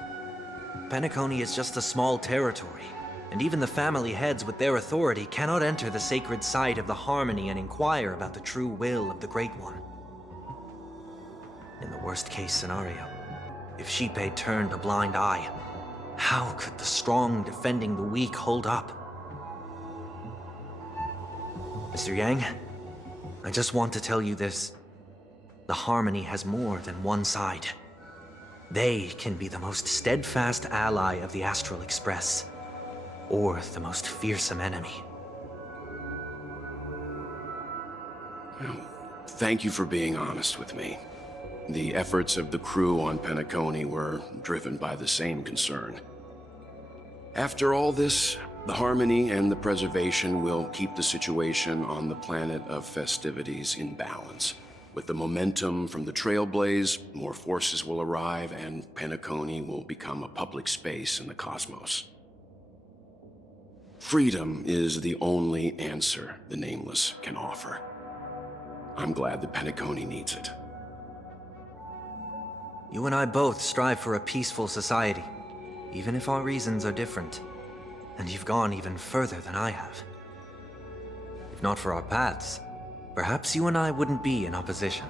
Penacony is just a small territory, and even the family heads with their authority cannot enter the sacred site of the Harmony and inquire about the true will of the Great One. In the worst-case scenario, if Shipei turned a blind eye, how could the strong defending the weak hold up? Mr. Yang, I just want to tell you this. The Harmony has more than one side. They can be the most steadfast ally of the Astral Express, or the most fearsome enemy. Well, thank you for being honest with me. The efforts of the crew on Penacony were driven by the same concern. After all this, the Harmony and the Preservation will keep the situation on the planet of festivities in balance. With the momentum from the Trailblaze, more forces will arrive and Penacony will become a public space in the cosmos. Freedom is the only answer the Nameless can offer. I'm glad that Penacony needs it. You and I both strive for a peaceful society, even if our reasons are different. And you've gone even further than I have. If not for our paths, perhaps you and I wouldn't be in opposition.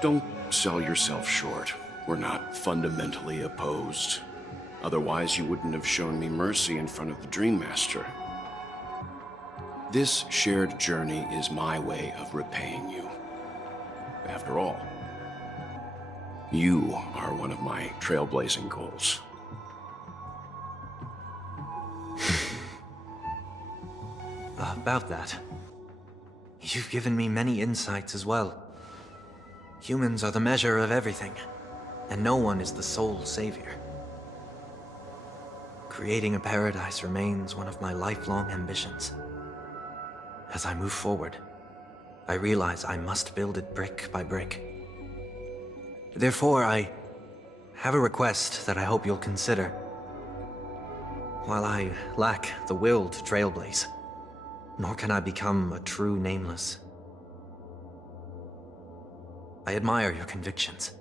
Don't sell yourself short. We're not fundamentally opposed. Otherwise, you wouldn't have shown me mercy in front of the Dream Master. This shared journey is my way of repaying you. After all, you are one of my trailblazing goals. About that, you've given me many insights as well. Humans are the measure of everything, and no one is the sole savior. Creating a paradise remains one of my lifelong ambitions. As I move forward, I realize I must build it brick by brick. Therefore, I have a request that I hope you'll consider. While I lack the will to trailblaze, nor can I become a true Nameless, I admire your convictions.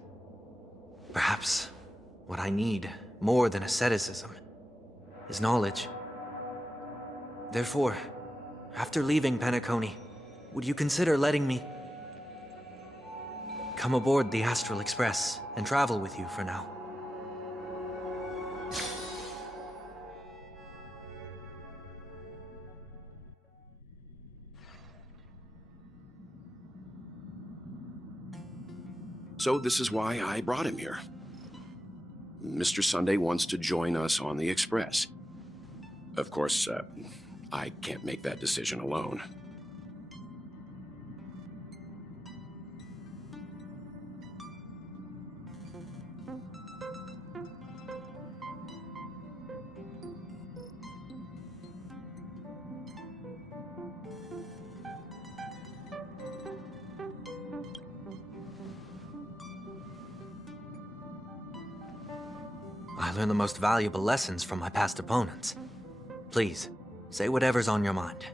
Perhaps what I need, more than asceticism, is knowledge. Therefore, after leaving Penacony, would you consider letting me come aboard the Astral Express and travel with you for now? So this is why I brought him here. Mr. Sunday wants to join us on the Express. Of course, I can't make that decision alone. I learned the most valuable lessons from my past opponents. Please, say whatever's on your mind.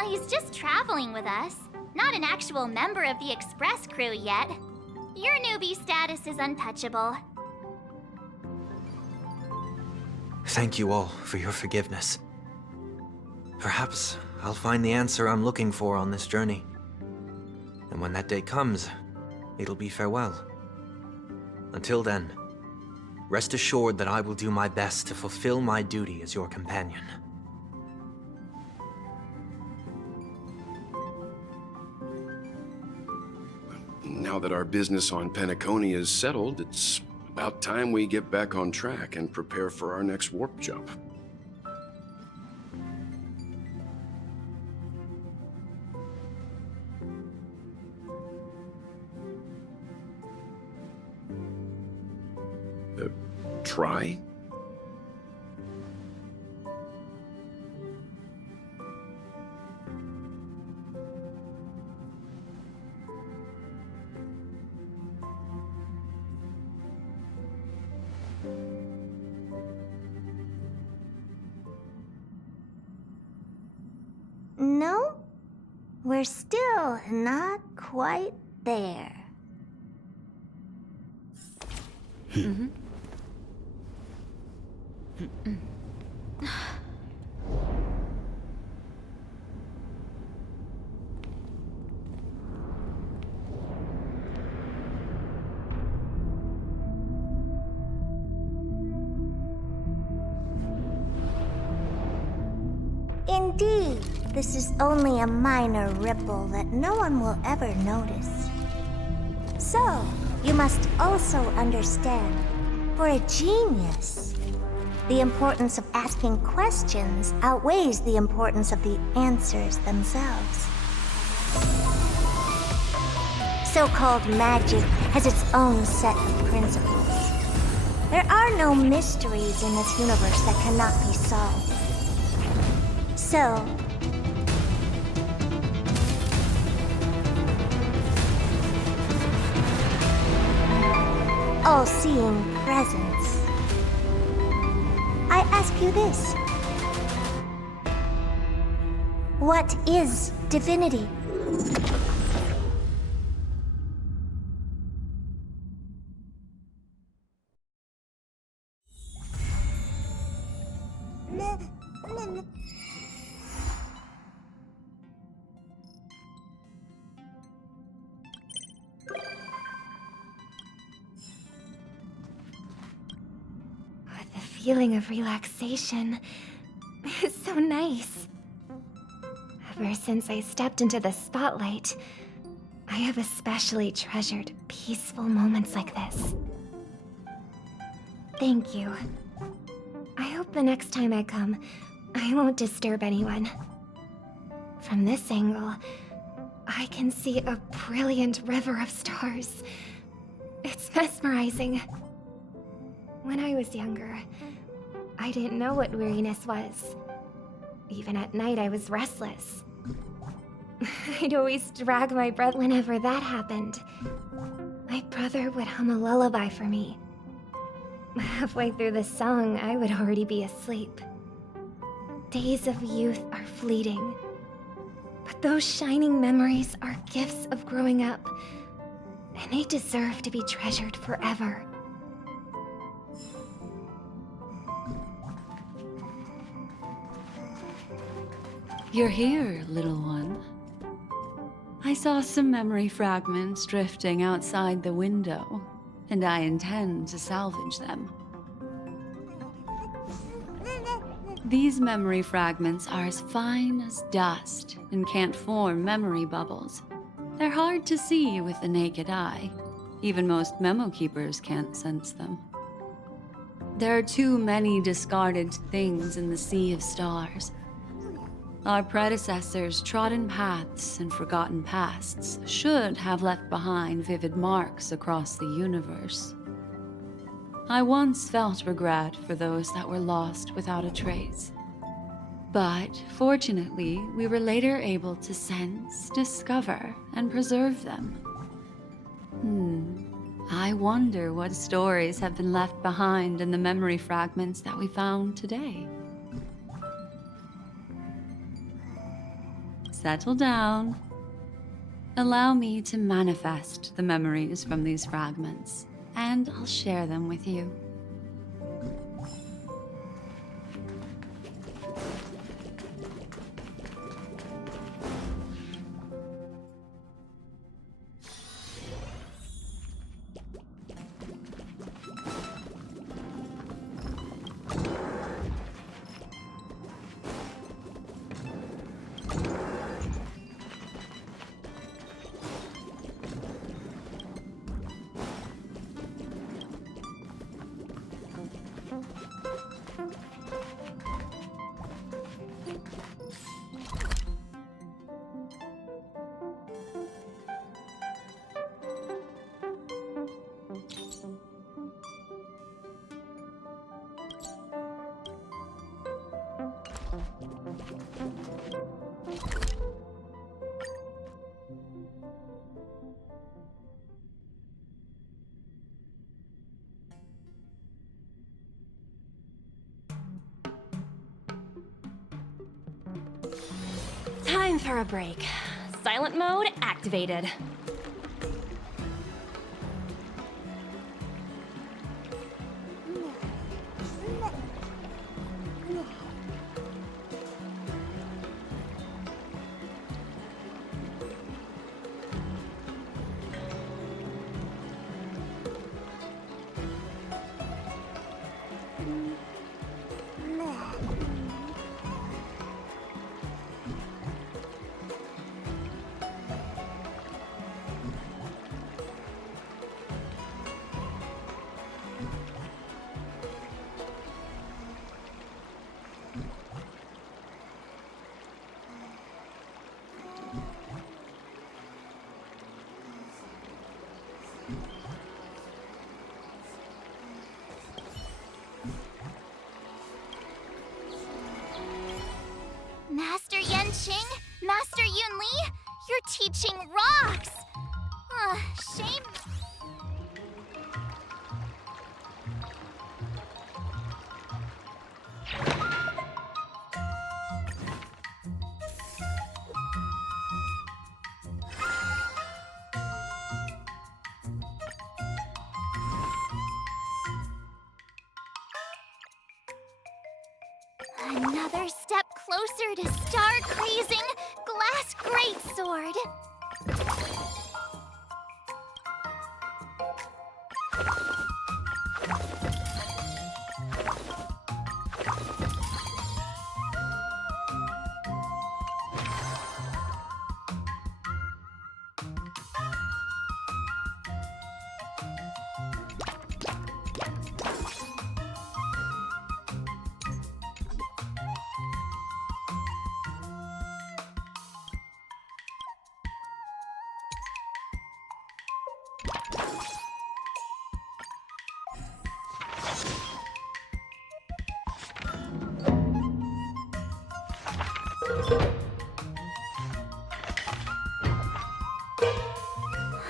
Well, he's just traveling with us. Not an actual member of the Express crew yet. Your newbie status is untouchable. Thank you all for your forgiveness. Perhaps I'll find the answer I'm looking for on this journey. And when that day comes, it'll be farewell. Until then, rest assured that I will do my best to fulfill my duty as your companion. Now that our business on Penacony is settled, it's about time we get back on track and prepare for our next warp jump. Try? No, we're still not quite there. Indeed, this is only a minor ripple that no one will ever notice. So, you must also understand, for a genius, the importance of asking questions outweighs the importance of the answers themselves. So-called magic has its own set of principles. There are no mysteries in this universe that cannot be solved. So, all-seeing presence, I ask you this. What is divinity? The feeling of relaxation is so nice. Ever since I stepped into the spotlight, I have especially treasured peaceful moments like this. Thank you. I hope the next time I come, I won't disturb anyone. From this angle, I can see a brilliant river of stars. It's mesmerizing. When I was younger, I didn't know what weariness was. Even at night, I was restless. I'd always drag my breath whenever that happened. My brother would hum a lullaby for me. Halfway through the song, I would already be asleep. Days of youth are fleeting. But those shining memories are gifts of growing up, and they deserve to be treasured forever. You're here, little one. I saw some memory fragments drifting outside the window, and I intend to salvage them. These memory fragments are as fine as dust and can't form memory bubbles. They're hard to see with the naked eye. Even most memo keepers can't sense them. There are too many discarded things in the sea of stars. Our predecessors' trodden paths and forgotten pasts should have left behind vivid marks across the universe. I once felt regret for those that were lost without a trace. But fortunately, we were later able to sense, discover, and preserve them. I wonder what stories have been left behind in the memory fragments that we found today. Settle down. Allow me to manifest the memories from these fragments, and I'll share them with you. Time for a break. Silent mode activated. Master Yenqing, Master Yunli, your teaching rocks! Shame. Another step closer to star-crazing glass greatsword.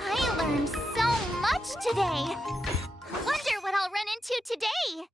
I learned so much today. Wonder what I'll run into today.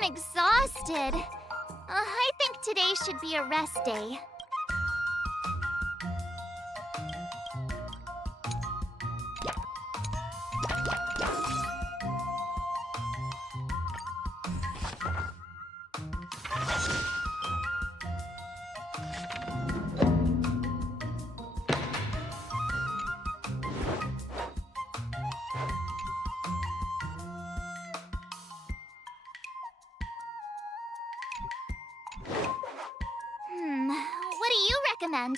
I'm exhausted. I think today should be a rest day. What do you recommend?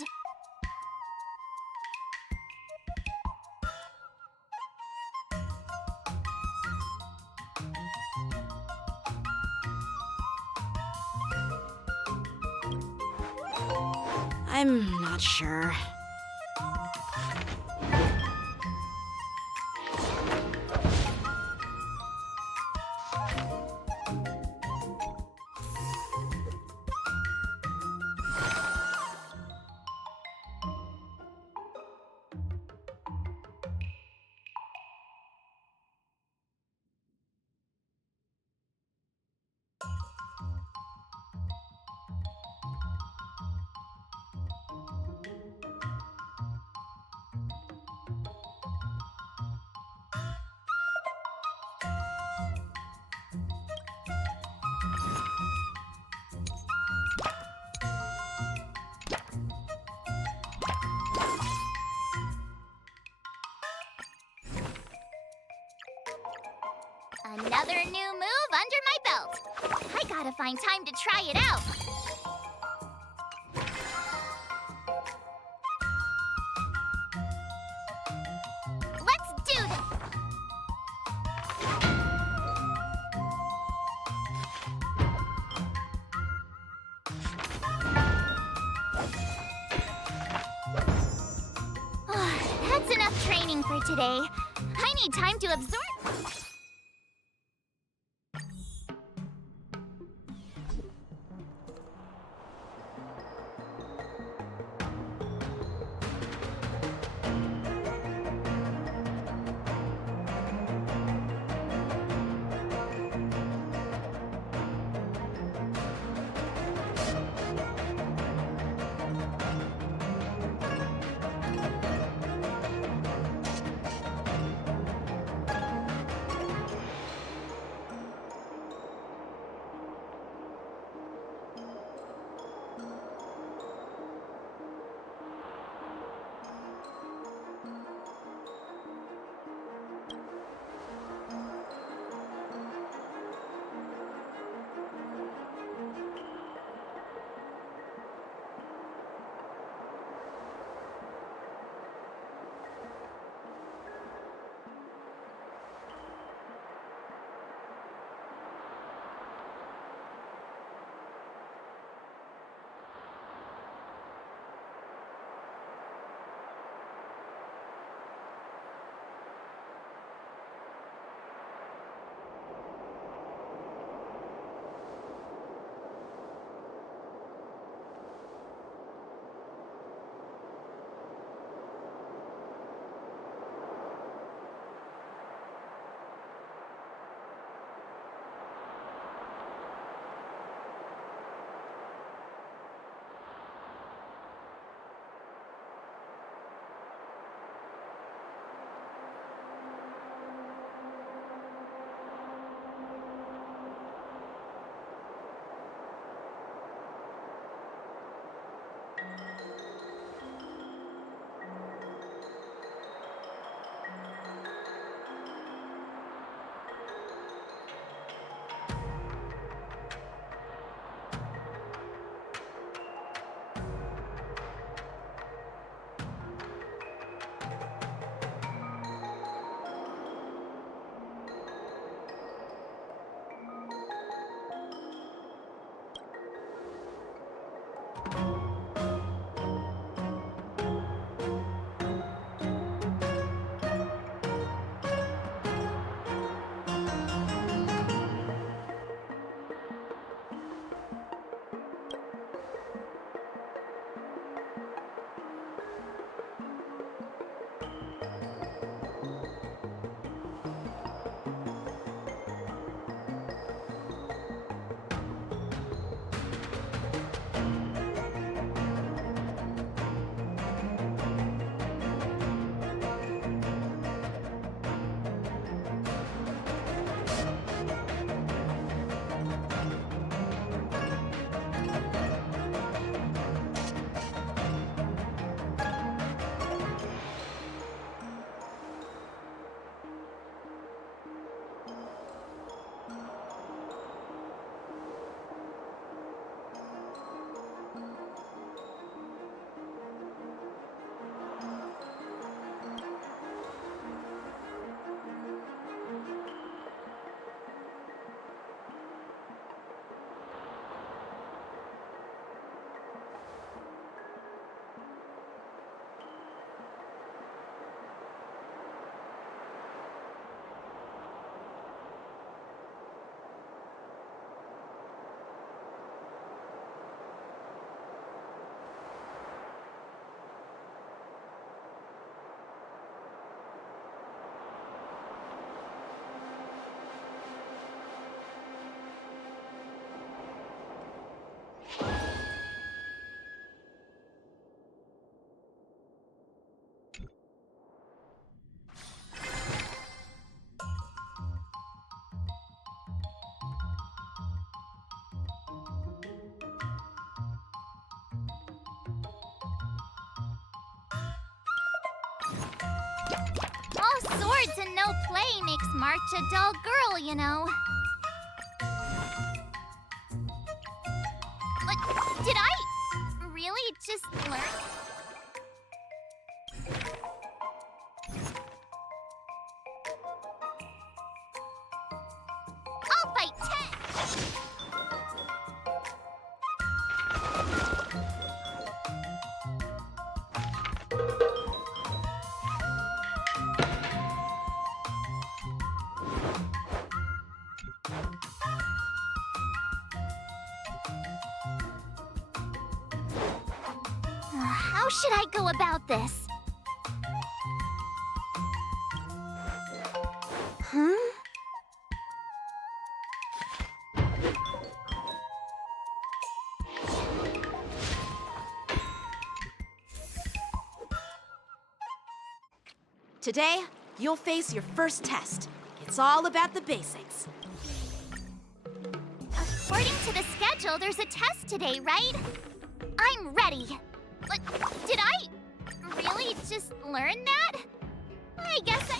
I'm not sure. Another new move under my belt. I gotta find time to try it out. Let's do this! That's enough training for today. I need time to absorb. words and no play makes March a dull girl, you know. But did I really just learn? I'll fight 10. How should I go about this? Huh? Today, you'll face your first test. It's all about the basics. According to the schedule, there's a test today, right? I'm ready. But did I really just learn that? I guess I...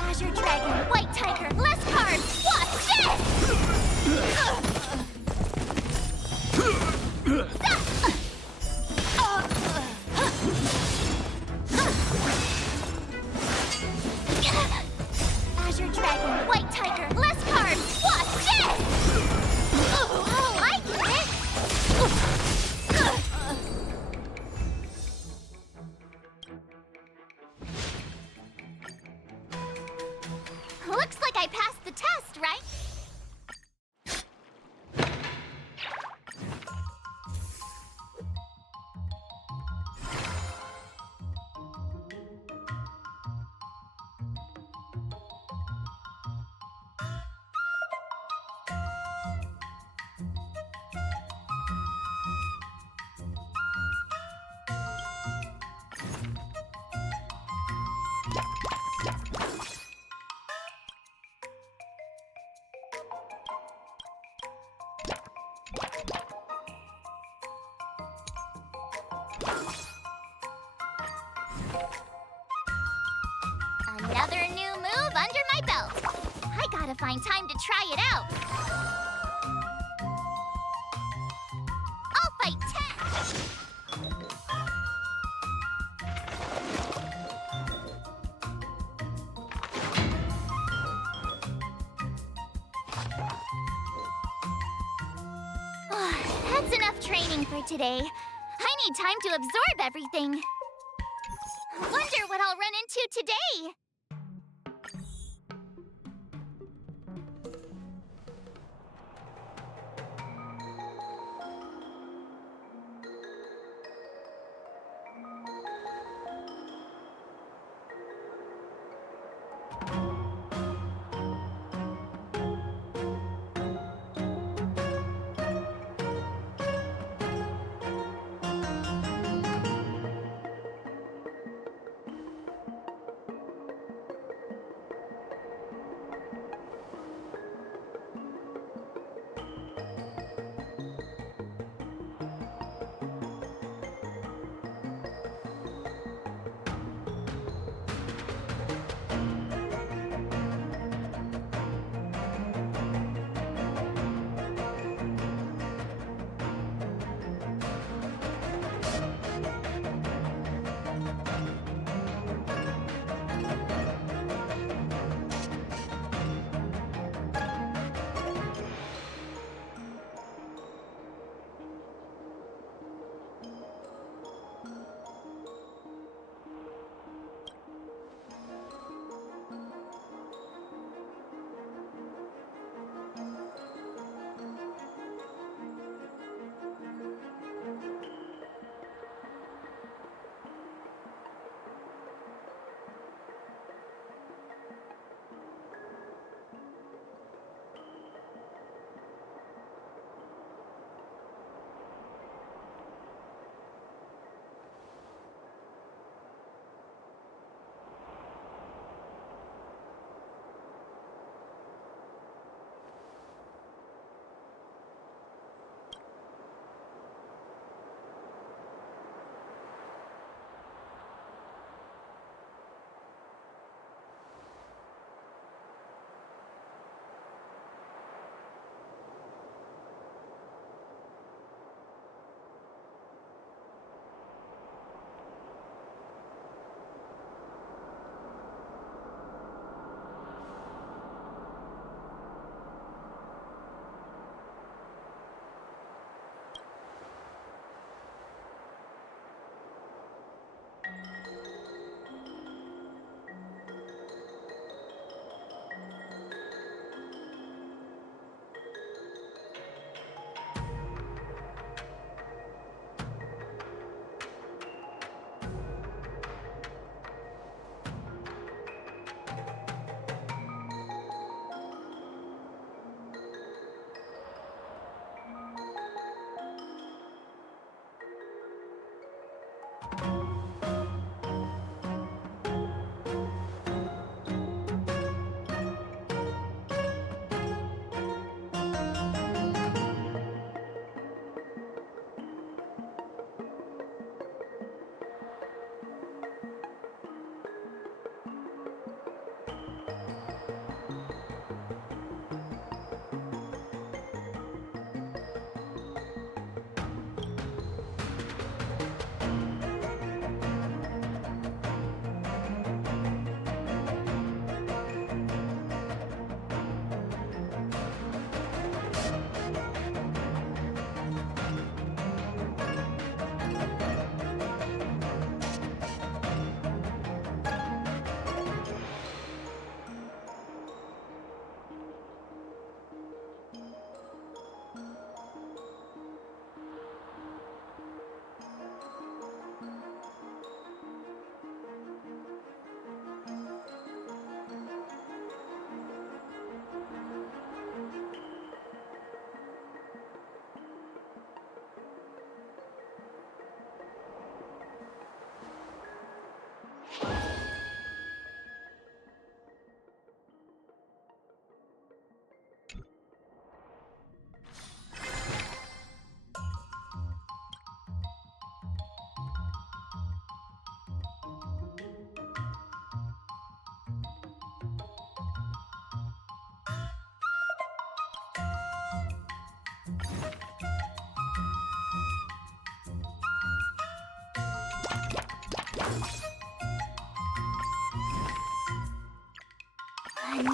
Azure Dragon, White Tiger, less cards! Watch Azure Dragon, White Tiger, less cards! Watch this! Oh, I get it! Looks like I passed the test, right? Another new move under my belt. I gotta find time to try it out. I'll fight 10. That's enough training for today. I need time to absorb everything. Wonder what I'll run into today.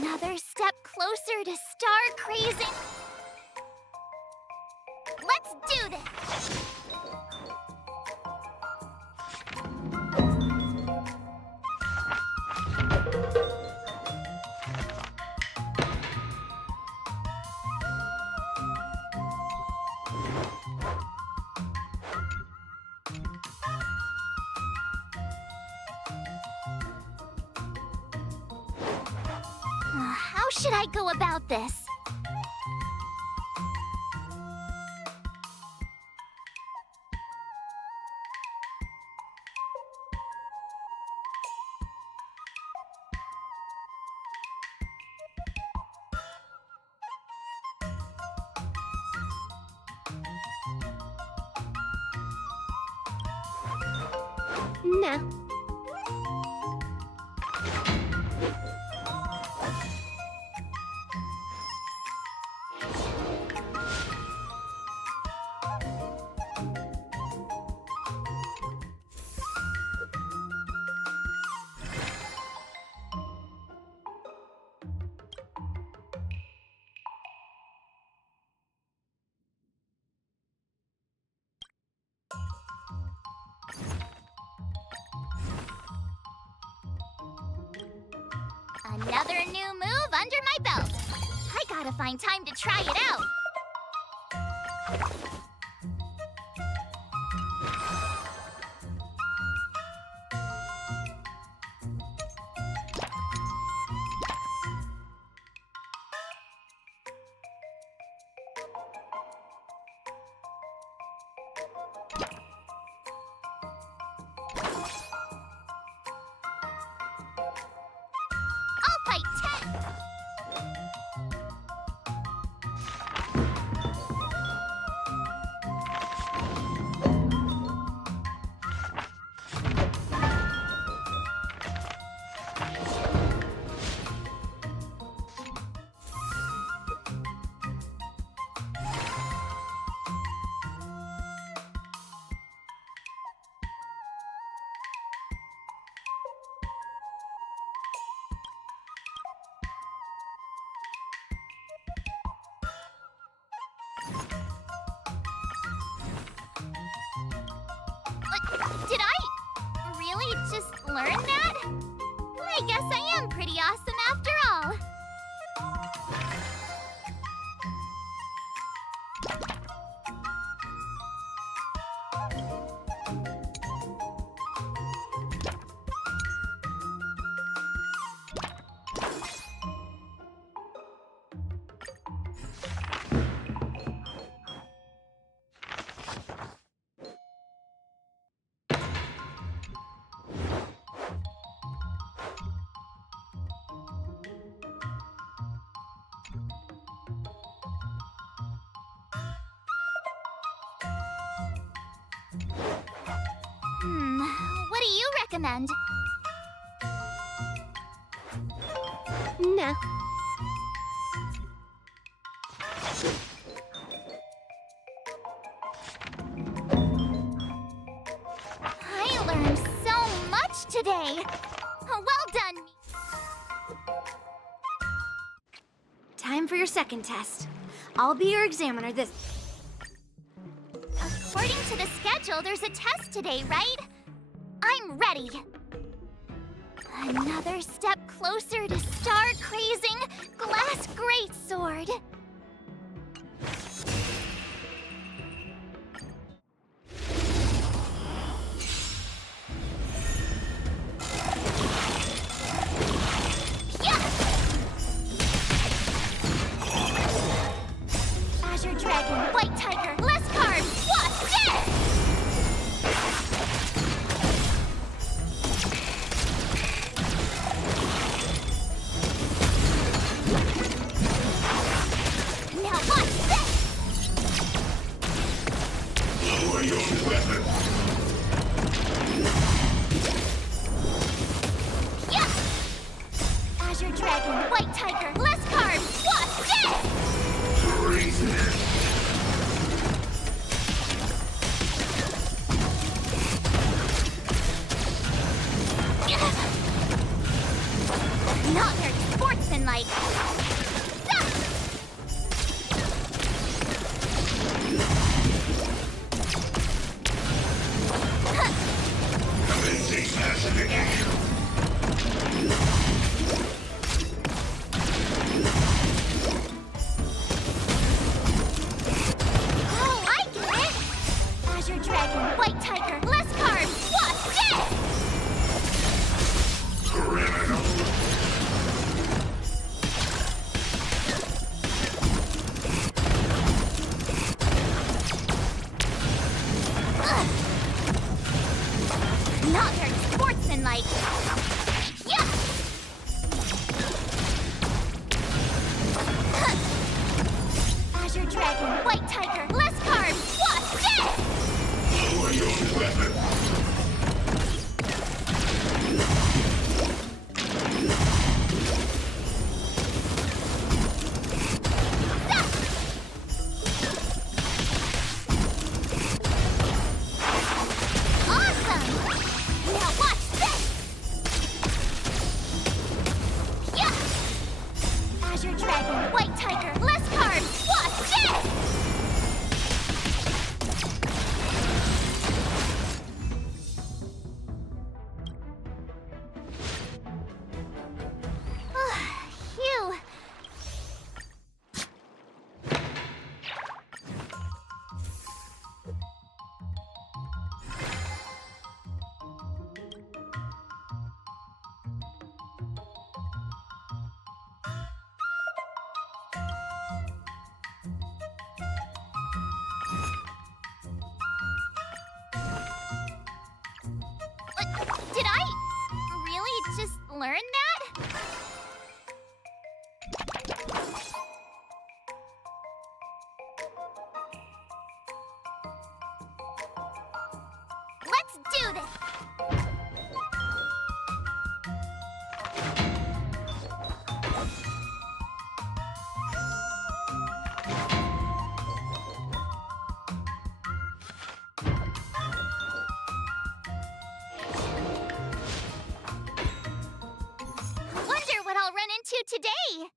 Another step closer to star crazing. Let's do this! How should I go about this? No. Another new move under my belt. I gotta find time to try it out. I'll fight 10. Did I really just learn that? I guess I am pretty awesome after all. What do you recommend? No. I learned so much today. Well done. Time for your second test. I'll be your examiner this... According to the schedule, there's a test today, right? I'm ready. Another step closer to star-crazing glass greatsword. Azure Dragon, White Tiger, less carbs, watch this! Now watch this! Lower your weapon. Yeah! Azure Dragon, White Tiger, less carbs, watch this! Not very sportsmanlike. dragon, white tiger, less carbs. Watch this! Lower your weapon. Dragon, white tiger, less carbs. Watch this! Phew. Did I really just learn that? Let's do this! Wonder what I'll run into today!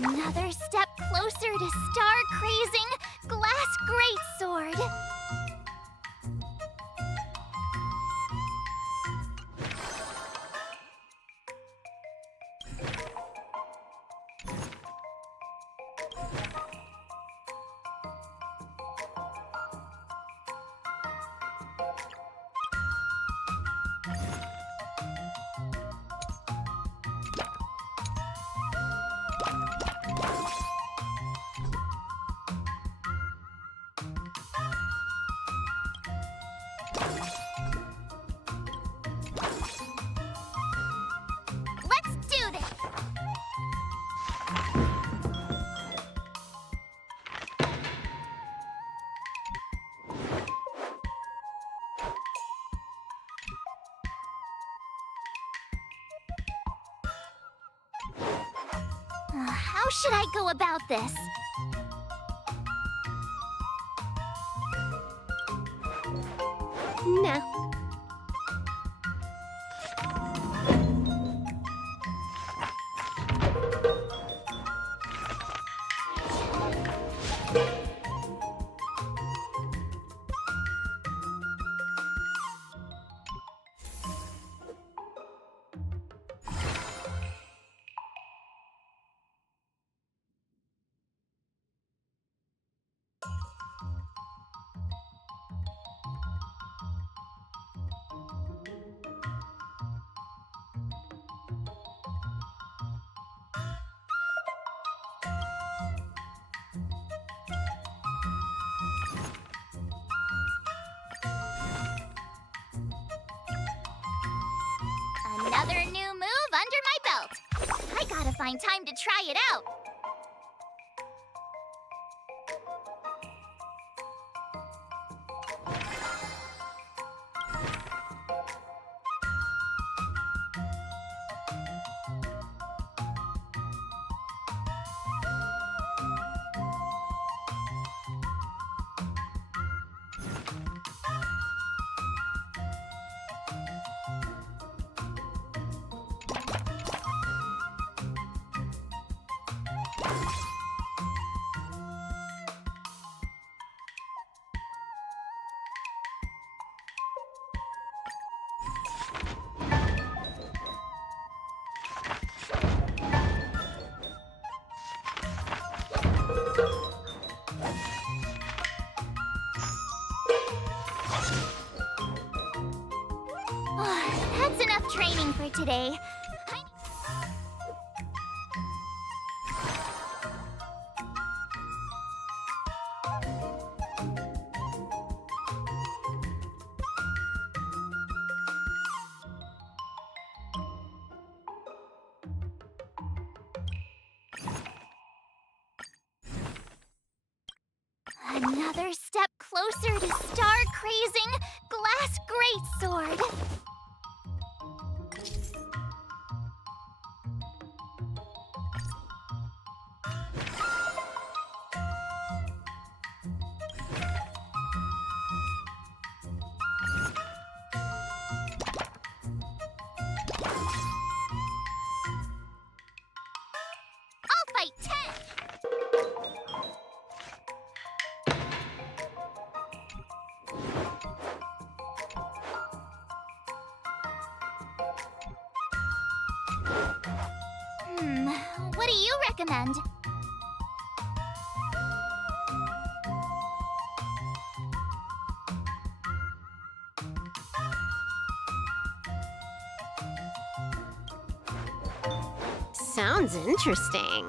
Another step closer to star-crazing glass greatsword. Let's do this! How should I go about this? No. Another new move under my belt. I gotta find time to try it out. That's enough training for today. Another step closer to star-crazing glass greatsword. I'll fight 10! What do you recommend? Sounds interesting.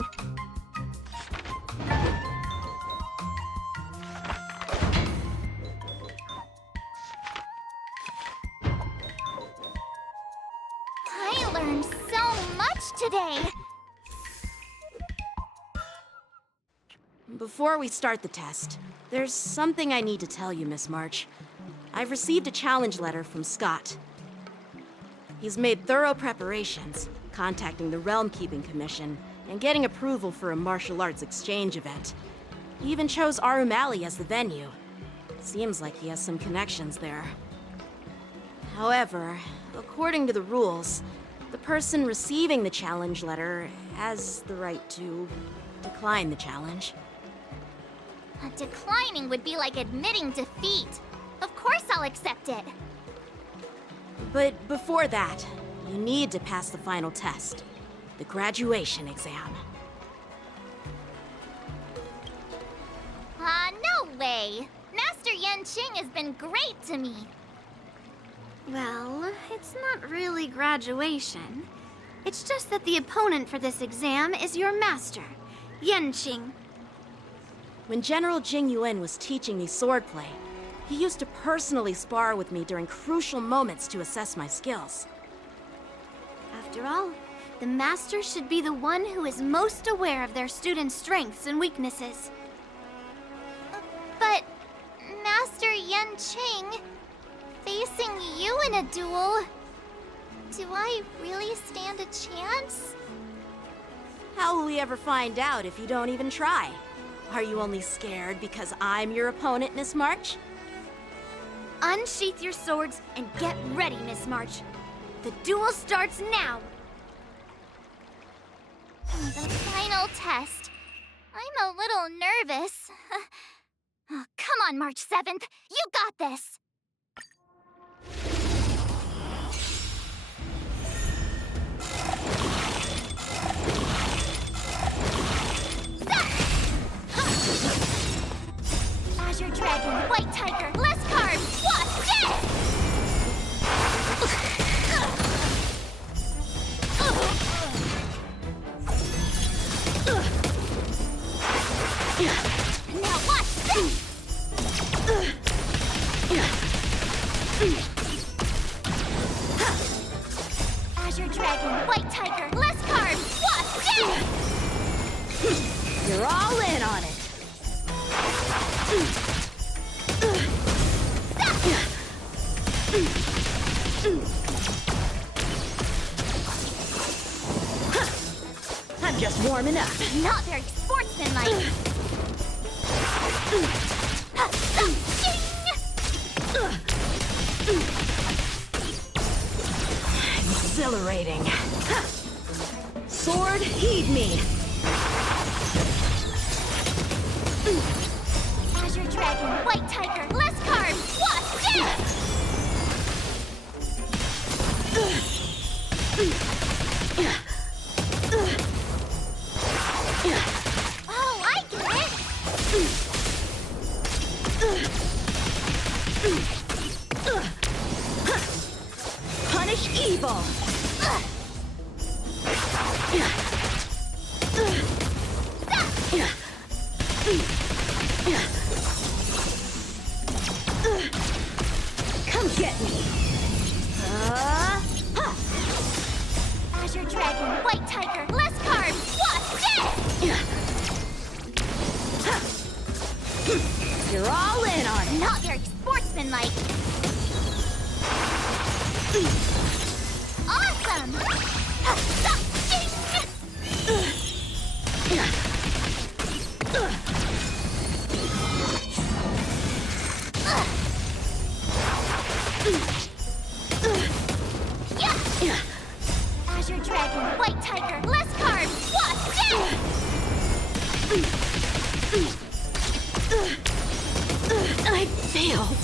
I learned so much today. Before we start the test, there's something I need to tell you, Miss March. I've received a challenge letter from Scott. He's made thorough preparations, contacting the Realm Keeping Commission and getting approval for a martial arts exchange event. He even chose Arumali as the venue. Seems like he has some connections there. However, according to the rules, the person receiving the challenge letter has the right to decline the challenge. Declining would be like admitting defeat. Of course I'll accept it. But before that, you need to pass the final test, the graduation exam. No way! Master Yanqing has been great to me. Well, it's not really graduation. It's just that the opponent for this exam is your master, Yanqing. When General Jing Yuan was teaching me swordplay, he used to personally spar with me during crucial moments to assess my skills. After all, the master should be the one who is most aware of their students' strengths and weaknesses. But, Master Yanqing, facing you in a duel, do I really stand a chance? How will we ever find out if you don't even try? Are you only scared because I'm your opponent, Miss March? Unsheath your swords and get ready, Miss March. The duel starts now! The final test. I'm a little nervous. Oh, come on, March 7th. You got this! Azure Dragon, White Tiger, less carbs, wasp, dead! Now watch this! Azure Dragon, White Tiger, less carbs, wasp, dead! You're all in on it! I'm just warming up. Not very sportsmanlike. Exhilarating. Sword, heed me. Azure Dragon, White Tiger, less carbs, wasp, dead! Oh, I get it! Punish evil! Come get me! Azure Dragon, White Tiger, less carbs, wasp, dead! You're all in on it! Not very sportsmanlike. Awesome! Azure Dragon, White Tiger, less carbs, wasp, dead! I failed.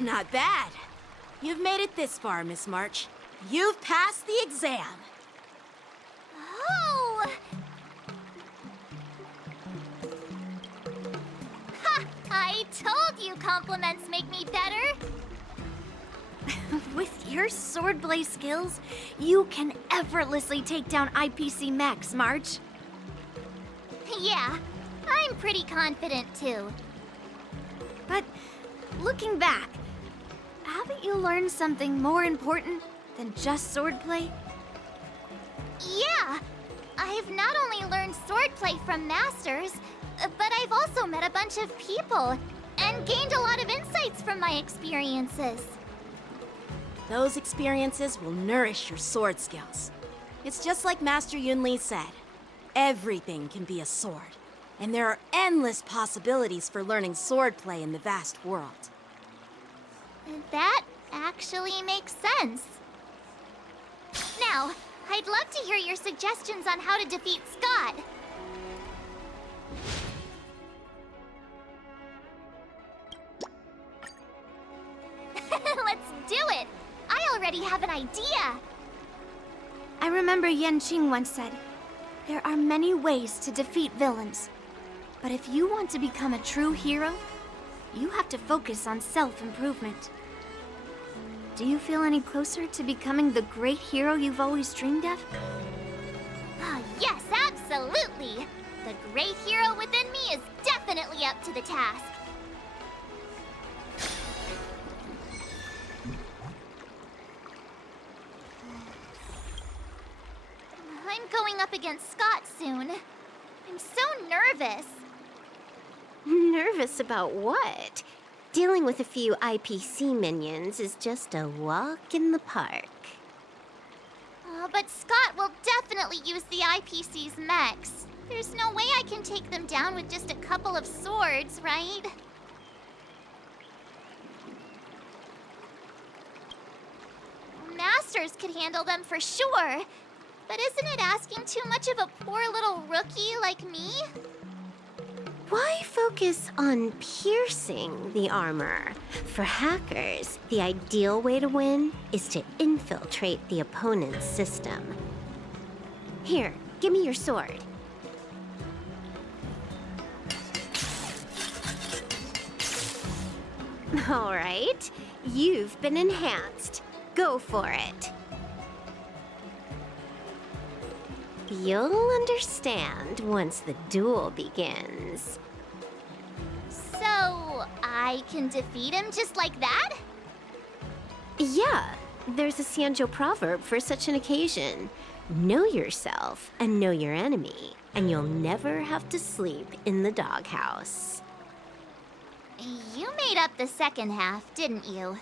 Not bad. You've made it this far, Miss March. You've passed the exam. Oh! Ha! I told you compliments make me better. With your swordplay skills, you can effortlessly take down IPC Max, March. Yeah, I'm pretty confident too. But looking back, haven't you learned something more important than just swordplay? Yeah, I've not only learned swordplay from masters, but I've also met a bunch of people and gained a lot of insights from my experiences. Those experiences will nourish your sword skills. It's just like Master Yunli said. Everything can be a sword, and there are endless possibilities for learning swordplay in the vast world. That actually makes sense. Now, I'd love to hear your suggestions on how to defeat Scott. Let's do it! I already have an idea! I remember Yanqing once said, there are many ways to defeat villains. But if you want to become a true hero, you have to focus on self-improvement. Do you feel any closer to becoming the great hero you've always dreamed of? Yes, absolutely! The great hero within me is definitely up to the task. I'm going up against Scott soon. I'm so nervous. Nervous about what? Dealing with a few IPC minions is just a walk in the park. But Scott will definitely use the IPC's mechs. There's no way I can take them down with just a couple of swords, right? Masters could handle them for sure. But isn't it asking too much of a poor little rookie like me? Why focus on piercing the armor? For hackers, the ideal way to win is to infiltrate the opponent's system. Here, give me your sword. All right, you've been enhanced. Go for it. You'll understand once the duel begins. So, I can defeat him just like that? Yeah, there's a Xianzhou proverb for such an occasion. Know yourself and know your enemy, and you'll never have to sleep in the doghouse. You made up the second half, didn't you?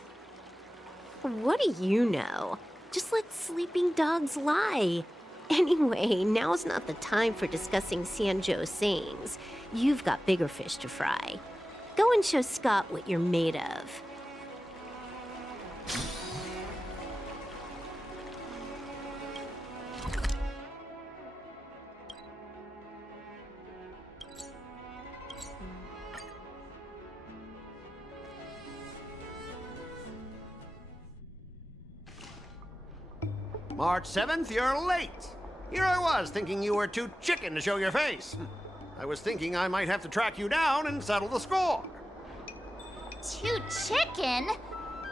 What do you know? Just let sleeping dogs lie. Anyway, now's not the time for discussing Xianzhou's sayings. You've got bigger fish to fry. Go and show Scott what you're made of. March 7th, you're late. Here I was, thinking you were too chicken to show your face. I was thinking I might have to track you down and settle the score. Too chicken?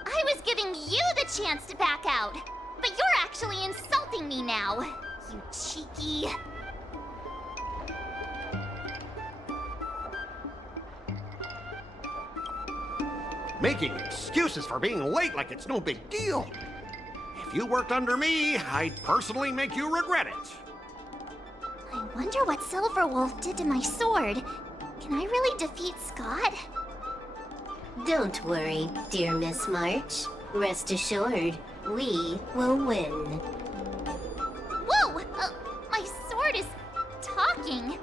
I was giving you the chance to back out. But you're actually insulting me now. You cheeky... Making excuses for being late like it's no big deal. If you worked under me, I'd personally make you regret it. I wonder what Silverwolf did to my sword. Can I really defeat Scott? Don't worry, dear Miss March. Rest assured, we will win. Whoa! My sword is talking.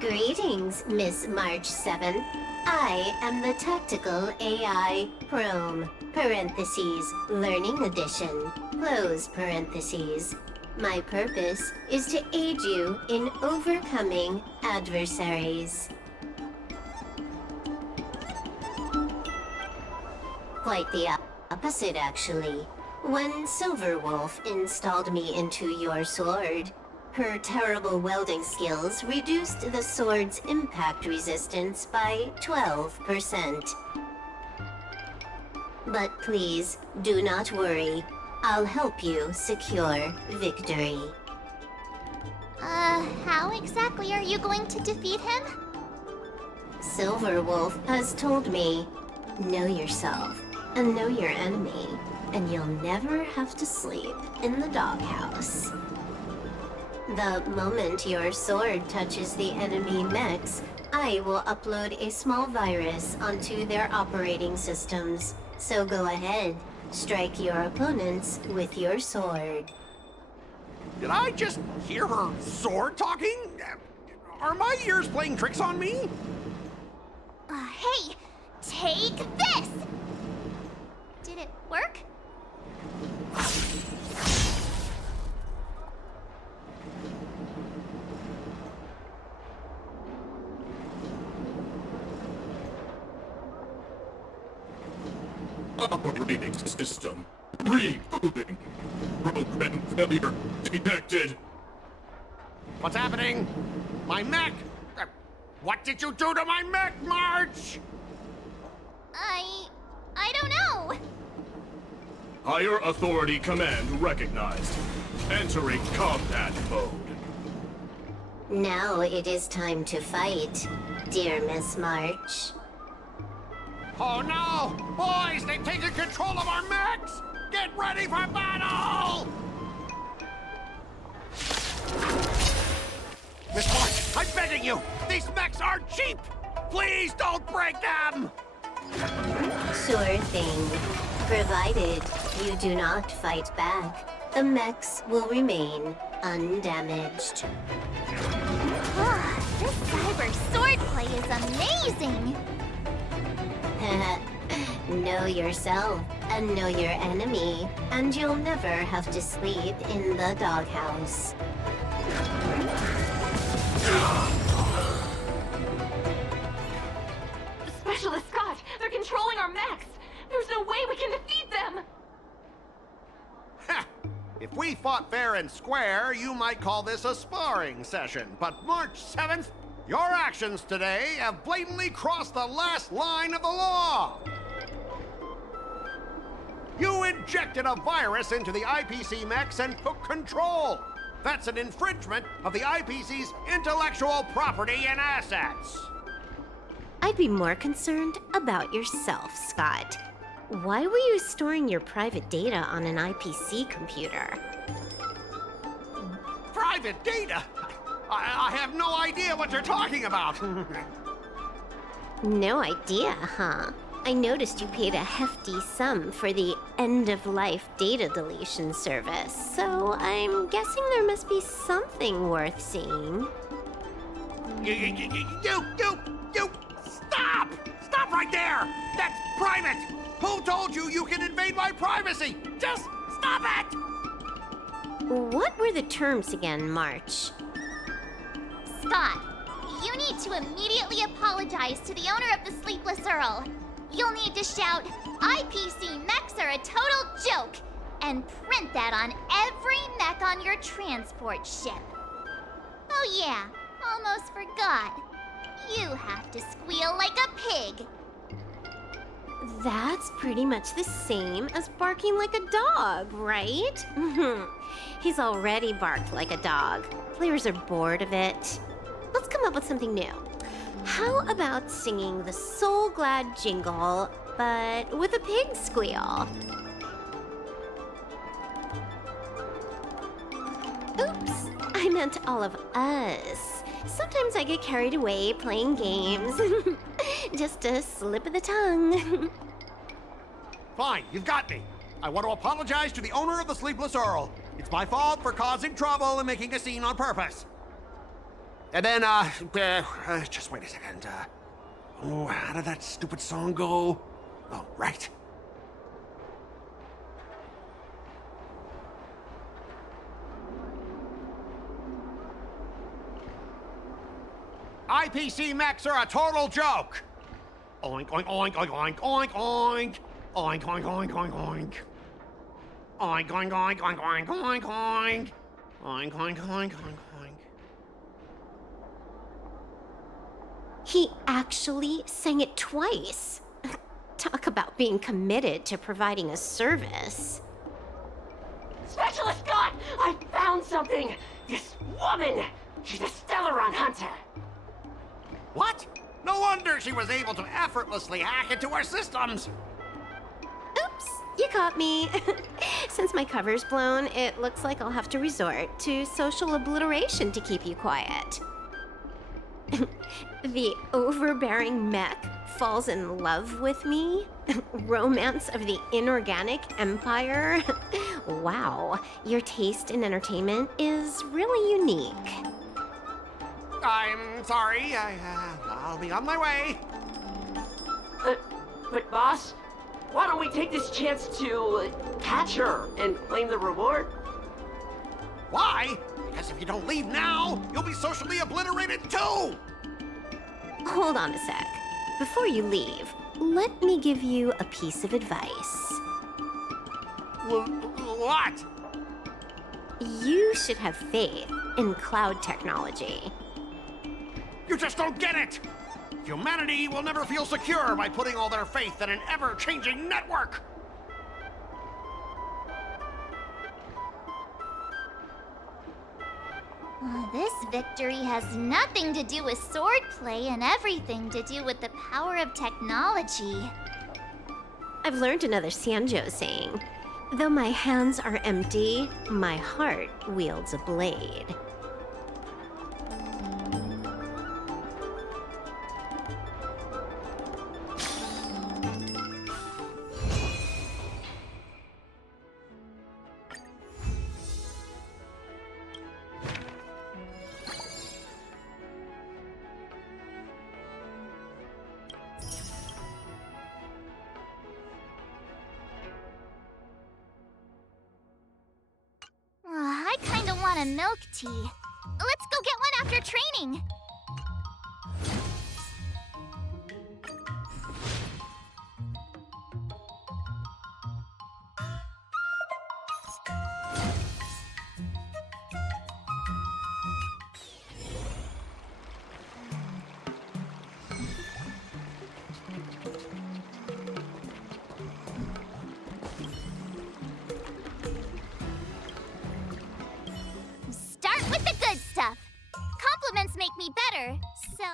Greetings, Miss March 7. I am the Tactical AI Prome, parentheses, Learning Edition, close parentheses. My purpose is to aid you in overcoming adversaries. Quite the opposite, actually. When Silverwolf installed me into your sword, her terrible welding skills reduced the sword's impact resistance by 12%. But please, do not worry. I'll help you secure victory. How exactly are you going to defeat him? Silverwolf has told me, know yourself and know your enemy, and you'll never have to sleep in the doghouse. The moment your sword touches the enemy mechs, I will upload a small virus onto their operating systems. So go ahead, strike your opponents with your sword. Did I just hear her sword talking? Are my ears playing tricks on me? Hey! Take this! Did it work? Operating system rebooting. Program failure detected. What's happening? My mech! What did you do to my mech, March? I don't know. Higher authority command recognized. Entering combat mode. Now it is time to fight, dear Miss March. Oh no! Boys, they've taken control of our mechs! Get ready for battle! Miss March, I'm begging you! These mechs are cheap! Please don't break them! Sure thing. Provided you do not fight back, the mechs will remain undamaged. This cyber swordplay is amazing! Know yourself and know your enemy, and you'll never have to sleep in the doghouse. Specialist Scott, they're controlling our mechs. There's no way we can defeat them. Ha! If we fought fair and square, you might call this a sparring session. But March 7th, your actions today have blatantly crossed the last line of the law. You injected a virus into the IPC mechs and took control. That's an infringement of the IPC's intellectual property and assets. I'd be more concerned about yourself, Scott. Why were you storing your private data on an IPC computer? Private data? I have no idea what you're talking about. No idea, huh? I noticed you paid a hefty sum for the end-of-life data deletion service, so I'm guessing there must be something worth seeing. You! Stop! Stop right there! That's private! Who told you you can invade my privacy? Just stop it! What were the terms again, March? Scott, you need to immediately apologize to the owner of the Sleepless Earl. You'll need to shout, IPC mechs are a total joke, and print that on every mech on your transport ship. Oh yeah, almost forgot. You have to squeal like a pig. That's pretty much the same as barking like a dog, right? He's already barked like a dog. Players are bored of it. Let's come up with something new. How about singing the Soul Glad jingle, but with a pig squeal? Oops, I meant all of us. Sometimes I get carried away playing games. Just a slip of the tongue. Fine, you've got me. I want to apologize to the owner of the Sleepless Earl. It's my fault for causing trouble and making a scene on purpose. And then, just wait a second. Oh, how did that stupid song go? Oh, right. IPC mechs are a total joke! Oink, oink, oink, oink, oink, oink, oink. Oink, oink, oink, oink, oink. Oink, oink, oink, oink, oink, oink, oink. Oink, oink, oink, oink, oink. He actually sang it twice. Talk about being committed to providing a service. Specialist Scott, I found something. This woman, she's a Stellaron hunter. What? No wonder she was able to effortlessly hack into our systems. Oops, you caught me. Since my cover's blown, it looks like I'll have to resort to social obliteration to keep you quiet. The overbearing mech falls in love with me? Romance of the inorganic empire? Wow, your taste in entertainment is really unique. I'm sorry, I'll be on my way. But boss, why don't we take this chance to catch her and claim the reward? Why? Because if you don't leave now, you'll be socially obliterated too! Hold on a sec. Before you leave, let me give you a piece of advice. What? You should have faith in cloud technology. You just don't get it! Humanity will never feel secure by putting all their faith in an ever-changing network! This victory has nothing to do with swordplay and everything to do with the power of technology. I've learned another Sanjo saying. Though my hands are empty, my heart wields a blade. I kinda want a milk tea. Let's go get one after training. Start with the good stuff. Compliments make me better, so...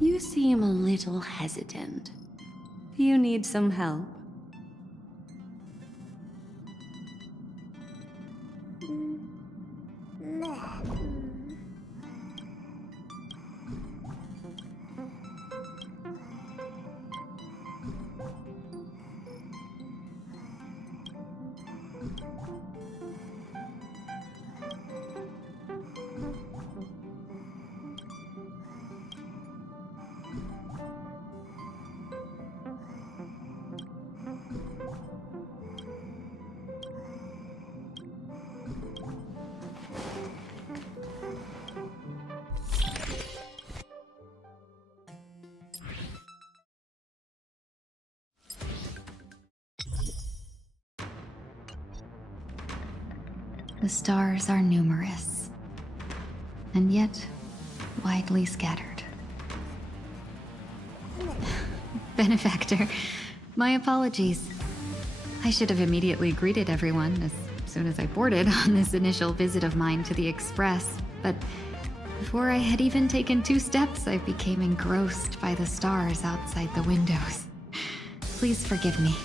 You seem a little hesitant. Do you need some help? The stars are numerous, and yet widely scattered. Benefactor, my apologies. I should have immediately greeted everyone as soon as I boarded on this initial visit of mine to the Express, but before I had even taken 2 steps, I became engrossed by the stars outside the windows. Please forgive me.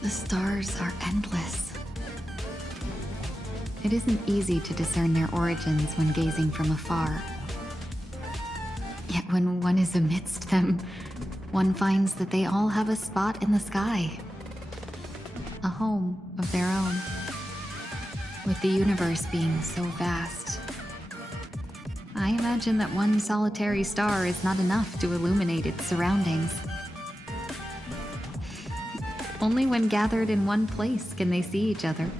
The stars are endless. It isn't easy to discern their origins when gazing from afar. Yet when one is amidst them, one finds that they all have a spot in the sky. A home of their own. With the universe being so vast, I imagine that one solitary star is not enough to illuminate its surroundings. Only when gathered in one place can they see each other.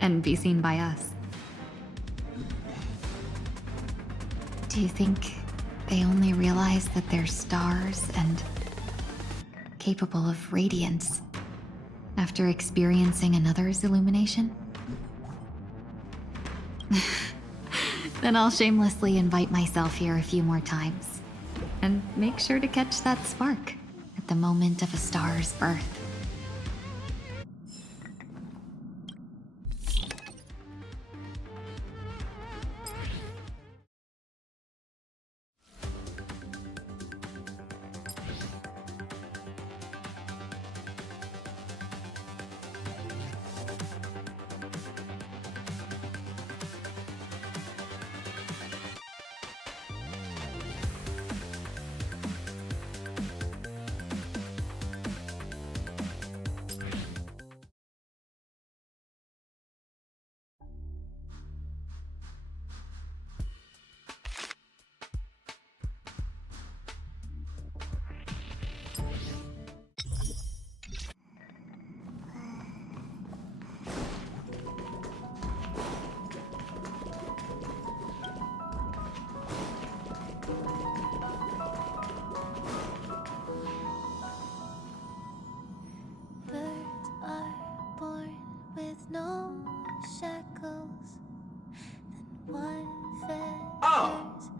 And be seen by us. Do you think they only realize that they're stars and capable of radiance after experiencing another's illumination? Then I'll shamelessly invite myself here a few more times and make sure to catch that spark at the moment of a star's birth.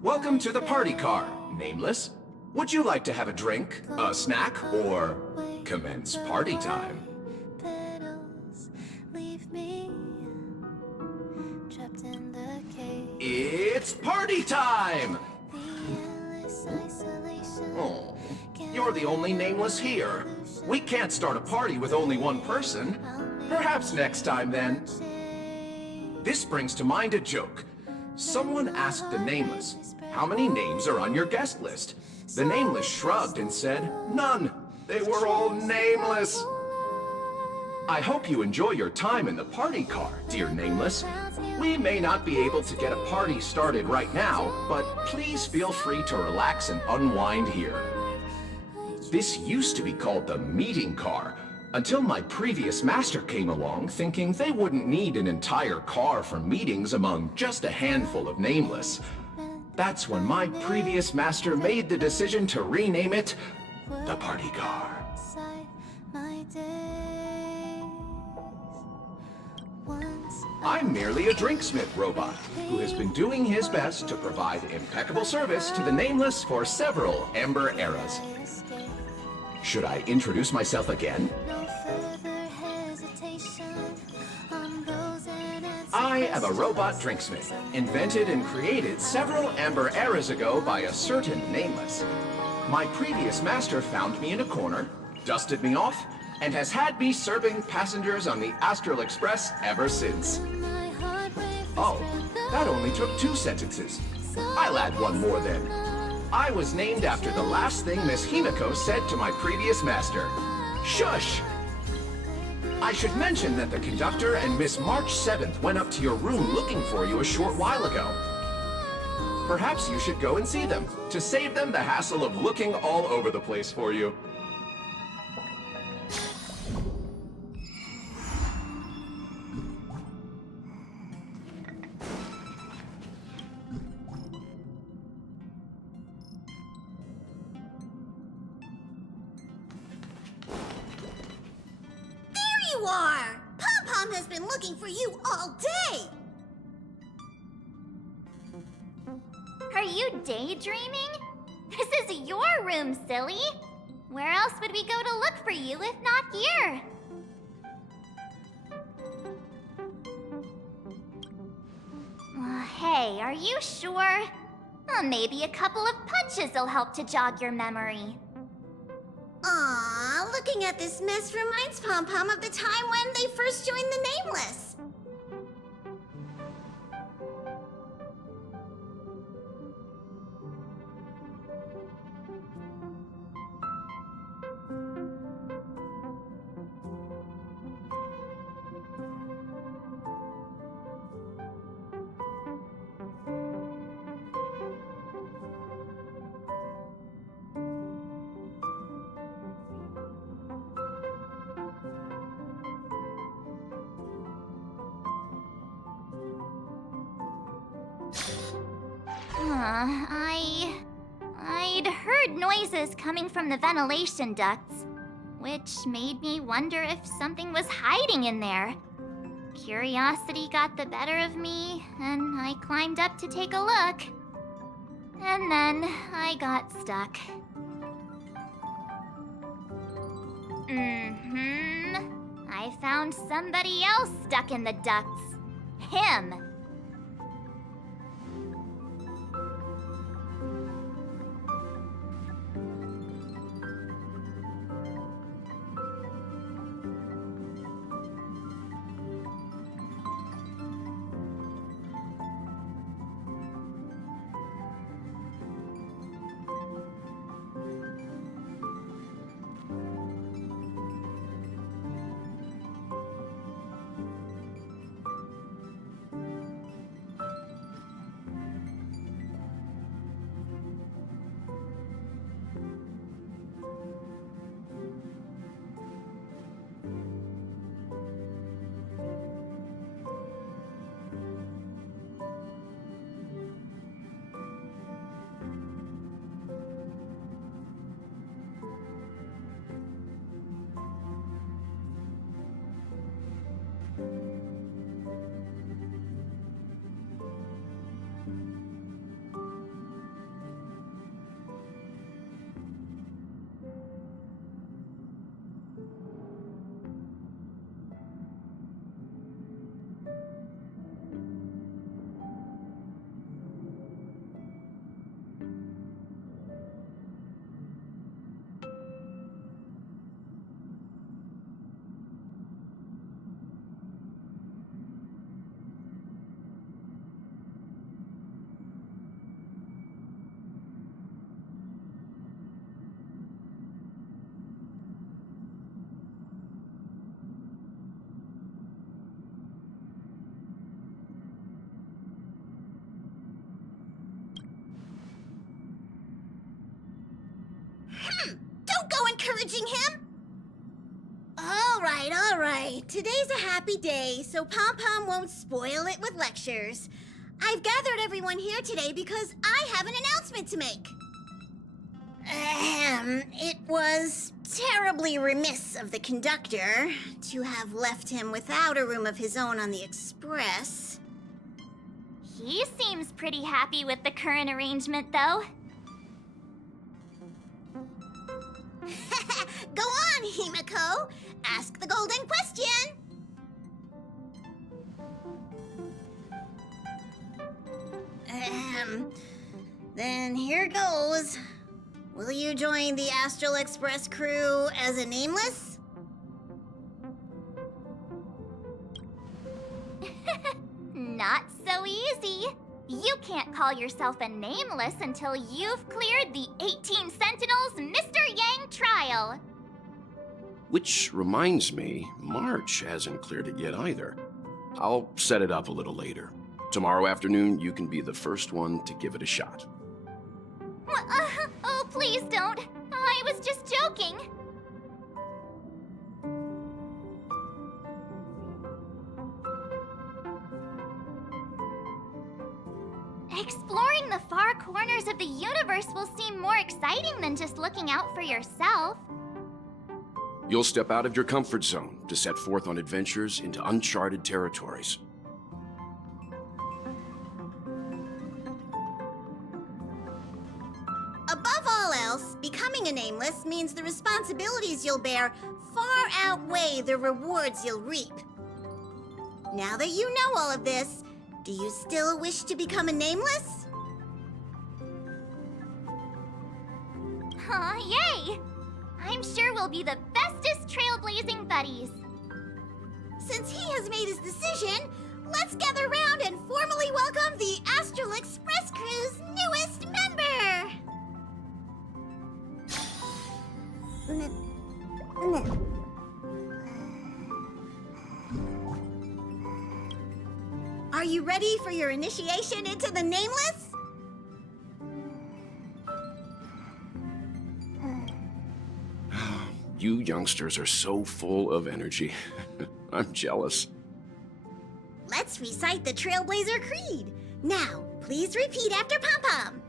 Welcome to the party car, Nameless. Would you like to have a drink, a snack, or commence party time? It's party time! Oh, you're the only Nameless here. We can't start a party with only one person. Perhaps next time, then. This brings to mind a joke. Someone asked the Nameless, "How many names are on your guest list?" The Nameless shrugged and said, "None. They were all nameless." I hope you enjoy your time in the party car, dear Nameless. We may not be able to get a party started right now, but please feel free to relax and unwind here. This used to be called the meeting car, until my previous master came along thinking they wouldn't need an entire car for meetings among just a handful of Nameless. That's when my previous master made the decision to rename it the party car. I'm merely a drinksmith robot who has been doing his best to provide impeccable service to the Nameless for several Amber eras. Should I introduce myself again? I am a robot drinksmith, invented and created several Amber eras ago by a certain Nameless. My previous master found me in a corner, dusted me off, and has had me serving passengers on the Astral Express ever since. Oh, that only took 2 sentences. I'll add one more then. I was named after the last thing Miss Himiko said to my previous master. Shush! I should mention that the conductor and Miss March 7th went up to your room looking for you a short while ago. Perhaps you should go and see them, to save them the hassle of looking all over the place for you. You are! Pom-Pom has been looking for you all day! Are you daydreaming? This is your room, silly! Where else would we go to look for you if not here? Hey, are you sure? Maybe a couple of punches will help to jog your memory. Aww, looking at this mess reminds Pom-Pom of the time when they first joined the Nameless. I'd heard noises coming from the ventilation ducts, which made me wonder if something was hiding in there. Curiosity got the better of me, and I climbed up to take a look. And then I got stuck. I found somebody else stuck in the ducts. Him. Don't go encouraging him! All right. Today's a happy day, so Pom-Pom won't spoil it with lectures. I've gathered everyone here today because I have an announcement to make. It was terribly remiss of the conductor to have left him without a room of his own on the express. He seems pretty happy with the current arrangement, though. Go on, Himiko. Ask the golden question. Then here goes. Will you join the Astral Express crew as a nameless? Not so easy. You can't call yourself a nameless until you've cleared the 18 Sentinels Mr. Yang trial. Which reminds me, March hasn't cleared it yet either. I'll set it up a little later. Tomorrow afternoon, you can be the first one to give it a shot. Oh, please don't. I was just joking. Exploring the far corners of the universe will seem more exciting than just looking out for yourself. You'll step out of your comfort zone to set forth on adventures into uncharted territories. Above all else, becoming a nameless means the responsibilities you'll bear far outweigh the rewards you'll reap. Now that you know all of this, do you still wish to become a nameless? Aw, yay! I'm sure we'll be the bestest trailblazing buddies. Since he has made his decision, let's gather around and formally welcome the Astral Express crew's newest member! Are you ready for your initiation into the Nameless? You youngsters are so full of energy. I'm jealous. Let's recite the Trailblazer Creed. Now, Please repeat after Pom Pom.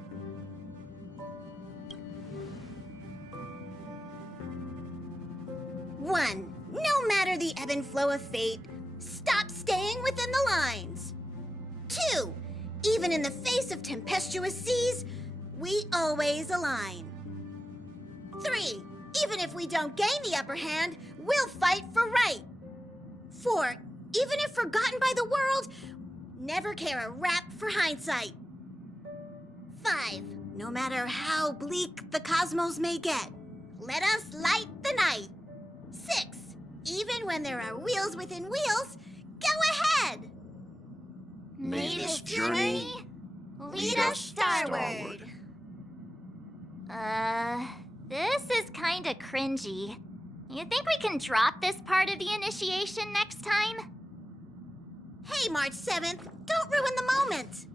One, no matter the ebb and flow of fate, stop staying within the lines. Two, even in the face of tempestuous seas, we always align. Three, even if we don't gain the upper hand, we'll fight for right. Four, even if forgotten by the world, never care a rap for hindsight. Five, no matter how bleak the cosmos may get, let us light the night. Six, even when there are wheels within wheels, go ahead. May this journey lead us starward. This is kinda cringy. You think we can drop this part of the initiation next time? Hey, March 7th, don't ruin the moment.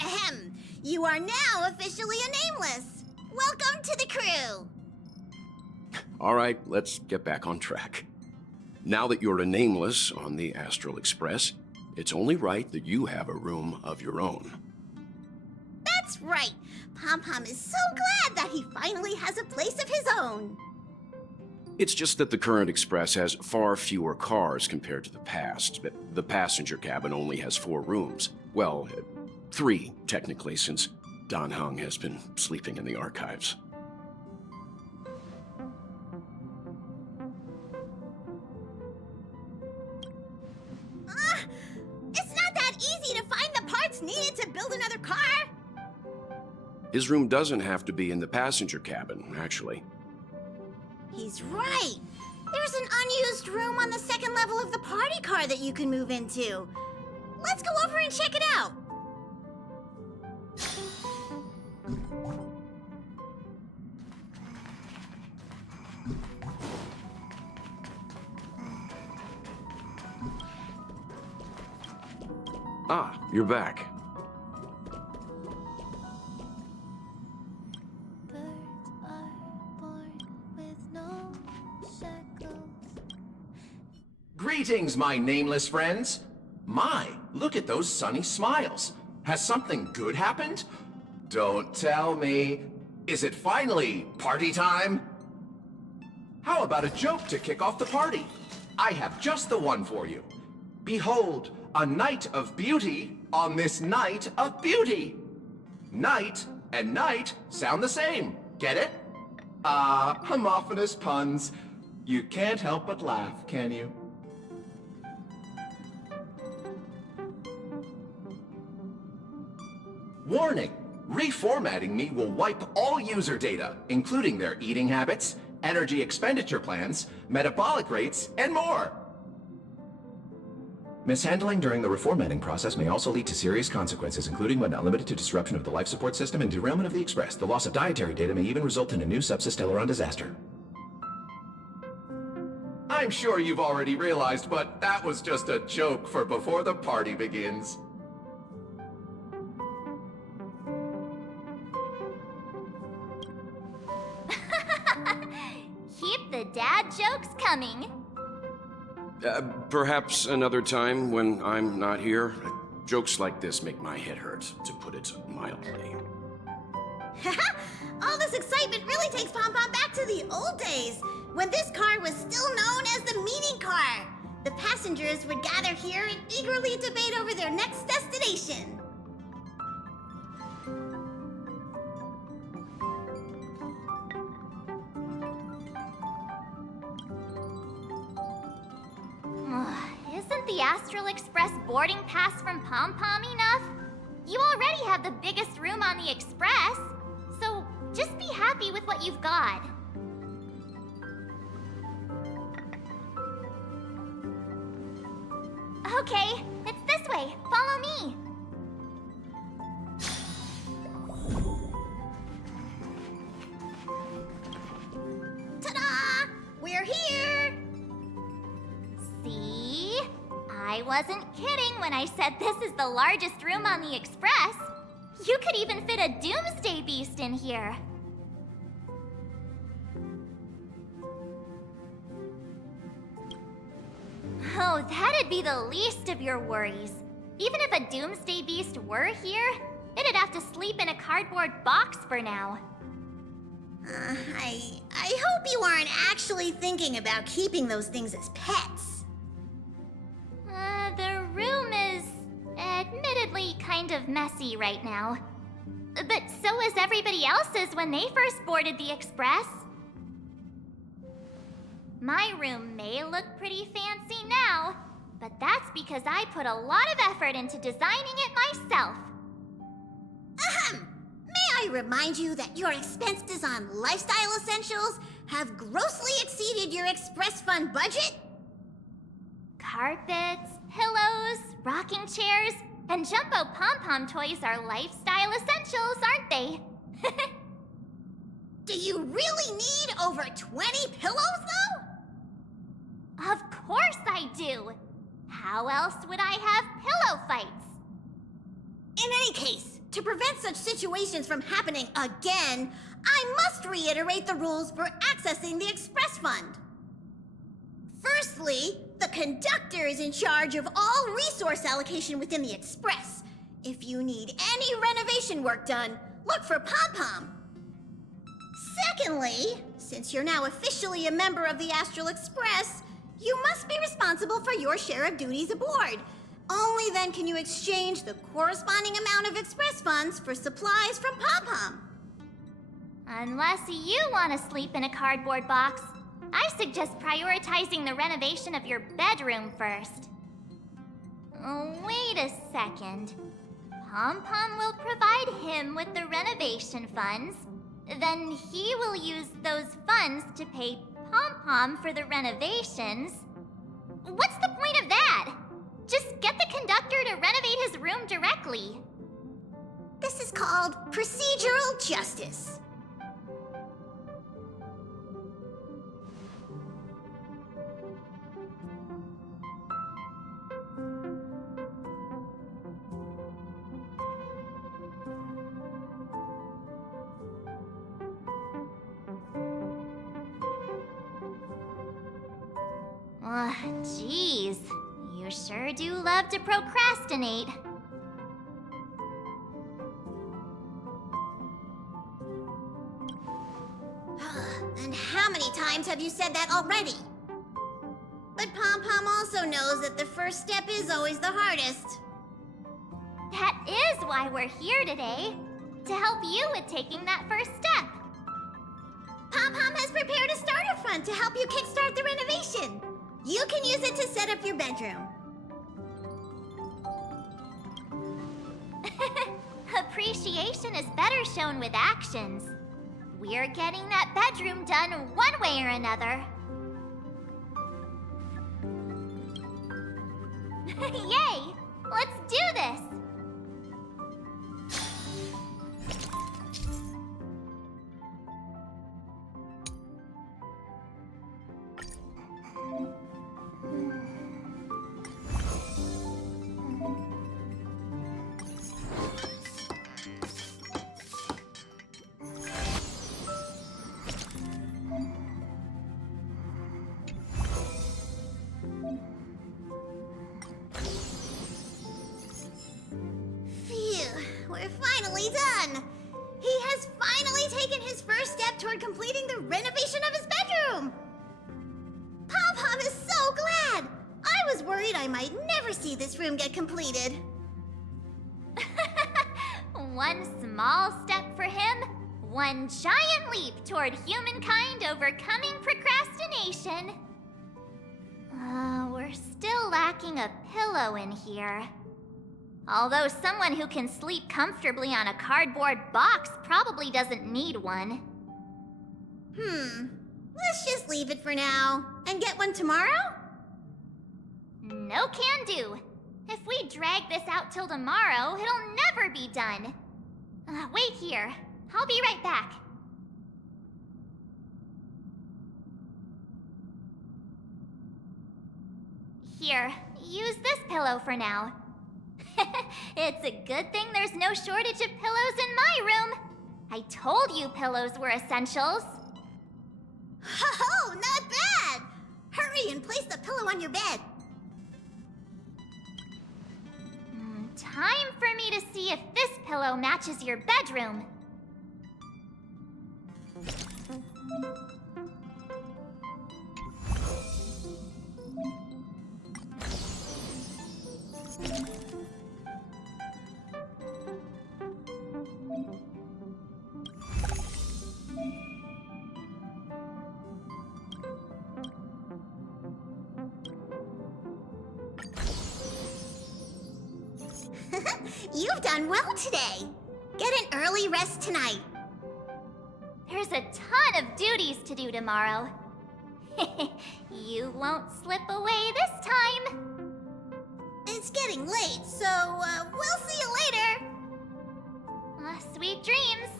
Ahem, you are now officially a Nameless. Welcome to the crew. All right, let's get back on track. Now that you're a Nameless on the Astral Express, it's only right that you have a room of your own. That's right. Pom Pom is so glad that he finally has a place of his own. It's just that the current Express has far fewer cars compared to the past. The passenger cabin only has 4 rooms. Well, 3, technically, since Dan Heng has been sleeping in the archives. It's not that easy to find the parts needed to build another car. His room doesn't have to be in the passenger cabin, actually. He's right. There's an unused room on the second level of the party car that you can move into. Let's go over and check it out. Ah, you're back. Greetings, my nameless friends. My, look at those sunny smiles. Has something good happened? Don't tell me. Is it finally party time? How about a joke to kick off the party? I have just the one for you. Behold, a night of beauty on this night of beauty. Night and night sound the same. Get it? Ah, homophonous puns. You can't help but laugh, can you? Warning! Reformatting me will wipe all user data, including their eating habits, energy expenditure plans, metabolic rates, and more. Mishandling during the reformatting process may also lead to serious consequences, including but not limited to disruption of the life support system and derailment of the Express. The loss of dietary data may even result in a new subsystellaron disaster. I'm sure you've already realized, but that was just a joke for before the party begins. Keep the dad jokes coming. Perhaps another time when I'm not here. Jokes like this make my head hurt, to put it mildly. All this excitement really takes Pom Pom back to the old days, when this car was still known as the meeting car. The passengers would gather here and eagerly debate over their next destination. Isn't the Astral Express boarding pass from Pom Pom enough? You already have the biggest room on the Express, so just be happy with what you've got. Okay, it's this way. Follow me. Ta-da! We're here! See? I wasn't kidding when I said this is the largest room on the Express. You could even fit a Doomsday Beast in here. Oh, that'd be the least of your worries. Even if a doomsday beast were here, it'd have to sleep in a cardboard box for now. I hope you aren't actually thinking about keeping those things as pets. The room is admittedly kind of messy right now. But so was everybody else's when they first boarded the Express. My room may look pretty fancy now, but that's because I put a lot of effort into designing it myself. Ahem! May I remind you that your expenses on lifestyle essentials have grossly exceeded your Express Fund budget? Carpets, pillows, rocking chairs, and jumbo pom-pom toys are lifestyle essentials, aren't they? Do you really need over 20 pillows, though? Of course I do! How else would I have pillow fights? In any case, to prevent such situations from happening again, I must reiterate the rules for accessing the Express Fund. Firstly, the conductor is in charge of all resource allocation within the Express. If you need any renovation work done, look for Pom-Pom. Secondly, since you're now officially a member of the Astral Express, you must be responsible for your share of duties aboard. Only then can you exchange the corresponding amount of Express funds for supplies from Pom-Pom. Unless you want to sleep in a cardboard box, I suggest prioritizing the renovation of your bedroom first. Wait a second. Pom-Pom will provide him with the renovation funds. Then he will use those funds to pay Pom-Pom for the renovations. What's the point of that? Just get the conductor to renovate his room directly. This is called procedural justice. Jeez. You sure do love to procrastinate. And how many times have you said that already? But Pom-Pom also knows that the first step is always the hardest. That is why we're here today. To help you with taking that first step. Pom-Pom has prepared a starter fund to help you kickstart the renovation. You can use it to set up your bedroom. Appreciation is better shown with actions. We're getting that bedroom done one way or another. Yay! Let's do this! We're finally done! He has finally taken his first step toward completing the renovation of his bedroom! Pom-Pom is so glad! I was worried I might never see this room get completed. One small step for him, one giant leap toward humankind overcoming procrastination. We're still lacking a pillow in here. Although someone who can sleep comfortably on a cardboard box probably doesn't need one. Let's just leave it for now and get one tomorrow? No can do. If we drag this out till tomorrow, it'll never be done. Wait here. I'll be right back. Here, use this pillow for now. It's a good thing there's no shortage of pillows in my room. I told you pillows were essentials. Oh, not bad! Hurry and place the pillow on your bed. Time for me to see if this pillow matches your bedroom. You've done well today. Get an early rest tonight. There's a ton of duties to do tomorrow. You won't slip away this time. It's getting late, so we'll see you later. Sweet dreams.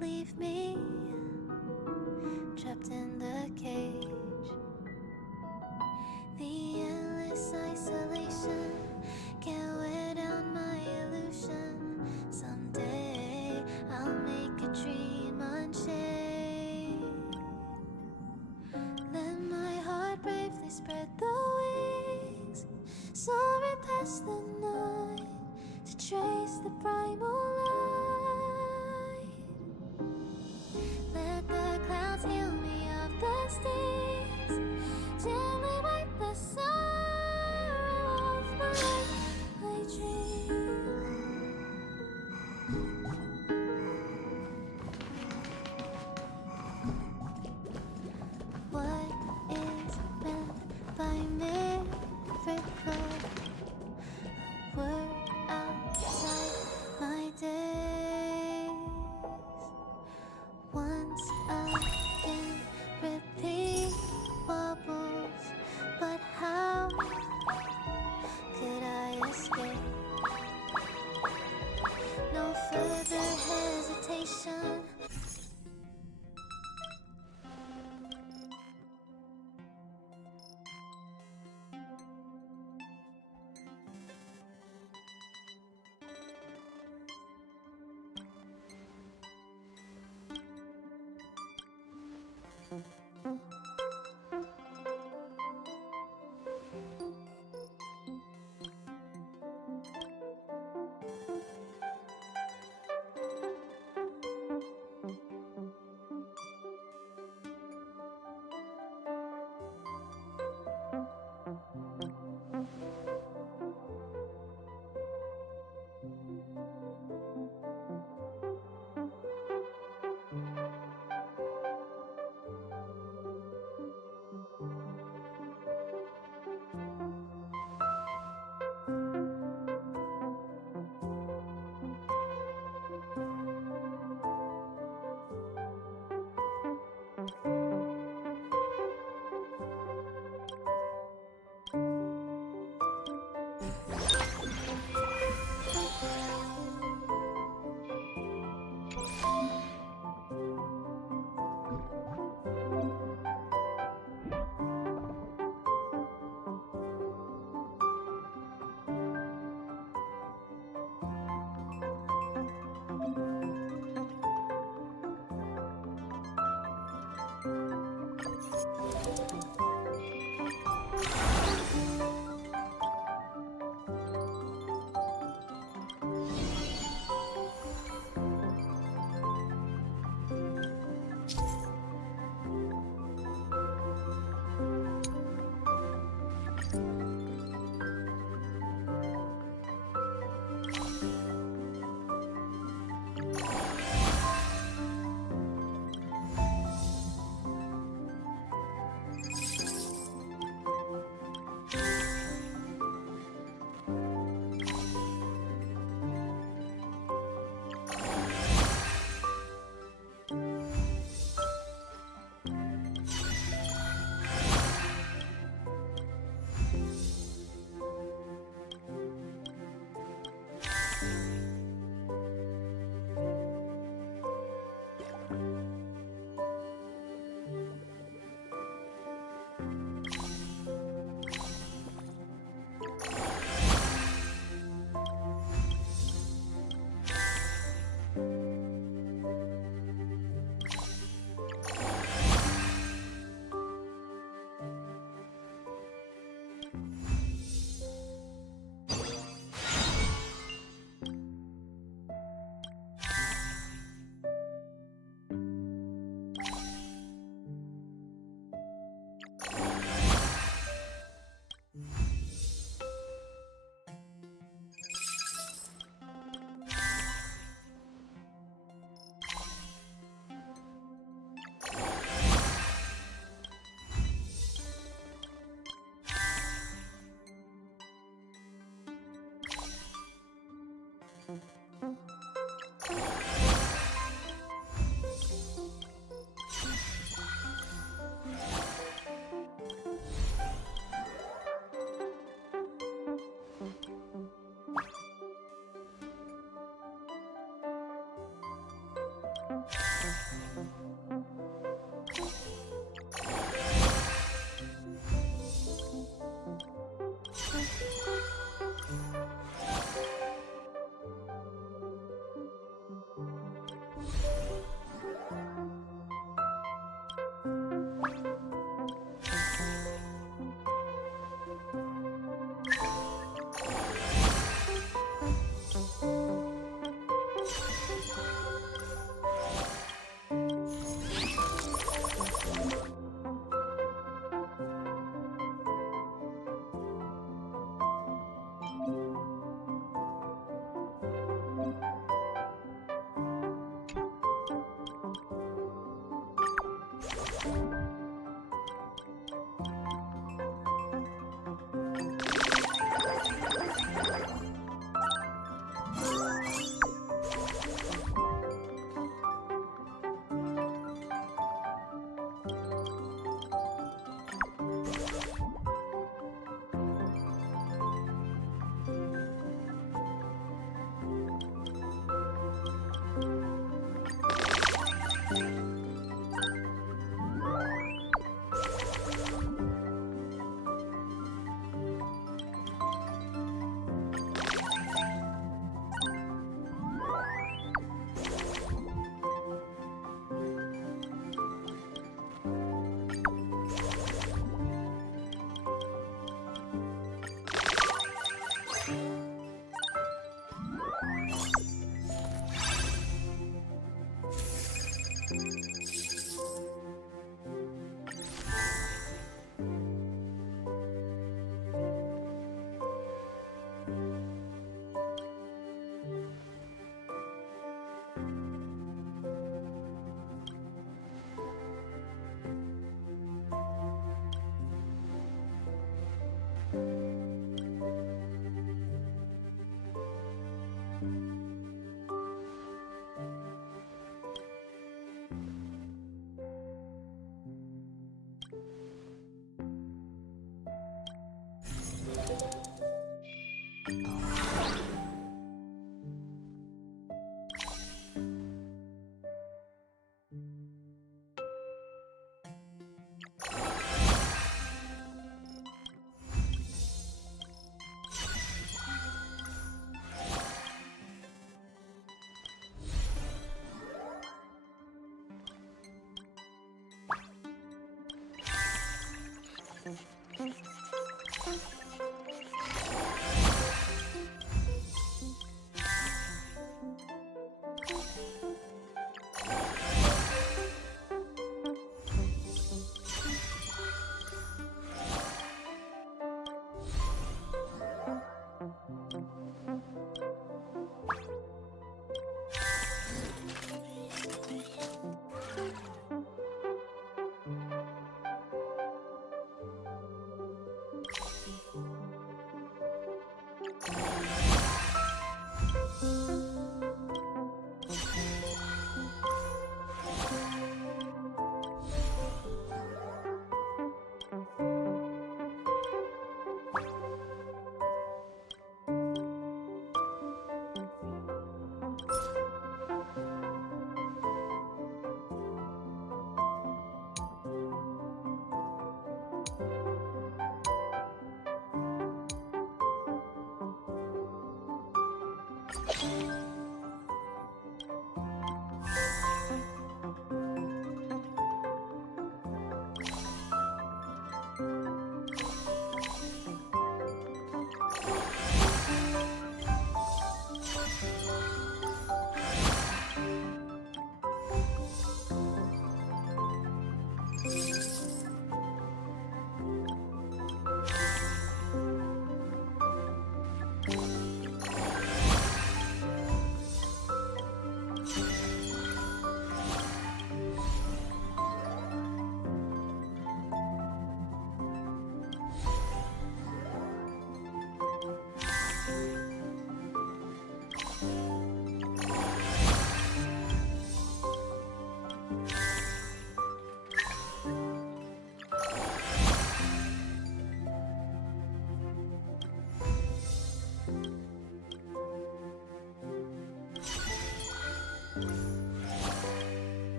leave me trapped in the cage. The endless isolation can't wear down my illusion. Someday I'll make a dream unchained. Let my heart bravely spread the wings, soaring past the night to trace the primal light. Let the clouds heal me of the stings, gently wipe the sorrow off my life I dream. What is meant by miracle? A word outside my days. Once again, repeat wobbles, but how could I escape? No further hesitation.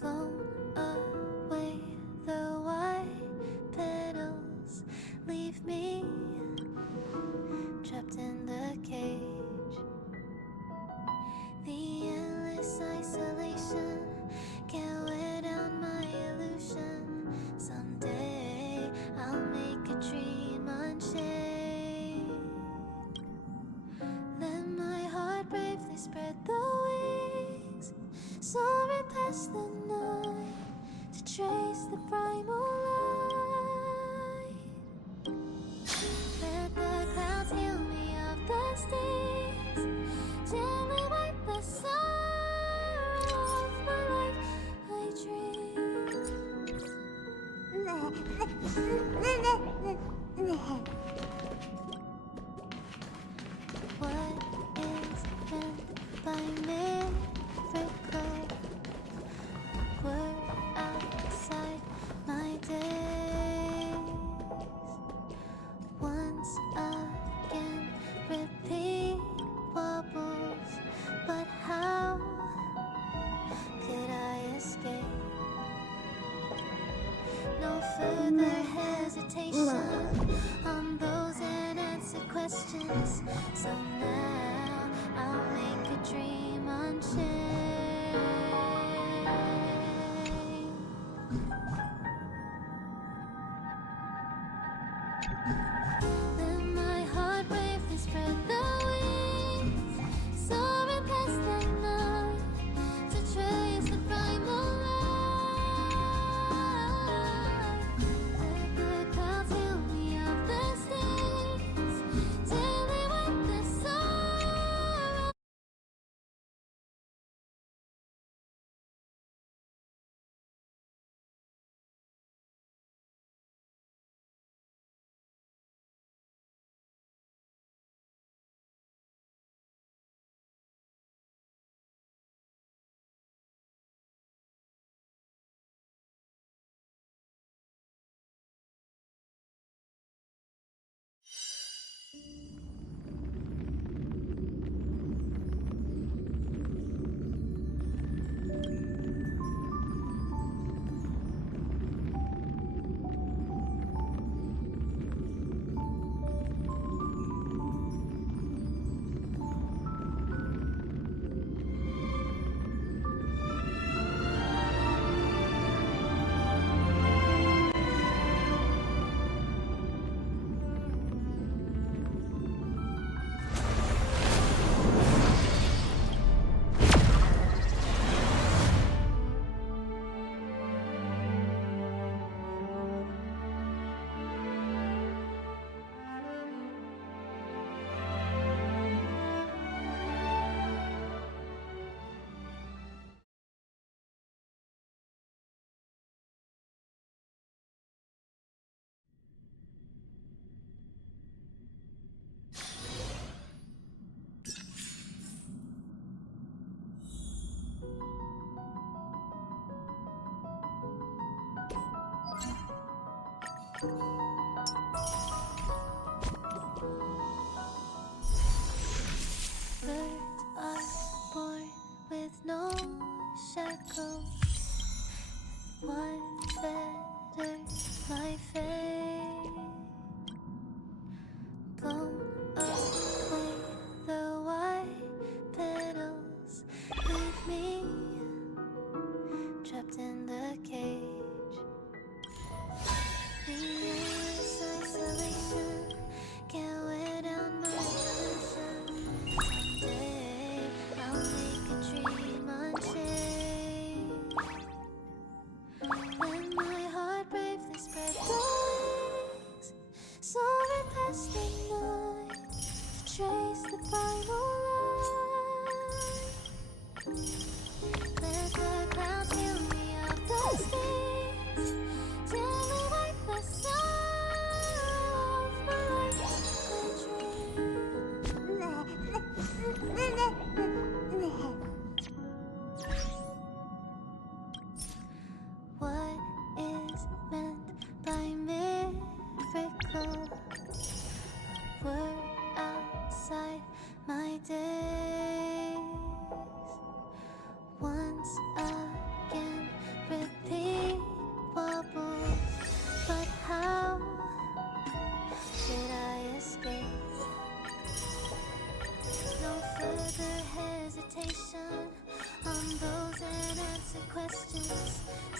Blown away, the white petals leave me trapped in the cage. The endless isolation can't wear down my illusion. Someday I'll make a dream unchained. Let my heart bravely spread the wings, soaring past the night to trace the primal light. Let the clouds heal me of the stings, gently wipe the sorrow off my life I dream. What is meant by miracle? Word outside my days. Once again, repeat wobbles. But how could I escape? No further hesitation on those unanswered questions. So now I'll make a dream unchained. Let my heart bravely spread the wings, soaring past the night to trace the primal light. Let the clouds heal me of the stings, till they wipe the sorrow. Birds are born with no shackles. One feather, my fate. Blown away, the white petals leave me trapped in the cage. The endless isolation can't wear down my illusion. Someday I'll make a dream unchained. Let my heart bravely spread the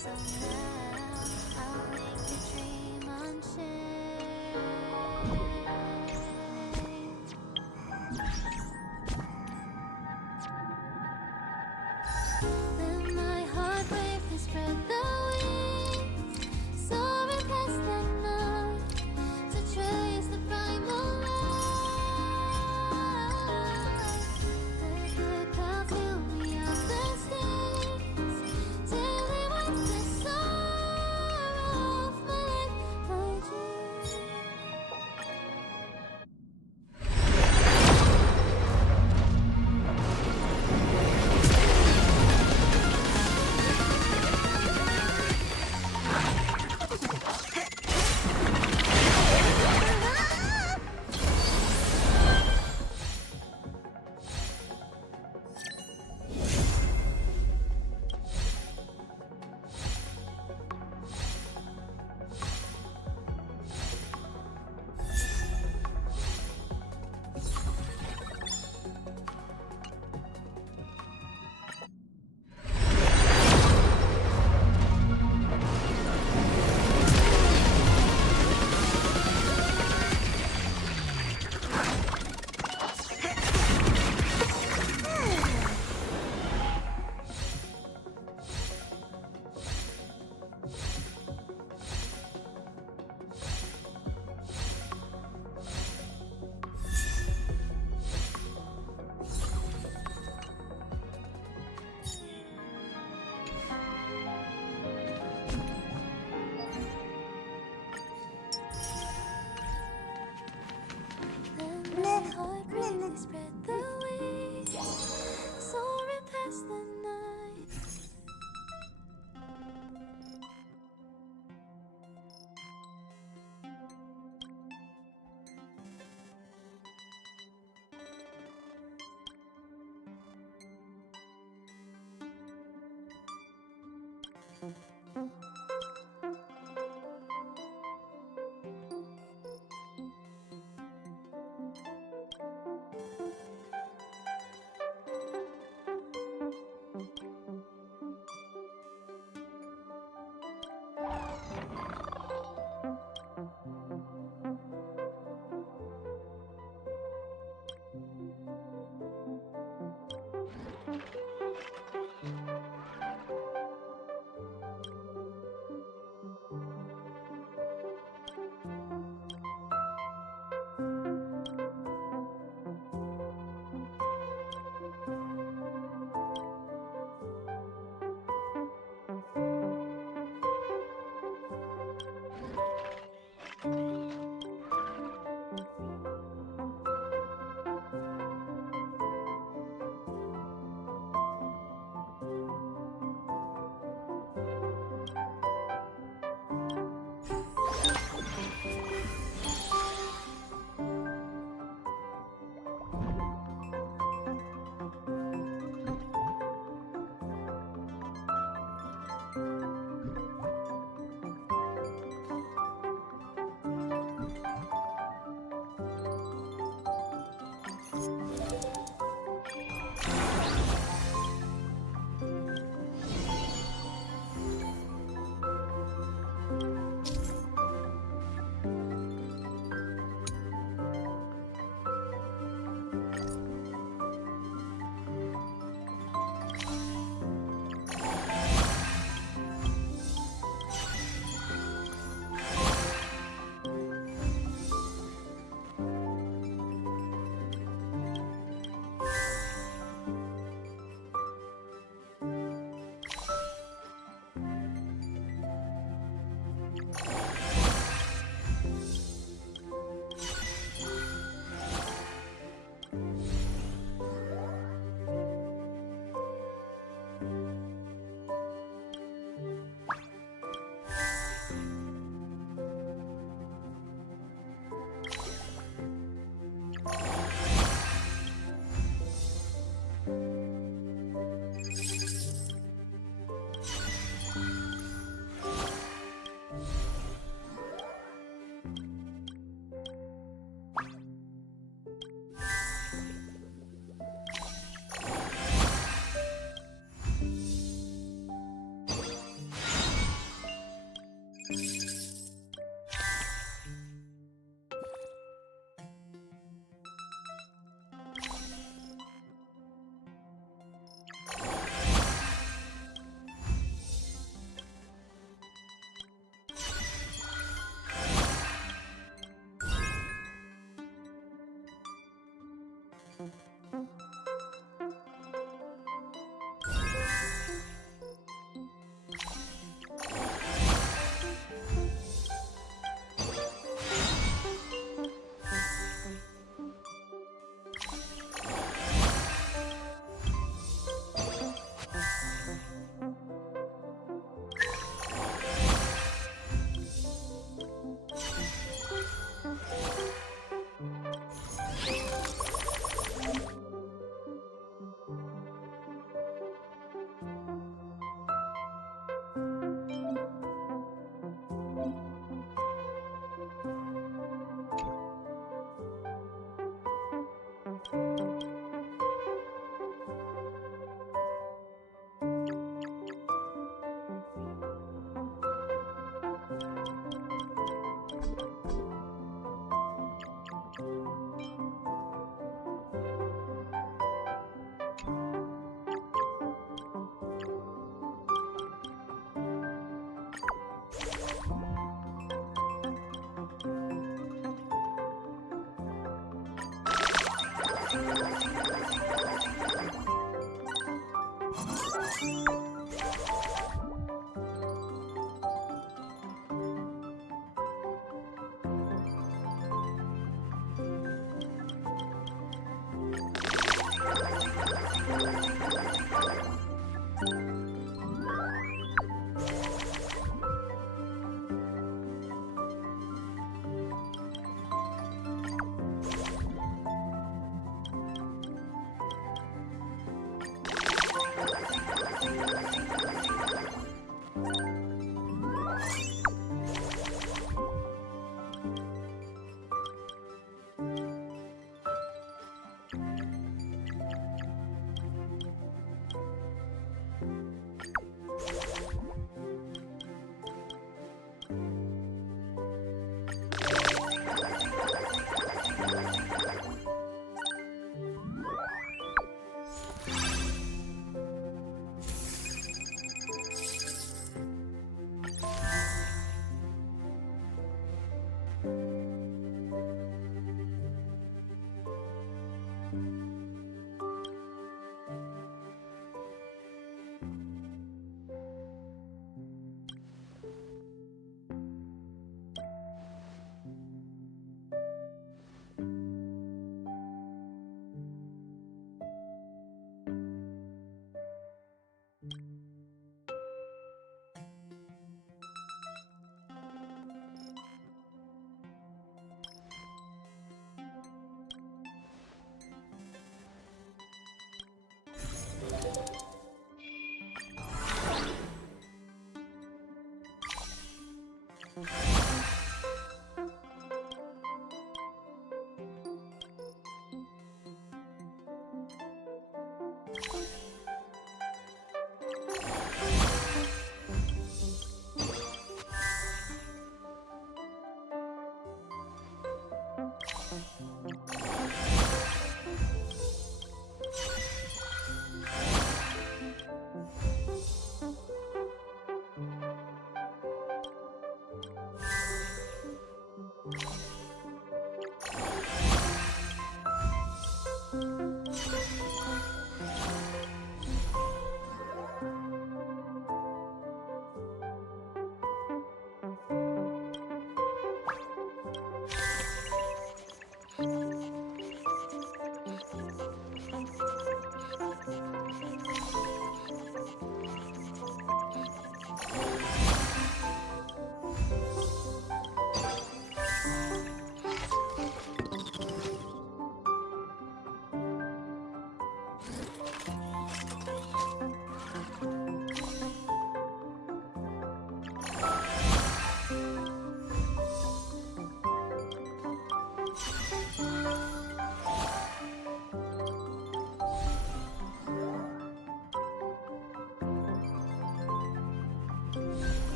So now I'll make your dream unchained. Let my heart bravely spread the wings, soaring past the night to trace the primal light. Let the clouds fill me up the stings till they wipe the sorrow off my life, my dream. Let my heart bravely spread the wings, soaring past the night.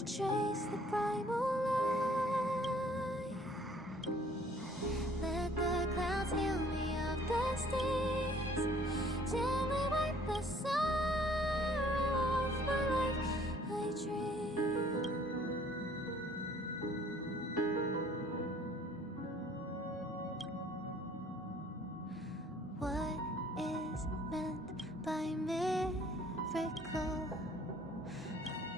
to trace the primal light. Let the clouds heal me of the stains, gently wipe the sorrow off my life. I dream. What is meant by miracle?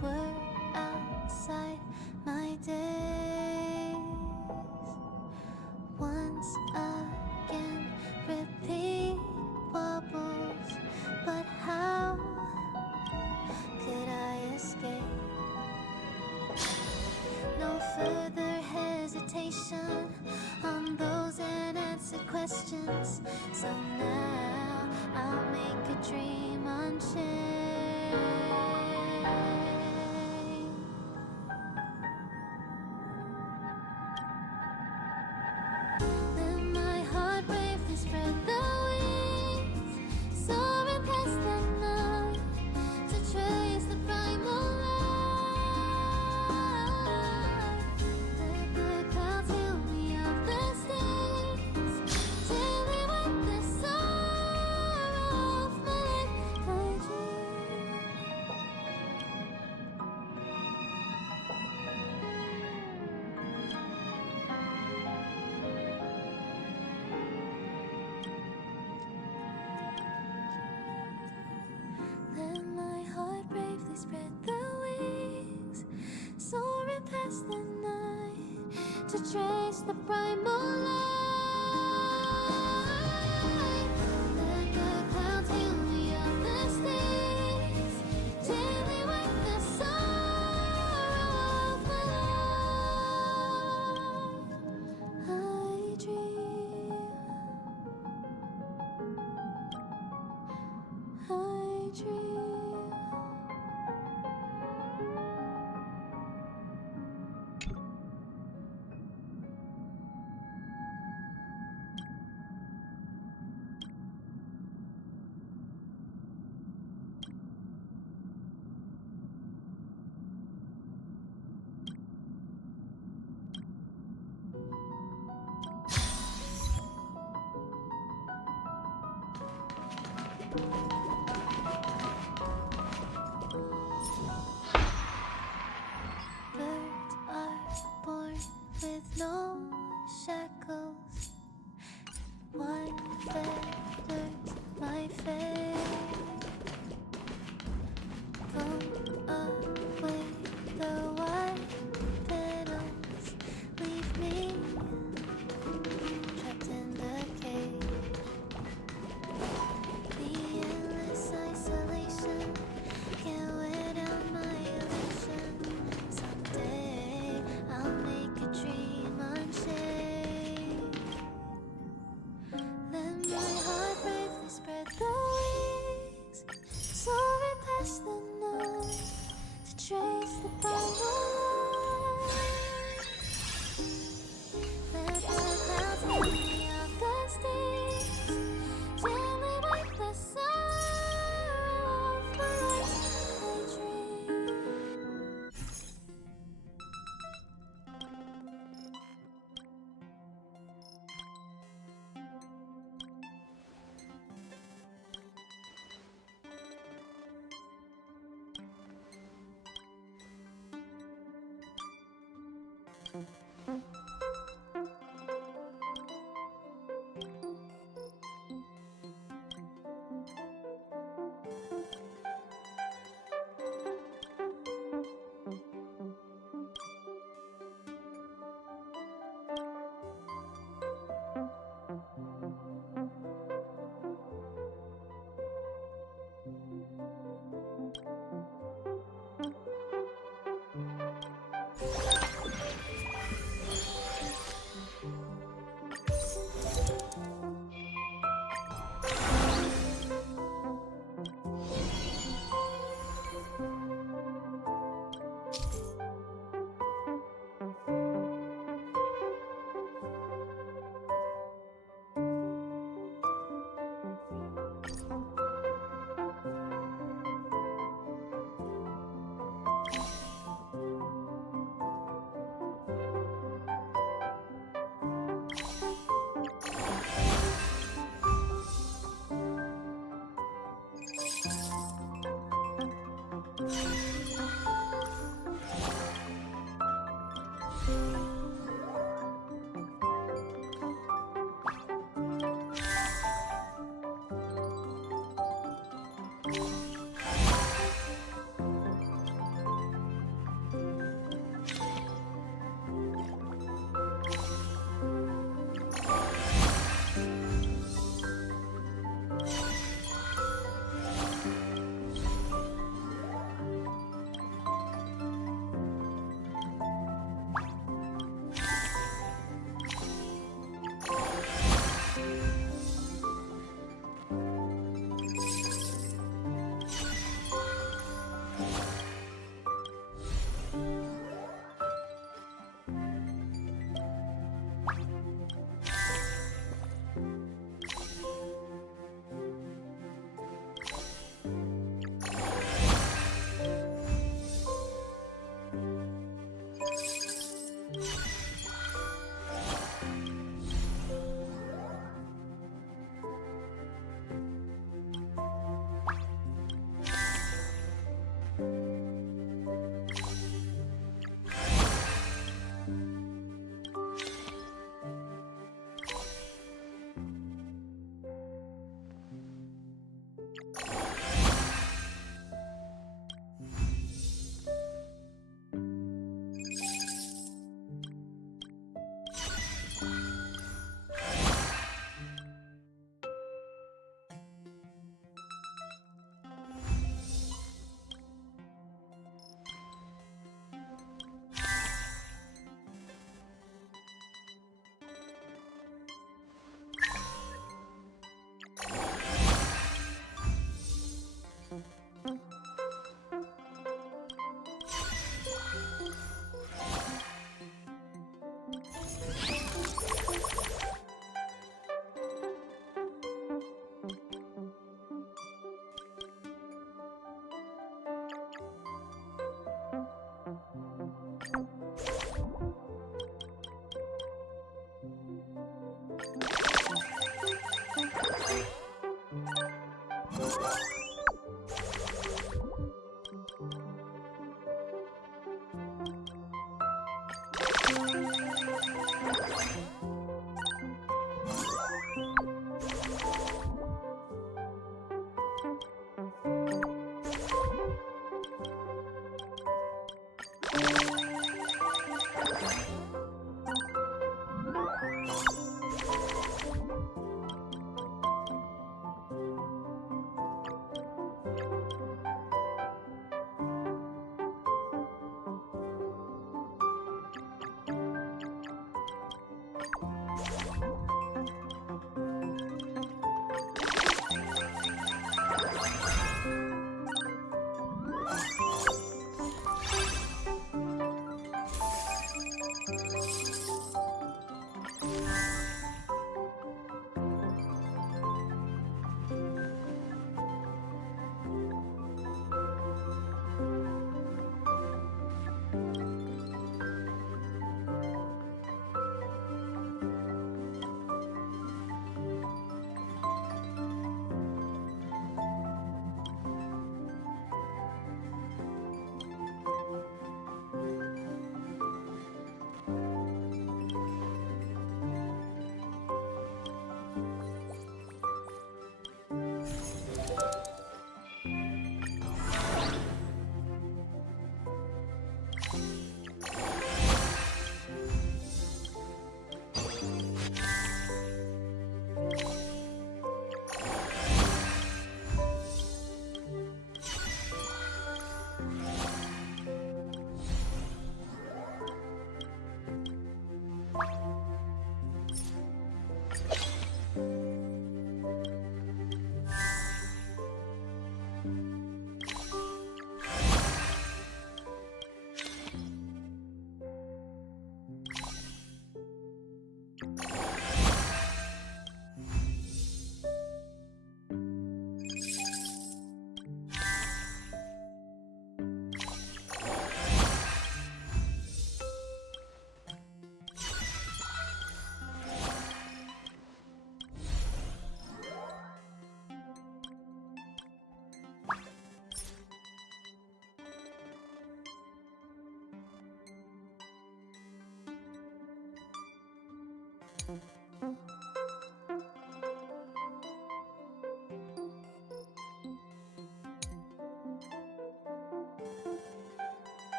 A word outside my days. Once again, repeat wobbles. But how could I escape? No further hesitation on those unanswered questions. So now I'll make a dream unchained. Let my heart bravely spread the wings, soaring past the night to trace the primal light. Let the clouds heal me of the stains, till they wipe the sorrow off my life. I dream. Let my heart bravely spread the wings, soaring past the night to trace the primal light. Let the clouds heal me of the stains, till they wipe the sorrow off my life. I dream. I dream. Birds are born with no shackles. One feather's my fate. Blow away the white petals, leave me trapped in the cage. The endless isolation can't wear down my illusion. Someday I'll make a dream unchained. Let my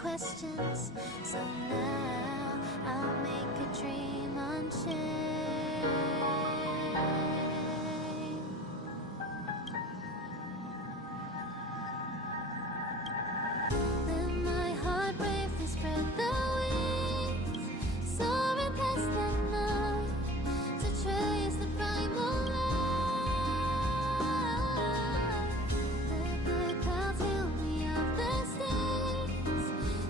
questions. So now I'll make a dream unchained. Let my heart bravely spread the wings, soaring past the night to trace the primal light. Let the clouds heal me of the stains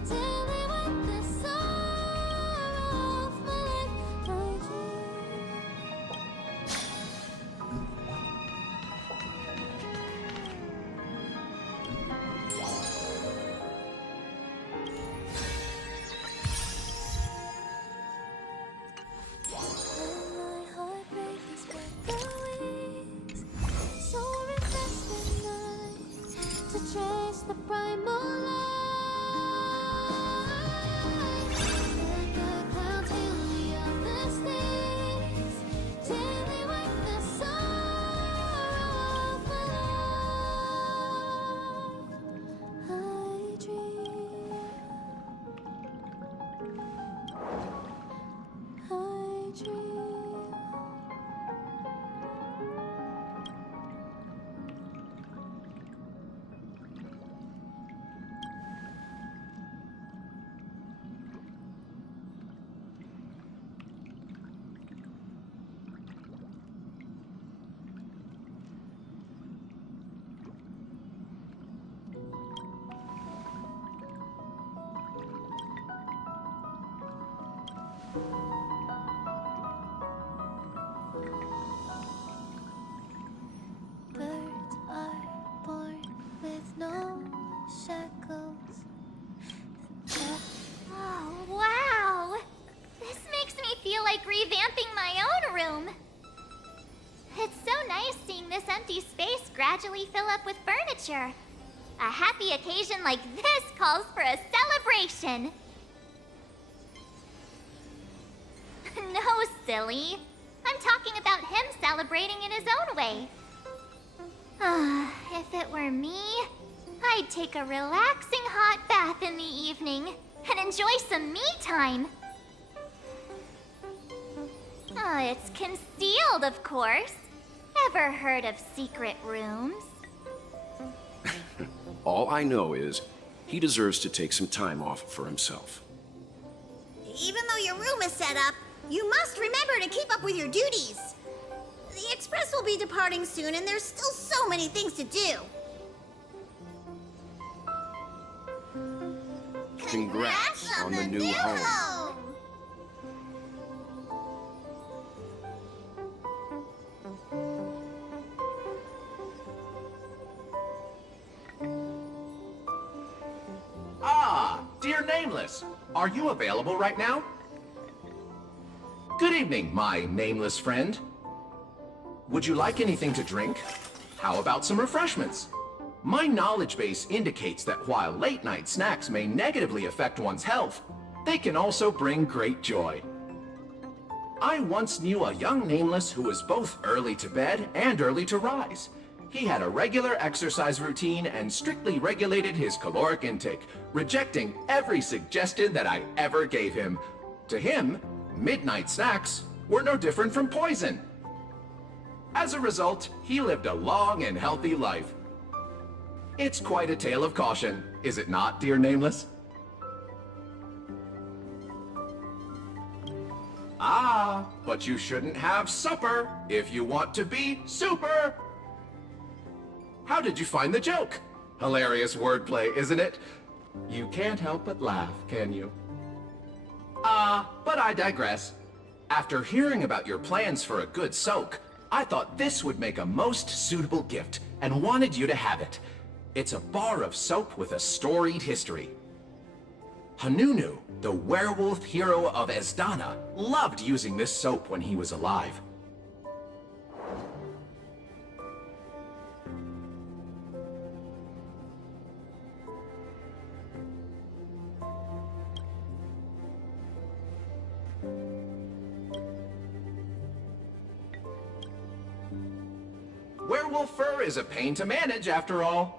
till they wipe the sorrow off my life, my dream. Birds are born with no shackles. Oh, wow! This makes me feel like revamping my own room. It's so nice seeing this empty space gradually fill up with furniture. A happy occasion like this calls for a celebration. No, silly. I'm talking about him celebrating in his own way. If it were me, I'd take a relaxing hot bath in the evening and enjoy some me time. It's concealed, of course. Ever heard of secret rooms? All I know is he deserves to take some time off for himself. Even though your room is set up, you must remember to keep up with your duties. The Express will be departing soon, and there's still so many things to do. Congrats on the new home. Ah, dear Nameless, are you available right now? Good evening, my nameless friend. Would you like anything to drink? How about some refreshments? My knowledge base indicates that while late-night snacks may negatively affect one's health, they can also bring great joy. I once knew a young Nameless who was both early to bed and early to rise. He had a regular exercise routine and strictly regulated his caloric intake, rejecting every suggestion that I ever gave him. To him, midnight snacks were no different from poison. As a result, he lived a long and healthy life. It's quite a tale of caution, is it not, dear Nameless? Ah, but you shouldn't have supper if you want to be super! How did you find the joke? Hilarious wordplay, isn't it? You can't help but laugh, can you? But I digress. After hearing about your plans for a good soak, I thought this would make a most suitable gift and wanted you to have it. It's a bar of soap with a storied history. Hanunu, the werewolf hero of Esdana, loved using this soap when he was alive. Werewolf fur is a pain to manage, after all.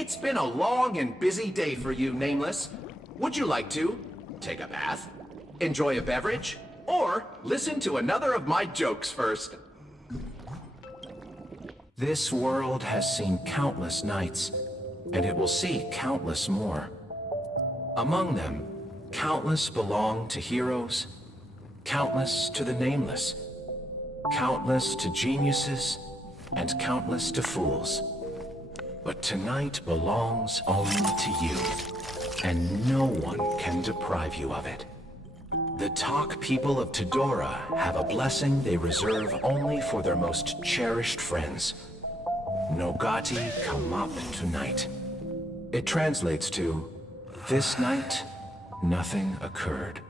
It's been a long and busy day for you, Nameless. Would you like to take a bath, enjoy a beverage, or listen to another of my jokes first? This world has seen countless nights, and it will see countless more. Among them, countless belong to heroes, countless to the nameless, countless to geniuses, and countless to fools. But tonight belongs only to you, and no one can deprive you of it. The Talk people of Tidora have a blessing they reserve only for their most cherished friends. Nogati come up tonight. It translates to, this night, nothing occurred.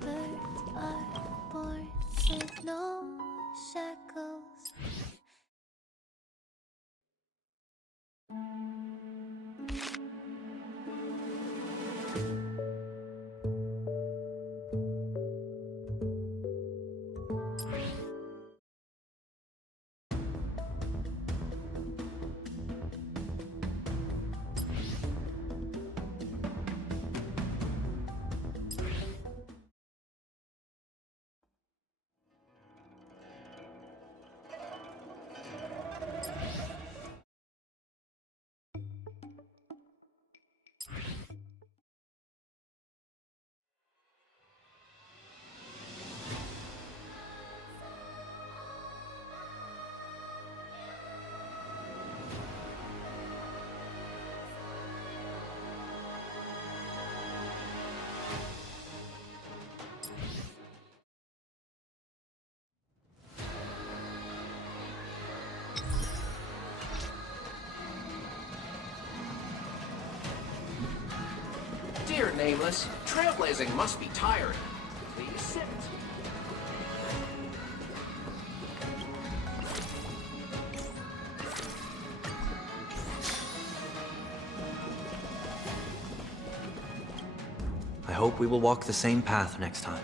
Birds are born with no shackles. Nameless. Trailblazing must be tiring. Please sit. I hope we will walk the same path next time.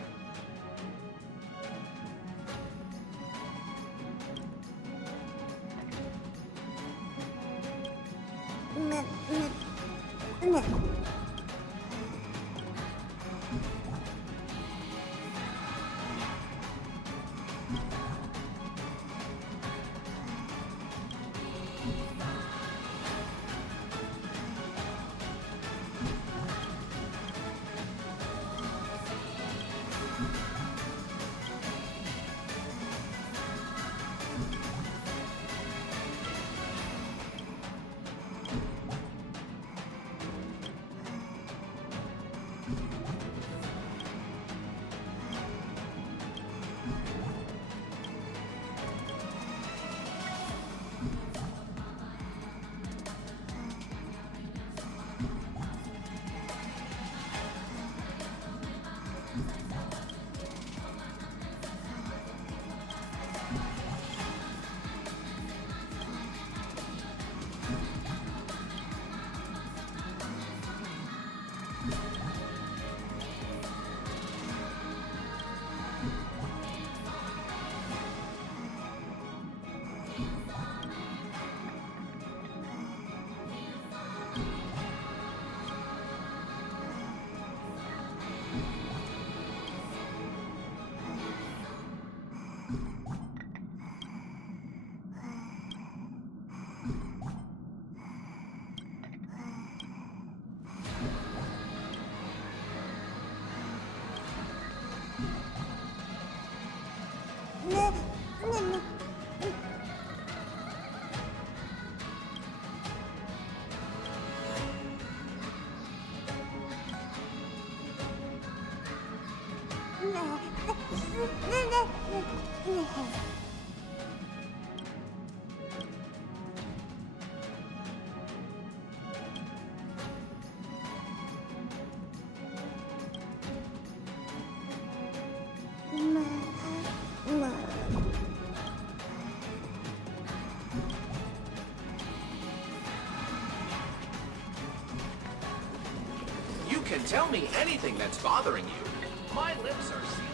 You can tell me anything that's bothering you. My lips are sealed.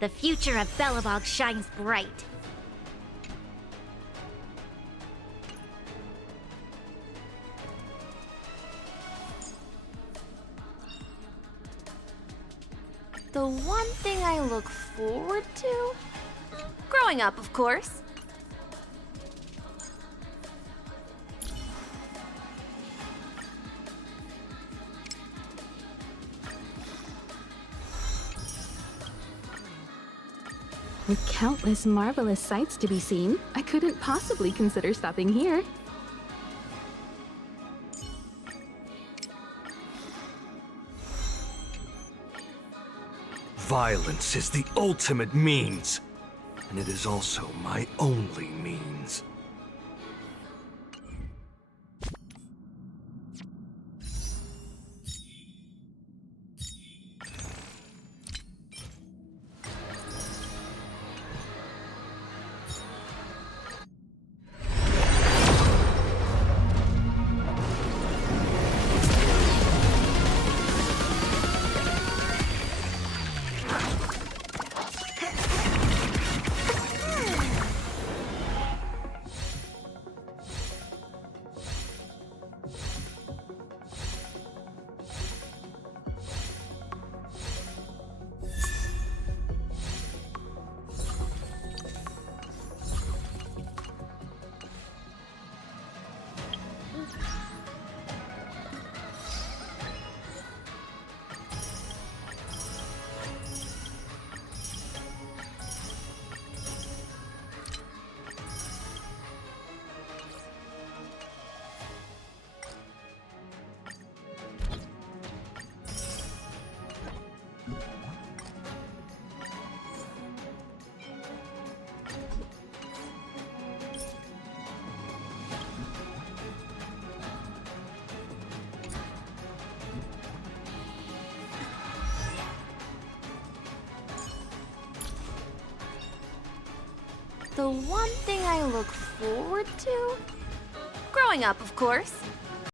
The future of Belobog shines bright. The one thing I look forward to? Growing up, of course. With countless marvelous sights to be seen, I couldn't possibly consider stopping here. Violence is the ultimate means, and it is also my only means. The one thing I look forward to? Growing up, of course.